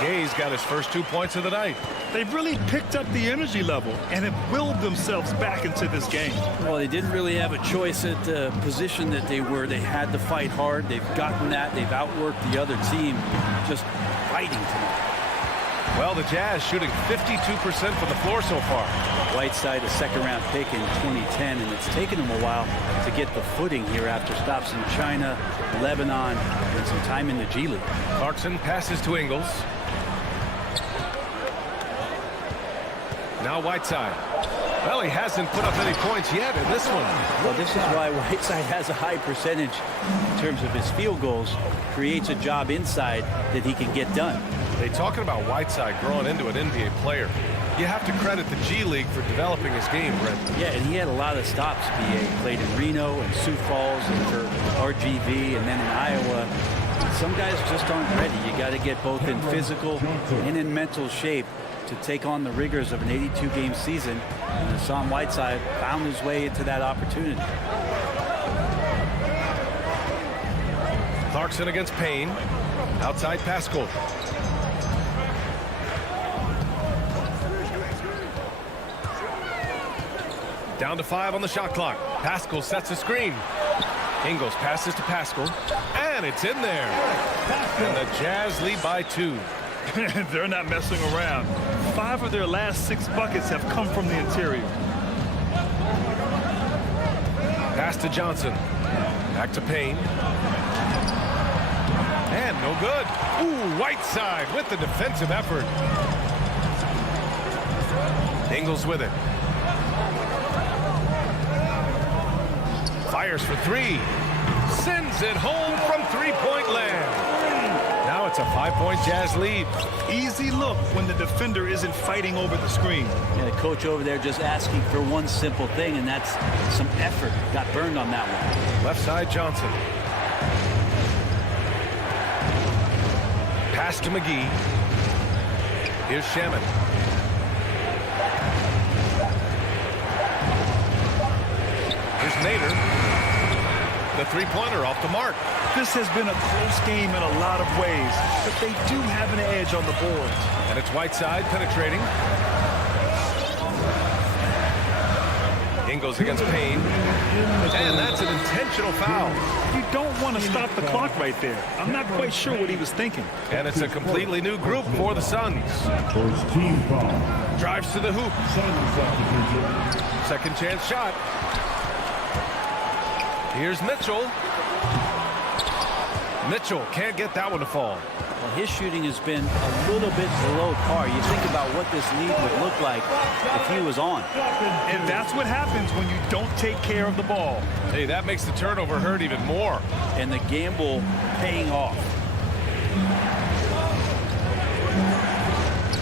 Gay's got his first 2 points of the night. They've really picked up the energy level and have willed themselves back into this game. Well, they didn't really have a choice at the position that they were. They had to fight hard. They've gotten that. They've outworked the other team. Just fighting tonight. Well, the Jazz shooting 52% from the floor so far. Whiteside, a second-round pick in 2010, and it's taken him a while to get the footing here after stops in China, Lebanon, and some time in the G League. Clarkson passes to Ingles. Now Whiteside. Well, he hasn't put up any points yet in this one. Well, this is why Whiteside has a high percentage in terms of his field goals. Creates a job inside that he can get done. They talking about Whiteside growing into an NBA player. You have to credit the G League for developing his game, Brent. Yeah, and he had a lot of stops. He played in Reno and Sioux Falls and for RGV and then in Iowa. Some guys just aren't ready. You got to get both in physical and in mental shape to take on the rigors of an 82-game season. And Hassan Whiteside found his way into that opportunity. Clarkson against Payne. Outside Pascal. Down to 5 on the shot clock. Pascal sets a screen. Ingles passes to Pascal. And it's in there. And the Jazz lead by 2. They're not messing around. 5 of their last 6 buckets have come from the interior. Pass to Johnson. Back to Payne. And no good. Ooh, Whiteside with the defensive effort. Ingles with it. Fires for 3. Sends it home from three-point land. Now it's a 5-point Jazz lead. Easy look when the defender isn't fighting over the screen. Yeah, the coach over there just asking for one simple thing, and that's some effort. Got burned on that one. Left side Johnson. Pass to McGee. Here's Shaman. Here's Nader. The three-pointer off the mark. This has been a close game in a lot of ways, but they do have an edge on the boards. And it's Whiteside penetrating. Ingles against Payne. And that's an intentional foul. You don't want to stop the clock right there. I'm not quite sure what he was thinking. And it's a completely new group for the Suns. Drives to the hoop. Second chance shot. Here's Mitchell. Mitchell can't get that one to fall. Well, his shooting has been a little bit below par. You think about what this lead would look like if he was on. And that's what happens when you don't take care of the ball. Hey, that makes the turnover hurt even more. And the gamble paying off.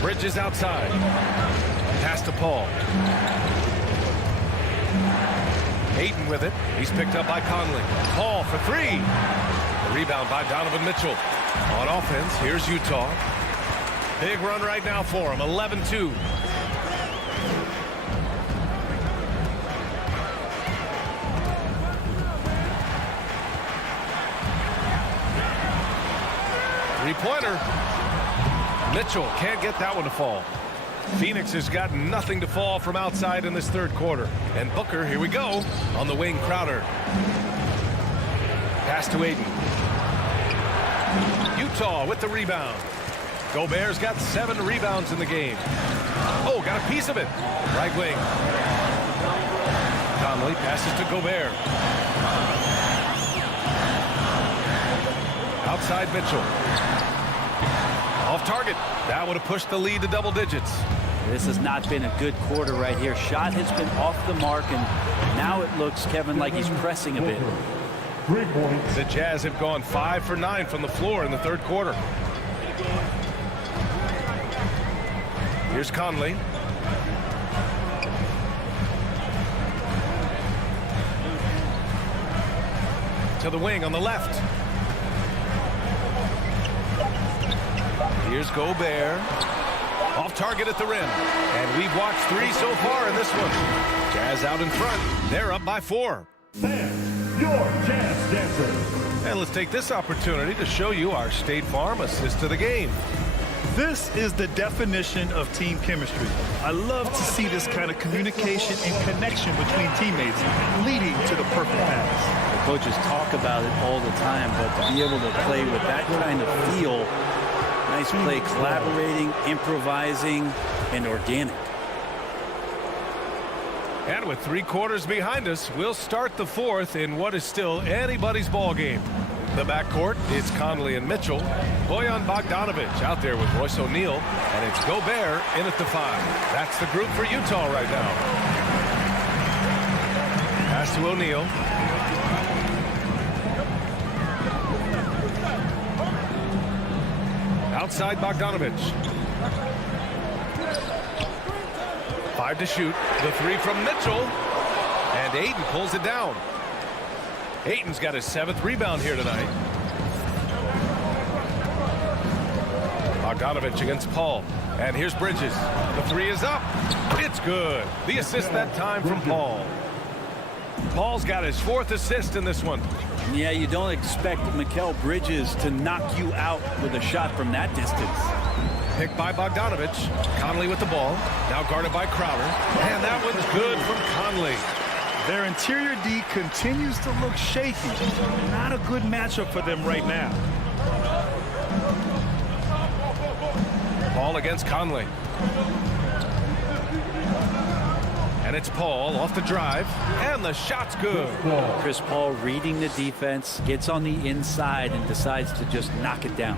Bridges outside. Pass to Paul. Ayton with it. He's picked up by Conley. Paul for 3. A rebound by Donovan Mitchell. On offense, here's Utah. Big run right now for him. 11-2. Three-pointer. Mitchell can't get that one to fall. Phoenix has got nothing to fall from outside in this third quarter. And Booker, here we go, on the wing. Crowder. Pass to Ayton. Utah with the rebound. Gobert's got 7 rebounds in the game. Oh, got a piece of it. Right wing. Conley passes to Gobert. Outside Mitchell. Off target. That would have pushed the lead to double digits. This has not been a good quarter right here. Shot has been off the mark, and now it looks, Kevin, like he's pressing a bit. 3 points. The Jazz have gone 5 for 9 from the floor in the third quarter. Here's Conley. To the wing on the left. Here's Gobert. Off target at the rim. And we've watched 3 so far in this one. Jazz out in front. They're up by 4. Fans, your Jazz dancers. And let's take this opportunity to show you our State Farm assist to the game. This is the definition of team chemistry. I love to see this kind of communication and connection between teammates leading to the perfect pass. The coaches talk about it all the time, but to be able to play with that kind of feel, Nice play, collaborating, improvising, and organic. And with 3 quarters behind us, we'll start the 4th in what is still anybody's ball game. The backcourt, it's Conley and Mitchell. Bojan Bogdanovic out there with Royce O'Neal. And it's Gobert in at the 5. That's the group for Utah right now. Pass to O'Neal. Outside Bogdanovic. 5 to shoot. The 3 from Mitchell. And Ayton pulls it down. Ayton's got his 7th rebound here tonight. Bogdanovic against Paul. And here's Bridges. The 3 is up. It's good. The assist that time from Paul. Paul's got his 4th assist in this one. Yeah, you don't expect Mikal Bridges to knock you out with a shot from that distance. Picked by Bogdanovic. Conley with the ball. Now guarded by Crowder. And that one's good from Conley. Their interior D continues to look shaky. Not a good matchup for them right now. Paul against Conley. And it's Paul off the drive. And the shot's good. Chris Paul reading the defense, gets on the inside and decides to just knock it down.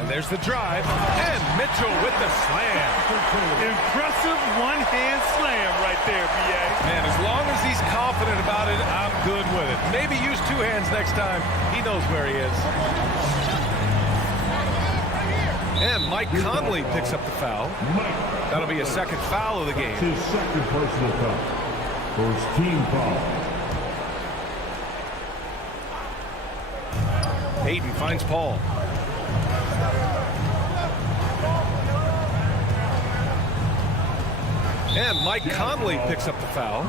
And there's the drive. And Mitchell with the slam. Impressive one-hand slam right there, B.A. Man, as long as he's confident about it, I'm good with it. Maybe use 2 hands next time. He knows where he is. And Mike Conley picks up the foul. That'll be his 2nd foul of the game. His 2nd personal foul. First team foul. Ayton finds Paul. And Mike Conley picks up the foul.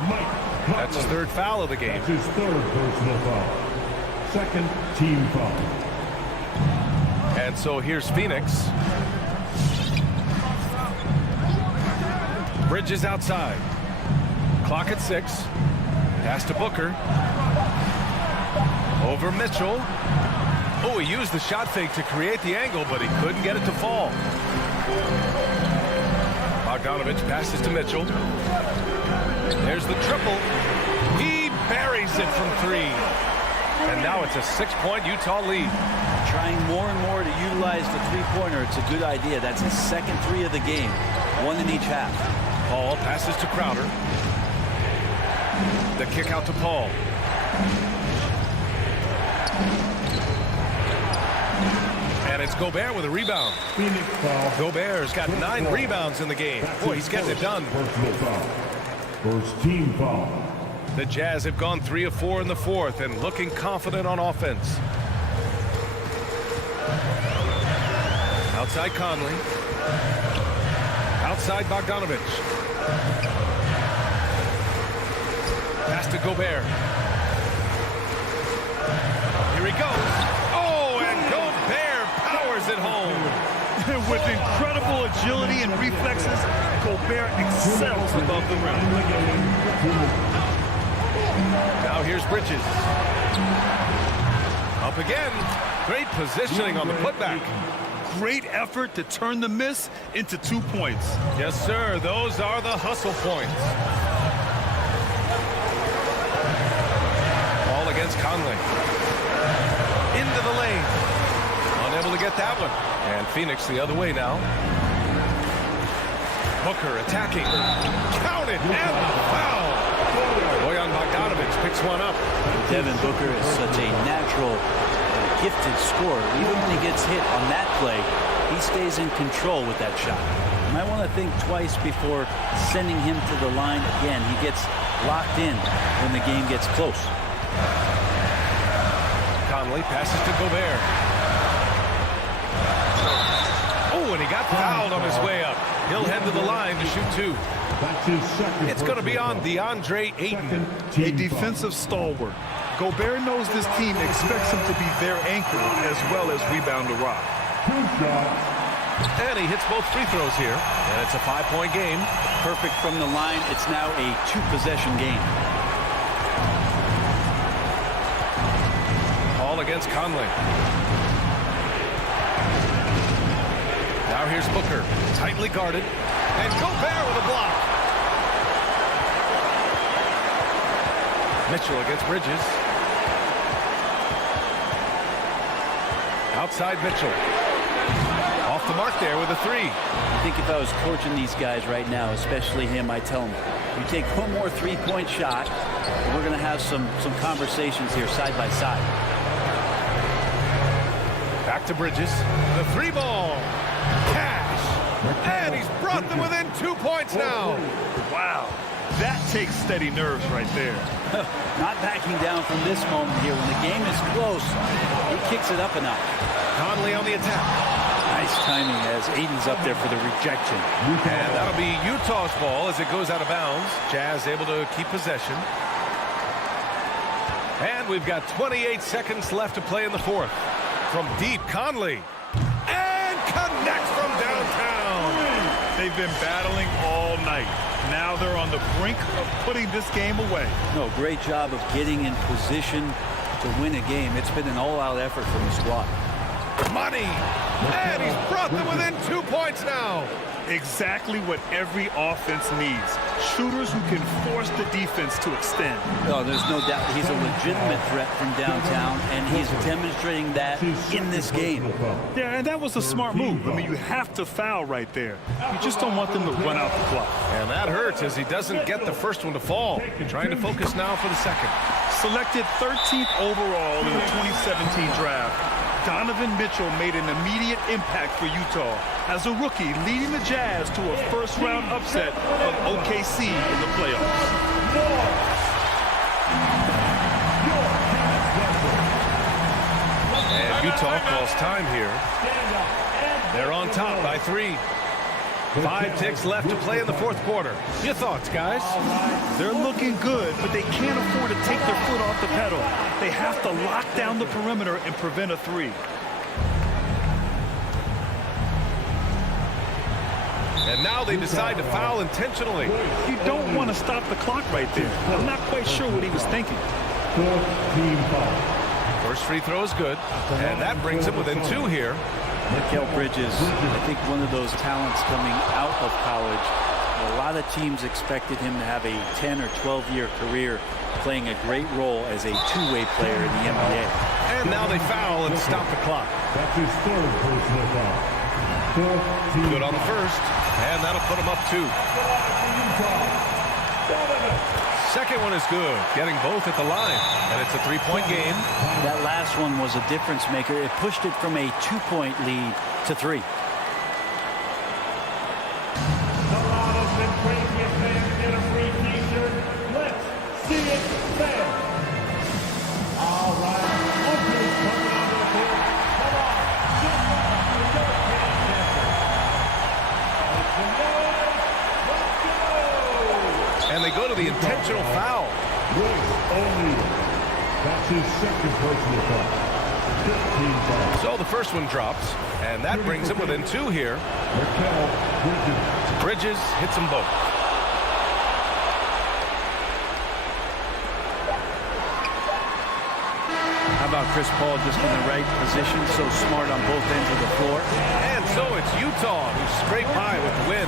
That's his 3rd foul of the game. That's his 3rd personal foul. 2nd team foul. And so here's Phoenix. Bridges outside. Clock at 6. Pass to Booker. Over Mitchell. Oh, he used the shot fake to create the angle, but he couldn't get it to fall. Bogdanovic passes to Mitchell. There's the triple. He buries it from 3. And now it's a 6-point Utah lead. Trying more and more to utilize the 3-pointer. It's a good idea. That's his 2nd 3 of the game. 1 in each half. Paul passes to Crowder. The kick out to Paul. And it's Gobert with a rebound. Phoenix foul. Gobert's got 9 rebounds in the game. Boy, he's getting it done. Personal foul. First team foul. The Jazz have gone 3 of 4 in the 4th and looking confident on offense. Outside Conley. Outside Bogdanovic. Pass to Gobert. Here he goes. Oh, and Gobert powers it home. With incredible agility and reflexes, Gobert excels above the rim. Now here's Bridges. Up again. Great positioning on the putback. Great effort to turn the miss into 2 points. Yes, sir. Those are the hustle points. Ball against Conley. Into the lane. Unable to get that one. And Phoenix the other way now. Booker attacking. Counted and the foul. Bojan Bogdanovic picks one up. Devin Booker is such a natural, gifted scorer. Even when he gets hit on that play, he stays in control with that shot. You might want to think twice before sending him to the line again. He gets locked in when the game gets close. Conley passes to Gobert. Oh, and he got fouled on his way up. He'll head to the line to shoot 2. That's his 2nd. It's going to be on DeAndre Ayton. A defensive stalwart. Gobert knows this team expects him to be their anchor as well as rebound the rock. 2 shots. And he hits both free throws here. And it's a 5-point game. Perfect from the line. It's now a 2-possession game. Paul against Conley. Now here's Booker, tightly guarded, and Gobert with a block. Mitchell against Bridges. Outside Mitchell. Off the mark there with a three. I think if I was coaching these guys right now, especially him, I tell him, you take one more three-point shot, and we're going to have some conversations here side by side. Back to Bridges. The three ball. Cash. And he's brought them within 2 points now. Wow. That takes steady nerves right there. Not backing down from this moment here. When the game is close, he kicks it up a notch. Conley on the attack. Nice timing as Aiden's up there for the rejection. And that'll be Utah's ball as it goes out of bounds. Jazz able to keep possession. And we've got 28 seconds left to play in the fourth. From deep, Conley. And connects from downtown. They've been battling all night. Now they're on the brink of putting this game away. No, great job of getting in position to win a game. It's been an all-out effort from the squad. Money. And he's brought them within 2 points now. Exactly what every offense needs. Shooters who can force the defense to extend. Oh, there's no doubt he's a legitimate threat from downtown, and he's demonstrating that in this game. Yeah, and that was a smart move. I mean, you have to foul right there. You just don't want them to run out the clock. And that hurts as he doesn't get the first one to fall. Trying to focus now for the second. Selected 13th overall in the 2017 draft, Donovan Mitchell made an immediate impact for Utah as a rookie, leading the Jazz to a first-round upset of OKC in the playoffs. And Utah calls time here. They're on top by 3. 5 ticks left to play in the fourth quarter. Your thoughts, guys? They're looking good, but they can't afford to take their foot off the pedal. They have to lock down the perimeter and prevent a three. And now they decide to foul intentionally. You don't want to stop the clock right there. I'm not quite sure what he was thinking. First free throw is good, and that brings him within 2 here. Mikal Bridges, I think one of those talents coming out of college. A lot of teams expected him to have a 10 or 12-year career playing a great role as a two-way player in the NBA. And now they foul and stop the clock. That's his third personal foul. Good on the first, and that'll put him up 2. Second one is good, getting both at the line, and it's a 3-point game. That last one was a difference maker. It pushed it from a 2-point lead to 3. The crowd has been crazy if fans get a free t-shirt. Let's see it then. All right, Uncle's coming on the court. Come on, get back to your campus. Make some noise. Let's go. And they go to the intentional foul. That's his second personal foul. 15 fouls. So the first one drops, and that brings him within 2 here. Bridges hits them both. How about Chris Paul just in the right position, so smart on both ends of the floor? And so it's Utah who scrape by with the win.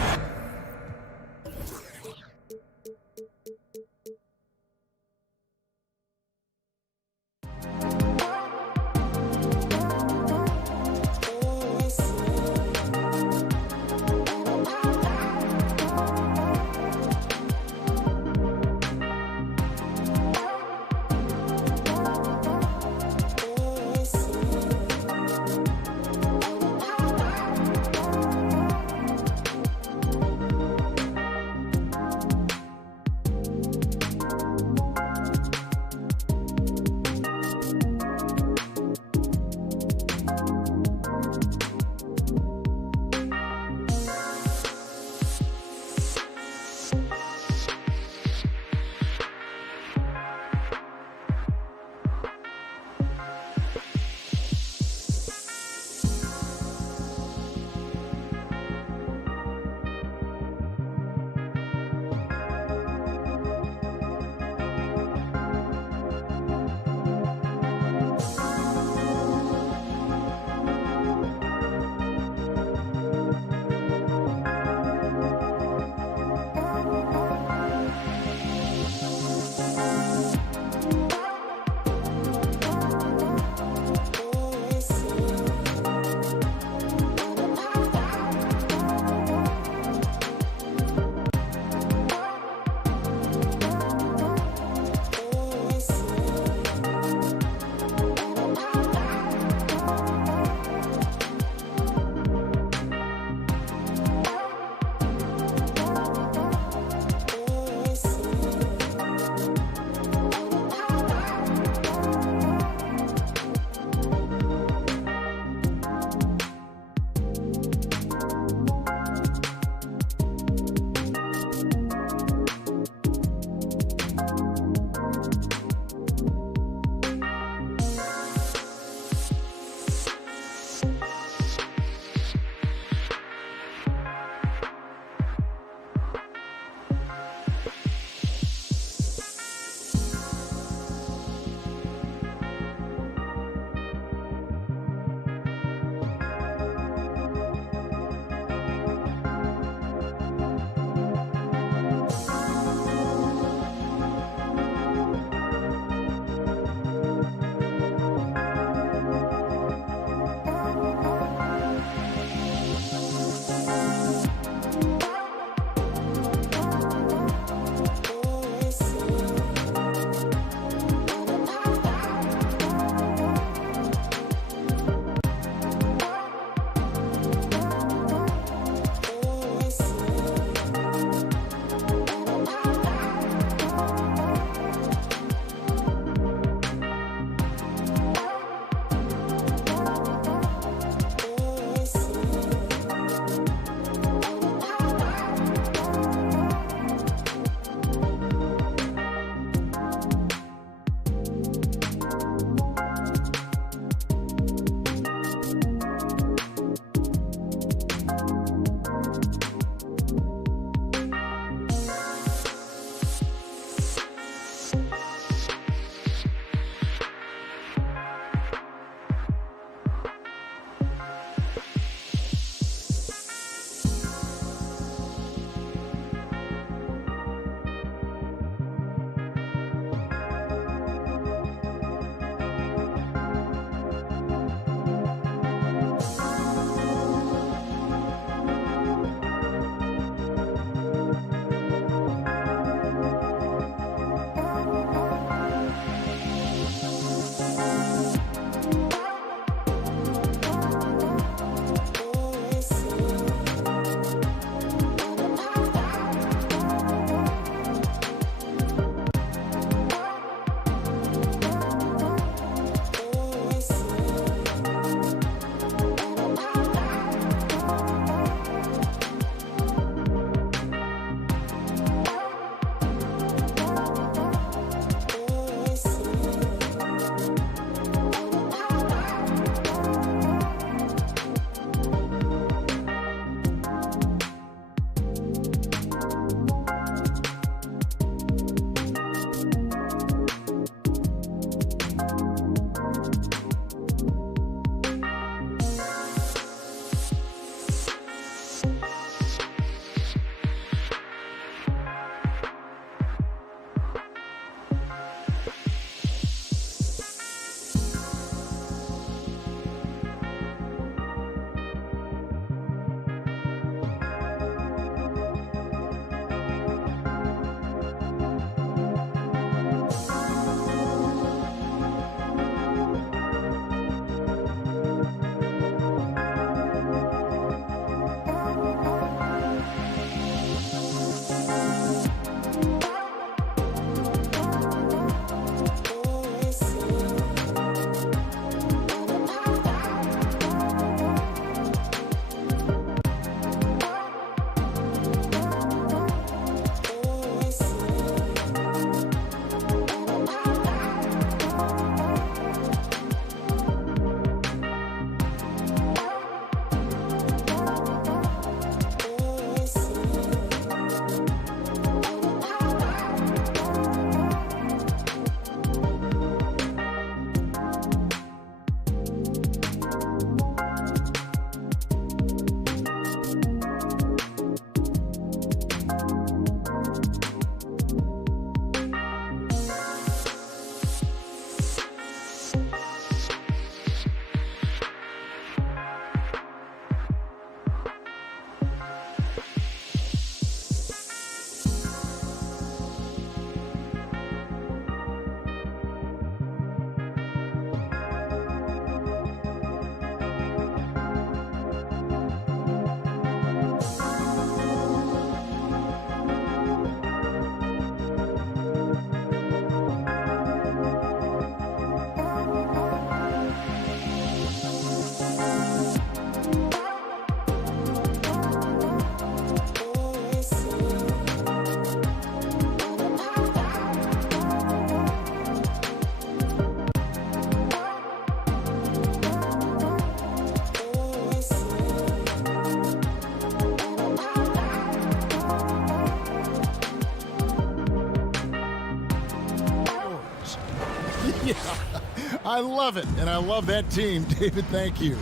Yeah, I love it, and I love that team. David, thank you.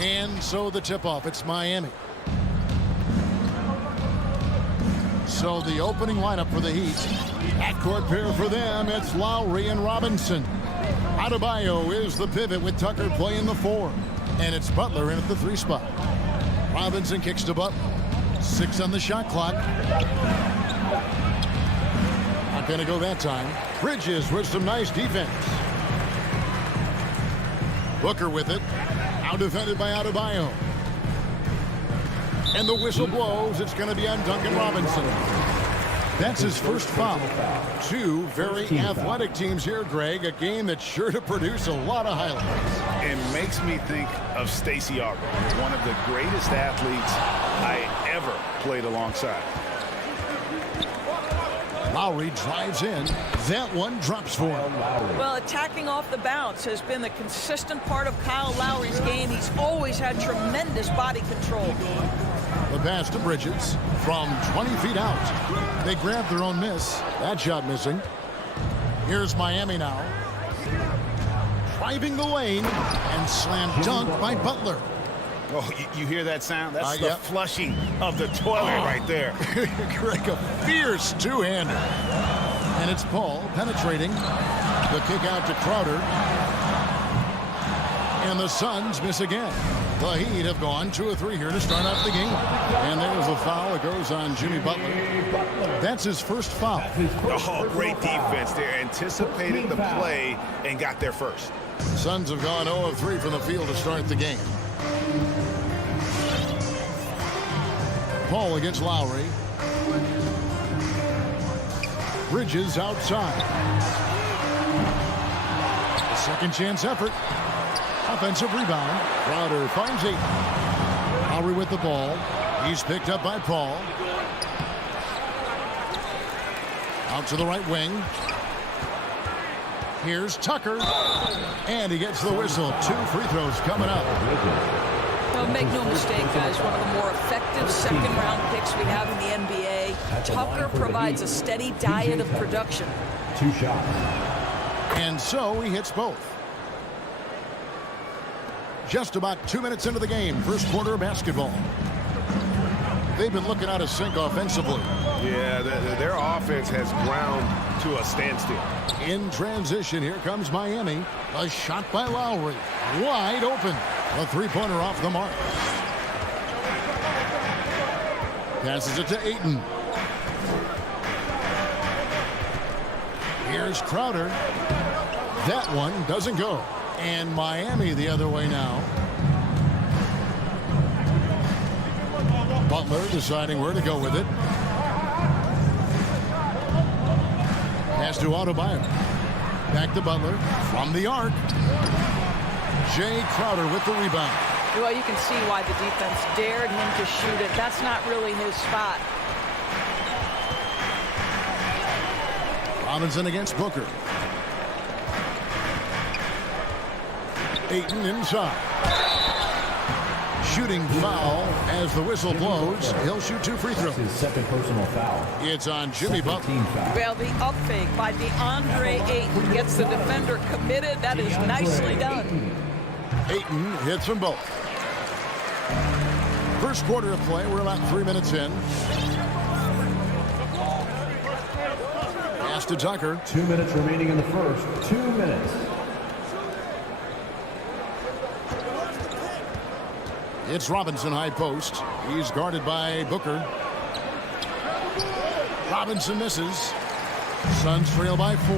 And so the tip-off, it's Miami. So the opening lineup for the Heat. Backcourt pair for them, it's Lowry and Robinson. Adebayo is the pivot with Tucker playing the 4. And it's Butler in at the 3 spot. Robinson kicks to Butler. 6 on the shot clock. Not going to go that time. Bridges with some nice defense. Booker with it. Now defended by Adebayo. And the whistle blows. It's going to be on Duncan Robinson. That's his first foul. 2 very athletic teams here, Greg. A game that's sure to produce a lot of highlights. It makes me think of Stacey Aubrey, one of the greatest athletes I ever played alongside. Lowry drives in. That one drops for him. Well, attacking off the bounce has been the consistent part of Kyle Lowry's game. He's always had tremendous body control. The pass to Bridges from 20 feet out. They grab their own miss. That shot missing. Here's Miami now. Driving the lane and slam dunk by Butler. Oh, you hear that sound? That's the yep. flushing of the toilet right there. Greg, a fierce two-hander. And it's Paul penetrating. The kick out to Crowder. And the Suns miss again. The Heat have gone 2 of 3 here to start off the game. And there's a foul. It goes on Jimmy Butler. That's his first foul. Oh, great defense there. Anticipated the play and got there first. Suns have gone 0 of 3 from the field to start the game. Paul against Lowry. Bridges outside. A second chance effort. Offensive rebound. Crowder finds 8. Lowry with the ball. He's picked up by Paul. Out to the right wing. Here's Tucker. And he gets the whistle. 2 free throws coming up. Well, make no mistake, guys, one of the more effective second-round picks we have in the NBA. Tucker provides a steady diet of production. 2 shots. And so he hits both. Just about 2 minutes into the game, first quarter of basketball. They've been looking out of sync offensively. Yeah, their offense has ground to a standstill. In transition, here comes Miami. A shot by Lowry. Wide open. A three-pointer off the mark. Passes it to Ayton. Here's Crowder. That one doesn't go. And Miami the other way now. Butler deciding where to go with it. Pass to Adebayo. Back to Butler from the arc. Jay Crowder with the rebound. Well, you can see why the defense dared him to shoot it. That's not really his spot. Robinson against Booker. Ayton inside. Shooting foul as the whistle blows. He'll shoot 2 free throws. His second personal foul. It's on Jimmy Butler. Well, the up fake by DeAndre Ayton gets the defender committed. That is nicely done. Ayton hits them both. First quarter of play. We're about 3 minutes in. Pass to Tucker. 2 minutes remaining in the first. 2 minutes. It's Robinson high post. He's guarded by Booker. Robinson misses. Suns trail by 4.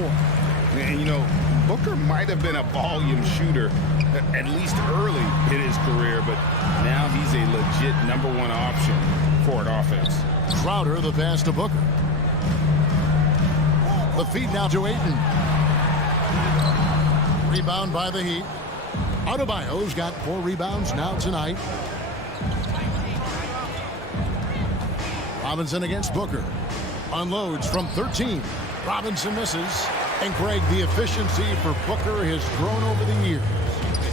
And, you know, Booker might have been a volume shooter, at least early in his career, but now he's a legit #1 option for an offense. Crowder, the pass to Booker. The feed now to Ayton. Rebound by the Heat. Adebayo's got 4 rebounds now tonight. Robinson against Booker. Unloads from 13. Robinson misses. And Greg, the efficiency for Booker has grown over the years.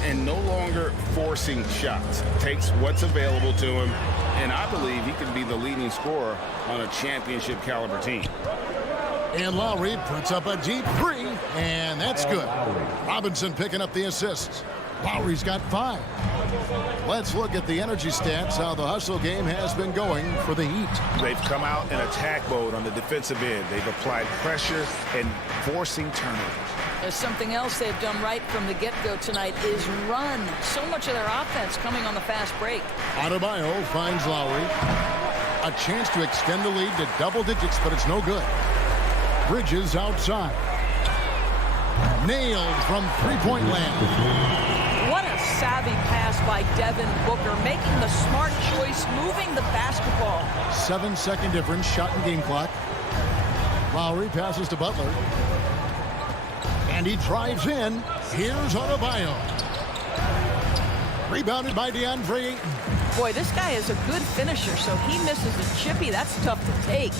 And no longer forcing shots. Takes what's available to him, and I believe he can be the leading scorer on a championship caliber team. And Lowry puts up a deep three, and that's good. Robinson picking up the assists. Lowry's got 5. Let's look at the energy stats, how the hustle game has been going for the Heat. They've come out in attack mode on the defensive end. They've applied pressure and forcing turnovers. There's something else they've done right from the get-go tonight is run. So much of their offense coming on the fast break. Adebayo finds Lowry. A chance to extend the lead to double digits, but it's no good. Bridges outside. Nailed from three-point land. What a savvy pass by Devin Booker, making the smart choice, moving the basketball. 7-second difference, shot and game clock. Lowry passes to Butler. And he drives in. Here's Adebayo. Rebounded by DeAndre Ayton. Boy, this guy is a good finisher, so he misses a chippy. That's tough to take.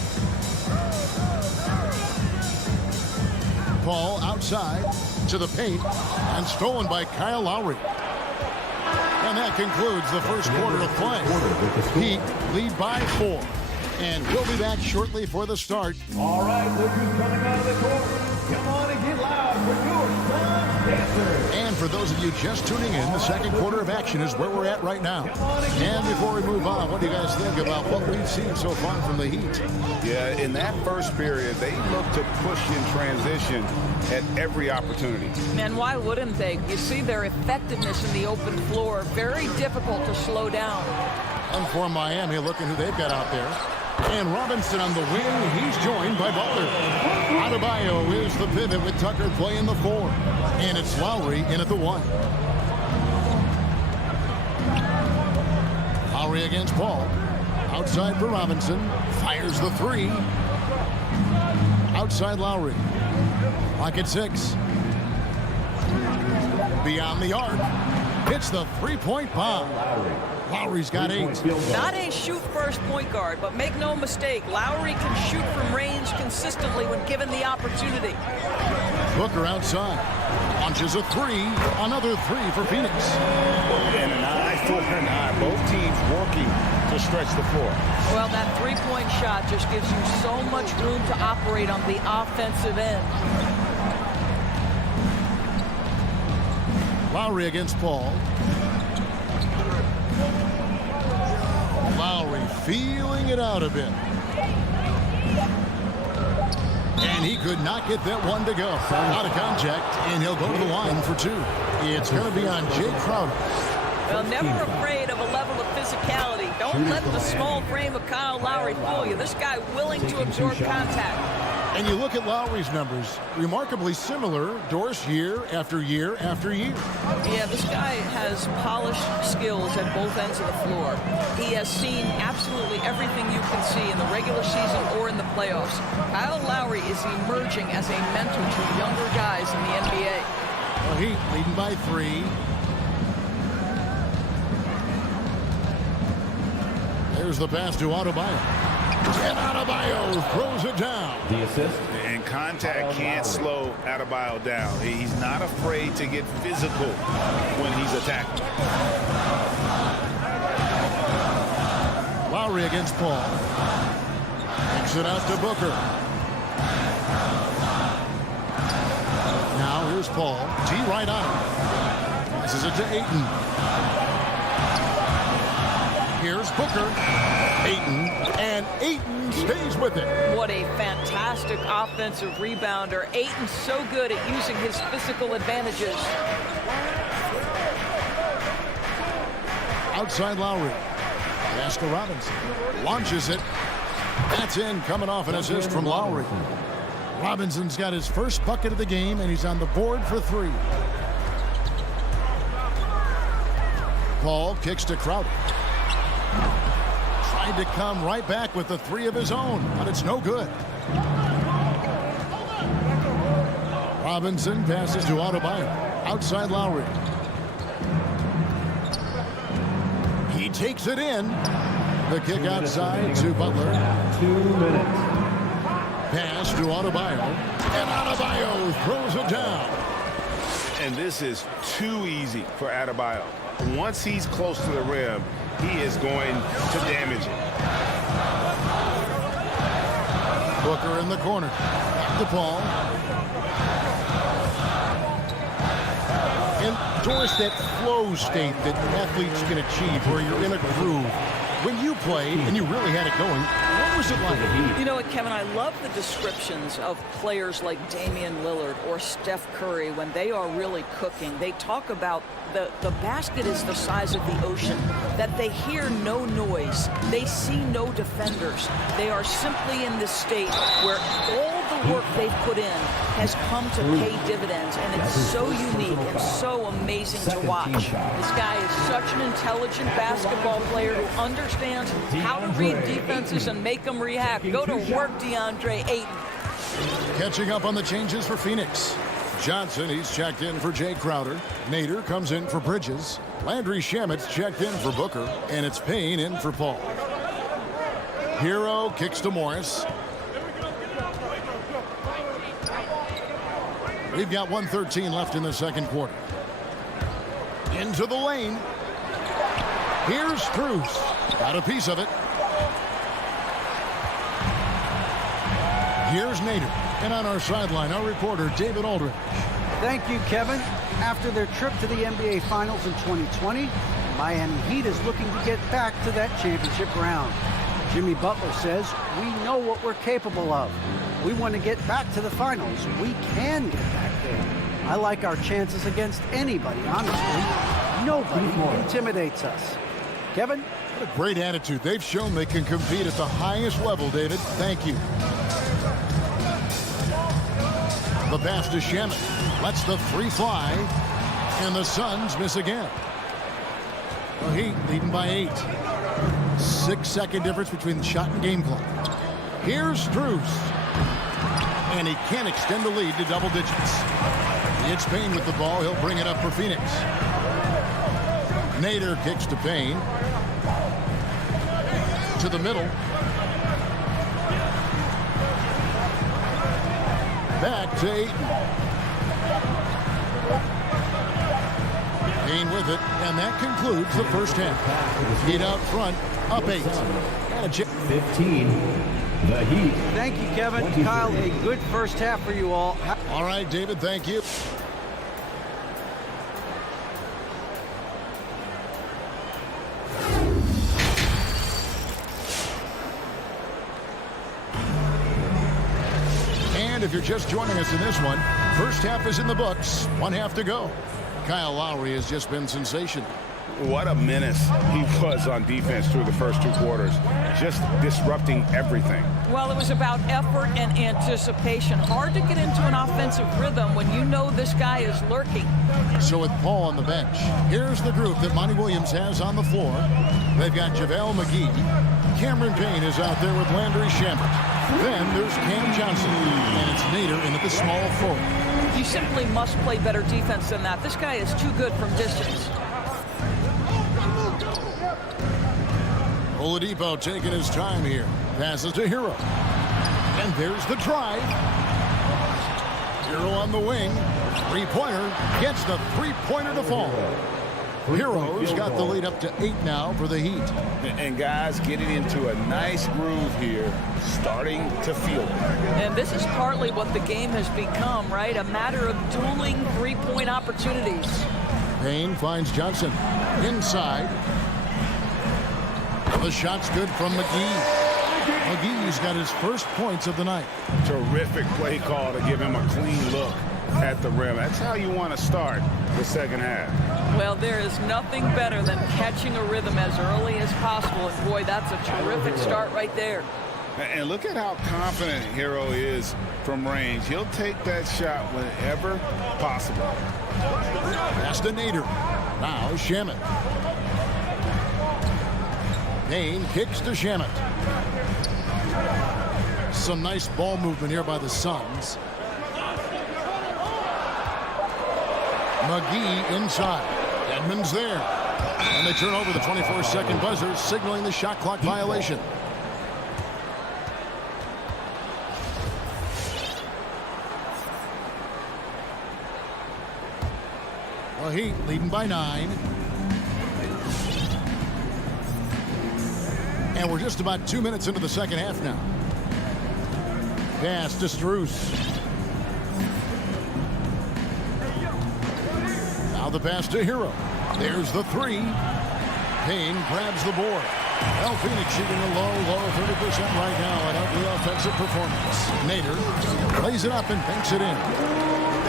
Ball outside to the paint and stolen by Kyle Lowry. And that concludes the first quarter of play. Heat lead by 4. And we'll be back shortly for the start. All right, look who's coming out of the court. Come on and get loud for your Sun Dancers. And for those of you just tuning in, the second quarter of action is where we're at right now. And before we move on, what do you guys think about what we've seen so far from the Heat? Yeah, in that first period, they looked to push in transition at every opportunity. Man, why wouldn't they? You see their effectiveness in the open floor. Very difficult to slow down. And for Miami, look at who they've got out there. And Robinson on the wing. He's joined by Butler. Adebayo is the pivot with Tucker playing the 4. And it's Lowry in at the 1. Lowry against Paul. Outside for Robinson. Fires the 3. Outside Lowry. Lock at 6. Beyond the arc. Hits the three-point bomb. Lowry's got 8. Not a shoot-first point guard, but make no mistake, Lowry can shoot from range consistently when given the opportunity. Booker outside. Launches a 3. Another 3 for Phoenix. And an eye for an eye. Both teams working to stretch the floor. Well, that three-point shot just gives you so much room to operate on the offensive end. Lowry against Paul. Lowry feeling it out a bit. And he could not get that one to go. Out of contact, and he'll go to the line for 2. It's going to be on Jay Crowder. Well, never afraid of a level of physicality. Don't let the small frame of Kyle Lowry fool you. This guy willing to absorb contact. And you look at Lowry's numbers, remarkably similar, Doris, year after year after year. Yeah, this guy has polished skills at both ends of the floor. He has seen absolutely everything you can see in the regular season or in the playoffs. Kyle Lowry is emerging as a mentor to younger guys in the NBA. Well, Heat leading by 3. There's the pass to Adebayo. And Adebayo throws it down. The assist. And contact can't slow Adebayo down. He's not afraid to get physical when he's attacking. Lowry against Paul. Kicks it out to Booker. Now here's Paul. T right on him. Passes it to Ayton. Here's Booker. Ayton. And Ayton stays with it. What a fantastic offensive rebounder. Ayton's so good at using his physical advantages. Outside Lowry. Pass to Robinson. Launches it. That's in, coming off an assist from Lowry. Robinson's got his first bucket of the game, and he's on the board for 3. Paul kicks to Crowder. Tried to come right back with the 3 of his own, but it's no good. Robinson passes to Adebayo. Outside Lowry. He takes it in. The kick outside to Butler. 2 minutes. Pass to Adebayo. And Adebayo throws it down. And this is too easy for Adebayo. Once he's close to the rim, he is going to damage it. Booker in the corner. DePaul. Endorse that flow state that athletes can achieve where you're in a groove. When you played and you really had it going, what was it like? You know what, Kevin, I love the descriptions of players like Damian Lillard or Steph Curry when they are really cooking. They talk about the basket is the size of the ocean, that they hear no noise, they see no defenders. They are simply in this state where all the work they've put in has come to pay dividends, and it's so unique and so amazing to watch. This guy is such an intelligent basketball player who understands how to read defenses and make them react. Go to work, DeAndre Ayton. Catching up on the changes for Phoenix. Johnson, he's checked in for Jay Crowder. Nader comes in for Bridges. Landry Shamet's checked in for Booker. And it's Payne in for Paul. Hero kicks to Morris. We've got 1:13 left in the second quarter. Into the lane. Here's Cruz. Got a piece of it. Here's Nader. And on our sideline, our reporter, David Aldridge. Thank you, Kevin. After their trip to the NBA Finals in 2020, Miami Heat is looking to get back to that championship round. Jimmy Butler says, we know what we're capable of. We want to get back to the finals. We can get back there. I like our chances against anybody, honestly. Nobody intimidates us. Kevin? What a great attitude. They've shown they can compete at the highest level, David. Thank you. The pass to Shamet. Lets the three fly. And the Suns miss again. The Heat leading by 8. 6-second difference between the shot and game clock. Here's Strus. And he can't extend the lead to double digits. It's Payne with the ball. He'll bring it up for Phoenix. Nader kicks to Payne. To the middle. Back to Ayton. Payne with it, and that concludes the first half. Heat out front, up 8. And a 15, the Heat. Thank you, Kevin. 23. Kyle, a good first half for you all. All right, David, thank you. And if you're just joining us in this one, first half is in the books. 1 half to go. Kyle Lowry has just been sensational. What a menace he was on defense through the first 2 quarters, just disrupting everything. Well, it was about effort and anticipation. Hard to get into an offensive rhythm when you know this guy is lurking. So with Paul on the bench, here's the group that Monty Williams has on the floor. They've got JaVale McGee. Cameron Payne is out there with Landry Shamet. Then there's Cam Johnson, and it's Nader in at the small forward. You simply must play better defense than that. This guy is too good from distance. Oladipo taking his time here. Passes to Hero. And there's the drive. Hero on the wing. Three-pointer. Gets the three-pointer to fall. Hero's got the lead up to 8 now for the Heat. And guys getting into a nice groove here, starting to feel it. And this is partly what the game has become, right? A matter of dueling three-point opportunities. Payne finds Johnson. Inside. The shot's good from McGee. McGee's got his first points of the night. Terrific play call to give him a clean look at the rim. That's how you want to start the second half. Well, there is nothing better than catching a rhythm as early as possible. And boy, that's a terrific start right there. And look at how confident Hero is from range. He'll take that shot whenever possible. Pass to Nader. Now Shamet. Payne kicks to Shamet. Some nice ball movement here by the Suns. McGee inside. Edmonds there. And they turn over the 24-second buzzer, signaling the shot clock violation. The Heat leading by 9. And we're just about 2 minutes into the second half now. Pass to Strus. Now the pass to Hero. There's the three. Payne grabs the board. Well, Phoenix shooting a low 30% right now. An ugly offensive performance. Nader plays it up and banks it in.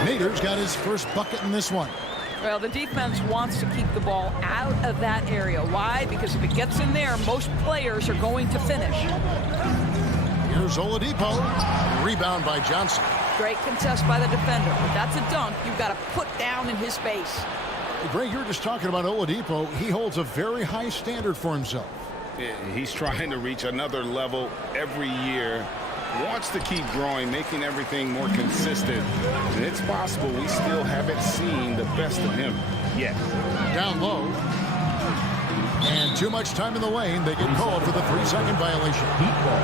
Nader's got his first bucket in this one. Well, the defense wants to keep the ball out of that area. Why? Because if it gets in there, most players are going to finish. Here's Oladipo. Rebound by Johnson. Great contest by the defender. But that's a dunk you've got to put down in his face. Greg, you were just talking about Oladipo. He holds a very high standard for himself. Yeah, he's trying to reach another level every year. Wants to keep growing, making everything more consistent. And it's possible we still haven't seen the best of him yet. Down low. And too much time in the lane. They get called for the 3-second violation. Heat ball.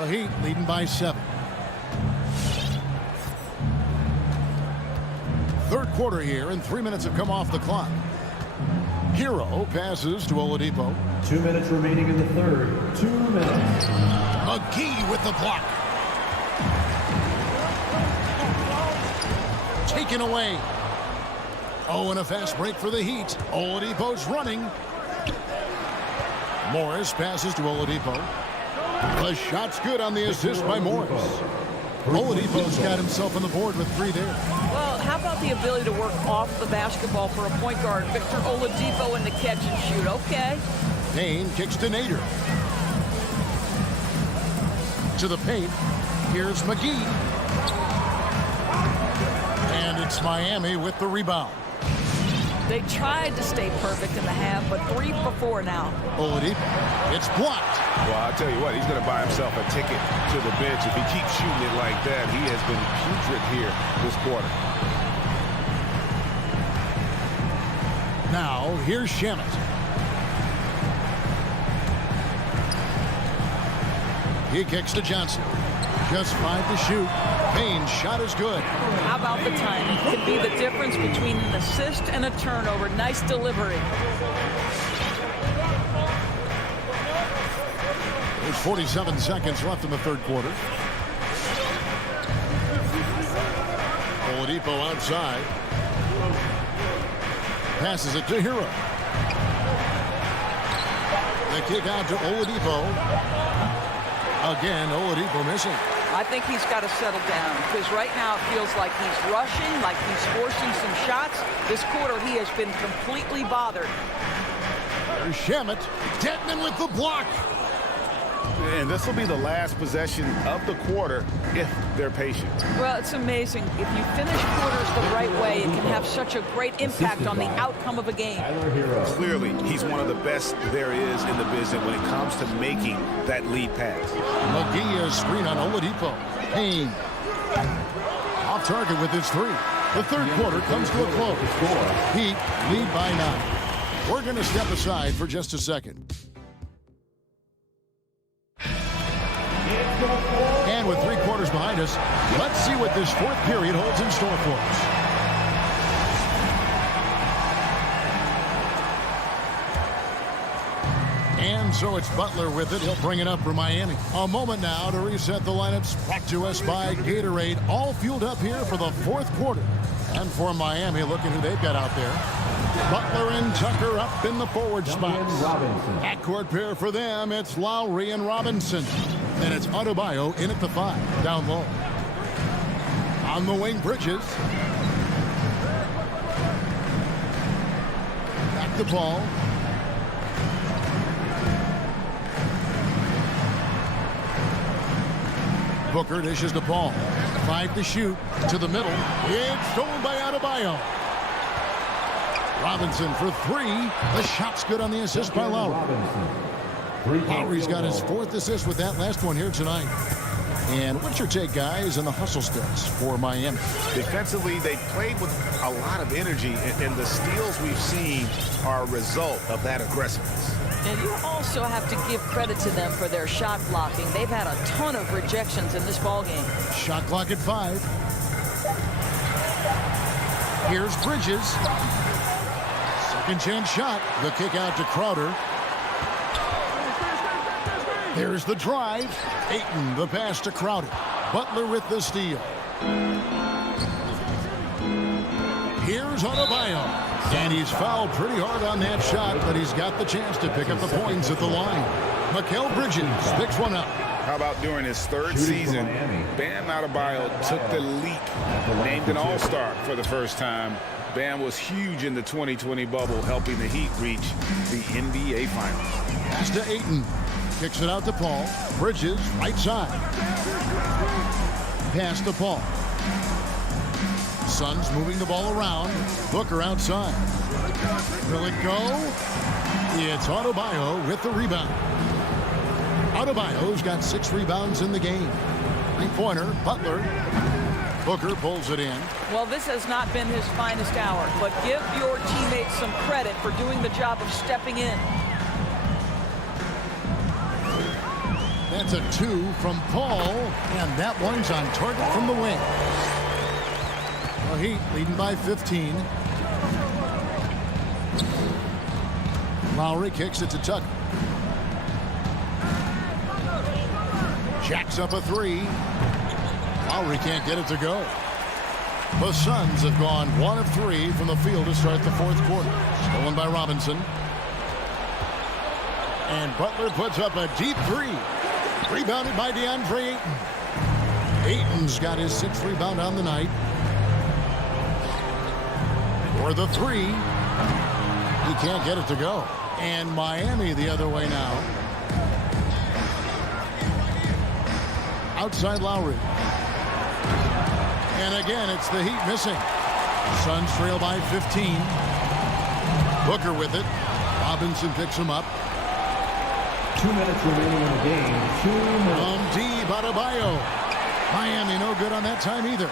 The Heat leading by 7. Third quarter here, and 3 minutes have come off the clock. Hero passes to Oladipo. 2 minutes remaining in the third. 2 minutes. McGee with the block. Taken away. Oh, and a fast break for the Heat. Oladipo's running. Morris passes to Oladipo. The shot's good on the assist by Morris. Oladipo's got himself on the board with 3 there. Well, how about the ability to work off the basketball for a point guard? Victor Oladipo in the catch and shoot. Okay. Payne kicks to Nader. To the paint. Here's McGee. And it's Miami with the rebound. They tried to stay perfect in the half, but 3 for 4 now. Oladipo. It's blocked. Well, I'll tell you what, he's going to buy himself a ticket to the bench. If he keeps shooting it like that, he has been putrid here this quarter. Now, here's Shamet. He kicks to Johnson. Just 5 to shoot. Payne's shot is good. How about the timing? Could be the difference between an assist and a turnover. Nice delivery. There's 47 seconds left in the third quarter. Oladipo outside. Passes it to Hero. The kick out to Oladipo. Again, Oladipo missing. I think he's got to settle down because right now it feels like he's rushing, like he's forcing some shots. This quarter he has been completely bothered. There's Shamet. Detman with the block. And this will be the last possession of the quarter if they're patient. Well, it's amazing. If you finish quarters the right way, it can have such a great impact on the outcome of a game. Clearly, he's one of the best there is in the business when it comes to making that lead pass. McGee is screen on Oladipo. Payne off target with his 3. The third quarter comes to a close. Heat lead by 9. We're going to step aside for just a second. And with 3 quarters behind us, let's see what this fourth period holds in store for us. And so it's Butler with it. He'll bring it up for Miami. A moment now to reset the lineups. Brought to us by Gatorade. All fueled up here for the fourth quarter. And for Miami, look at who they've got out there. Butler and Tucker up in the forward spots. Backcourt pair for them. It's Lowry and Robinson. And it's Adebayo in at the 5. Down low. On the wing, Bridges. Back the ball. Booker dishes the ball. 5 to shoot. To the middle. It's stolen by Adebayo. Robinson for 3. The shot's good on the assist by Lowry. Lowry's got his 4th assist with that last one here tonight. And what's your take, guys, on the hustle stats for Miami? Defensively, they played with a lot of energy, and the steals we've seen are a result of that aggressiveness. And you also have to give credit to them for their shot blocking. They've had a ton of rejections in this ballgame. Shot clock at 5. Here's Bridges. Second chance shot. The kick out to Crowder. There's the drive. Ayton, the pass to Crowder. Butler with the steal. Here's Adebayo. And he's fouled pretty hard on that shot, but he's got the chance to pick up the points at the line. Mikal Bridges picks one up. How about during his third season, Bam Adebayo took the leap, named an all-star for the first time. Bam was huge in the 2020 bubble, helping the Heat reach the NBA Finals. Pass to Ayton. Kicks it out to Paul. Bridges, right side. Pass to Paul. Suns moving the ball around. Booker outside. Will it go? It's Adebayo with the rebound. Adebayo's got 6 rebounds in the game. 3-pointer, Butler. Booker pulls it in. Well, this has not been his finest hour, but give your teammates some credit for doing the job of stepping in. That's a 2 from Paul, and that one's on target from the wing. The Heat leading by 15. Lowry kicks it to Tucker. Jacks up a 3. Lowry can't get it to go. The Suns have gone 1 of 3 from the field to start the fourth quarter. Stolen by Robinson. And Butler puts up a deep 3. Rebounded by DeAndre Ayton. Ayton's got his 6th rebound on the night. For the 3. He can't get it to go. And Miami the other way now. Outside Lowry. And again, it's the Heat missing. Suns trail by 15. Booker with it. Robinson picks him up. 2 minutes remaining in the game. 2 minutes. From deep, Adebayo. Miami no good on that time either.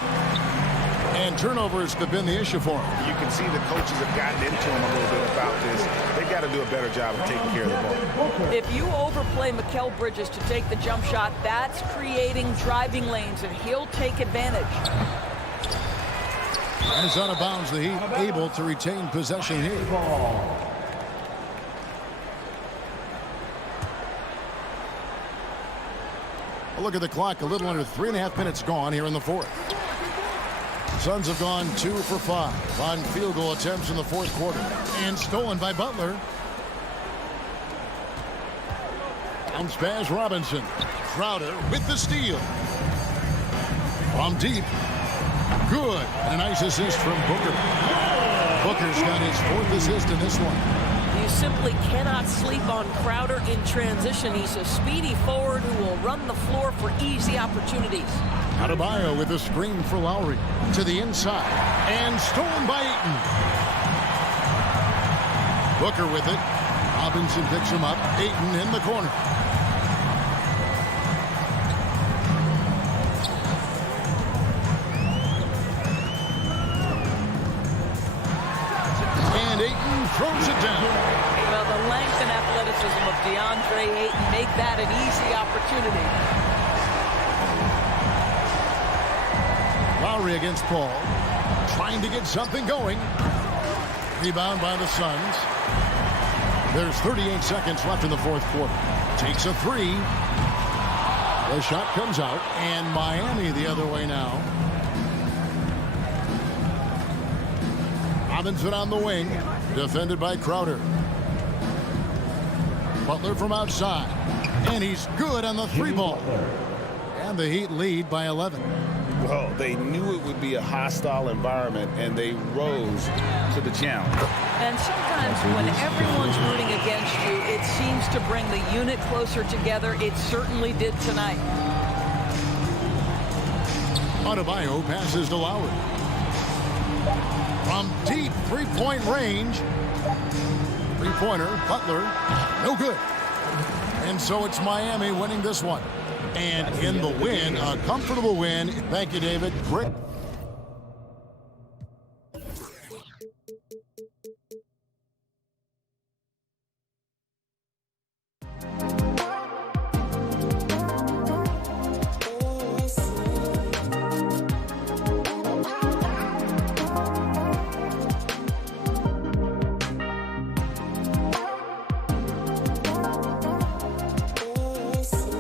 And turnovers have been the issue for him. You can see the coaches have gotten into him a little bit about this. They've got to do a better job of taking care of the ball. If you overplay Mikal Bridges to take the jump shot, that's creating driving lanes, and he'll take advantage. And it's out of bounds. The Heat able to retain possession here. Look at the clock. A little under 3.5 minutes gone here in the fourth. Suns have gone 2 for 5 on field goal attempts in the fourth quarter. And stolen by Butler. Bounce pass Robinson. Crowder with the steal. From deep. Good. And a nice assist from Booker. Booker's got his 4th assist in this one. You simply cannot sleep on Crowder in transition. He's a speedy forward who will run the floor for easy opportunities. Adebayo with a screen for Lowry to the inside and stolen by Ayton. Booker with it. Robinson picks him up. Ayton in the corner. And Ayton throws it down. Well, the length and athleticism of DeAndre Ayton make that an easy opportunity. Lowry against Paul. Trying to get something going. Rebound by the Suns. There's 38 seconds left in the fourth quarter. Takes a 3. The shot comes out. And Miami the other way now. Robinson on the wing. Defended by Crowder. Butler from outside. And he's good on the 3-ball. And the Heat lead by 11. Well, they knew it would be a hostile environment, and they rose to the challenge. And sometimes when everyone's rooting against you, it seems to bring the unit closer together. It certainly did tonight. Adebayo passes to Lowry. From deep 3-point range. 3-pointer, Butler, no good. And so it's Miami winning this one. And in the win, a comfortable win. Thank you, David. Great.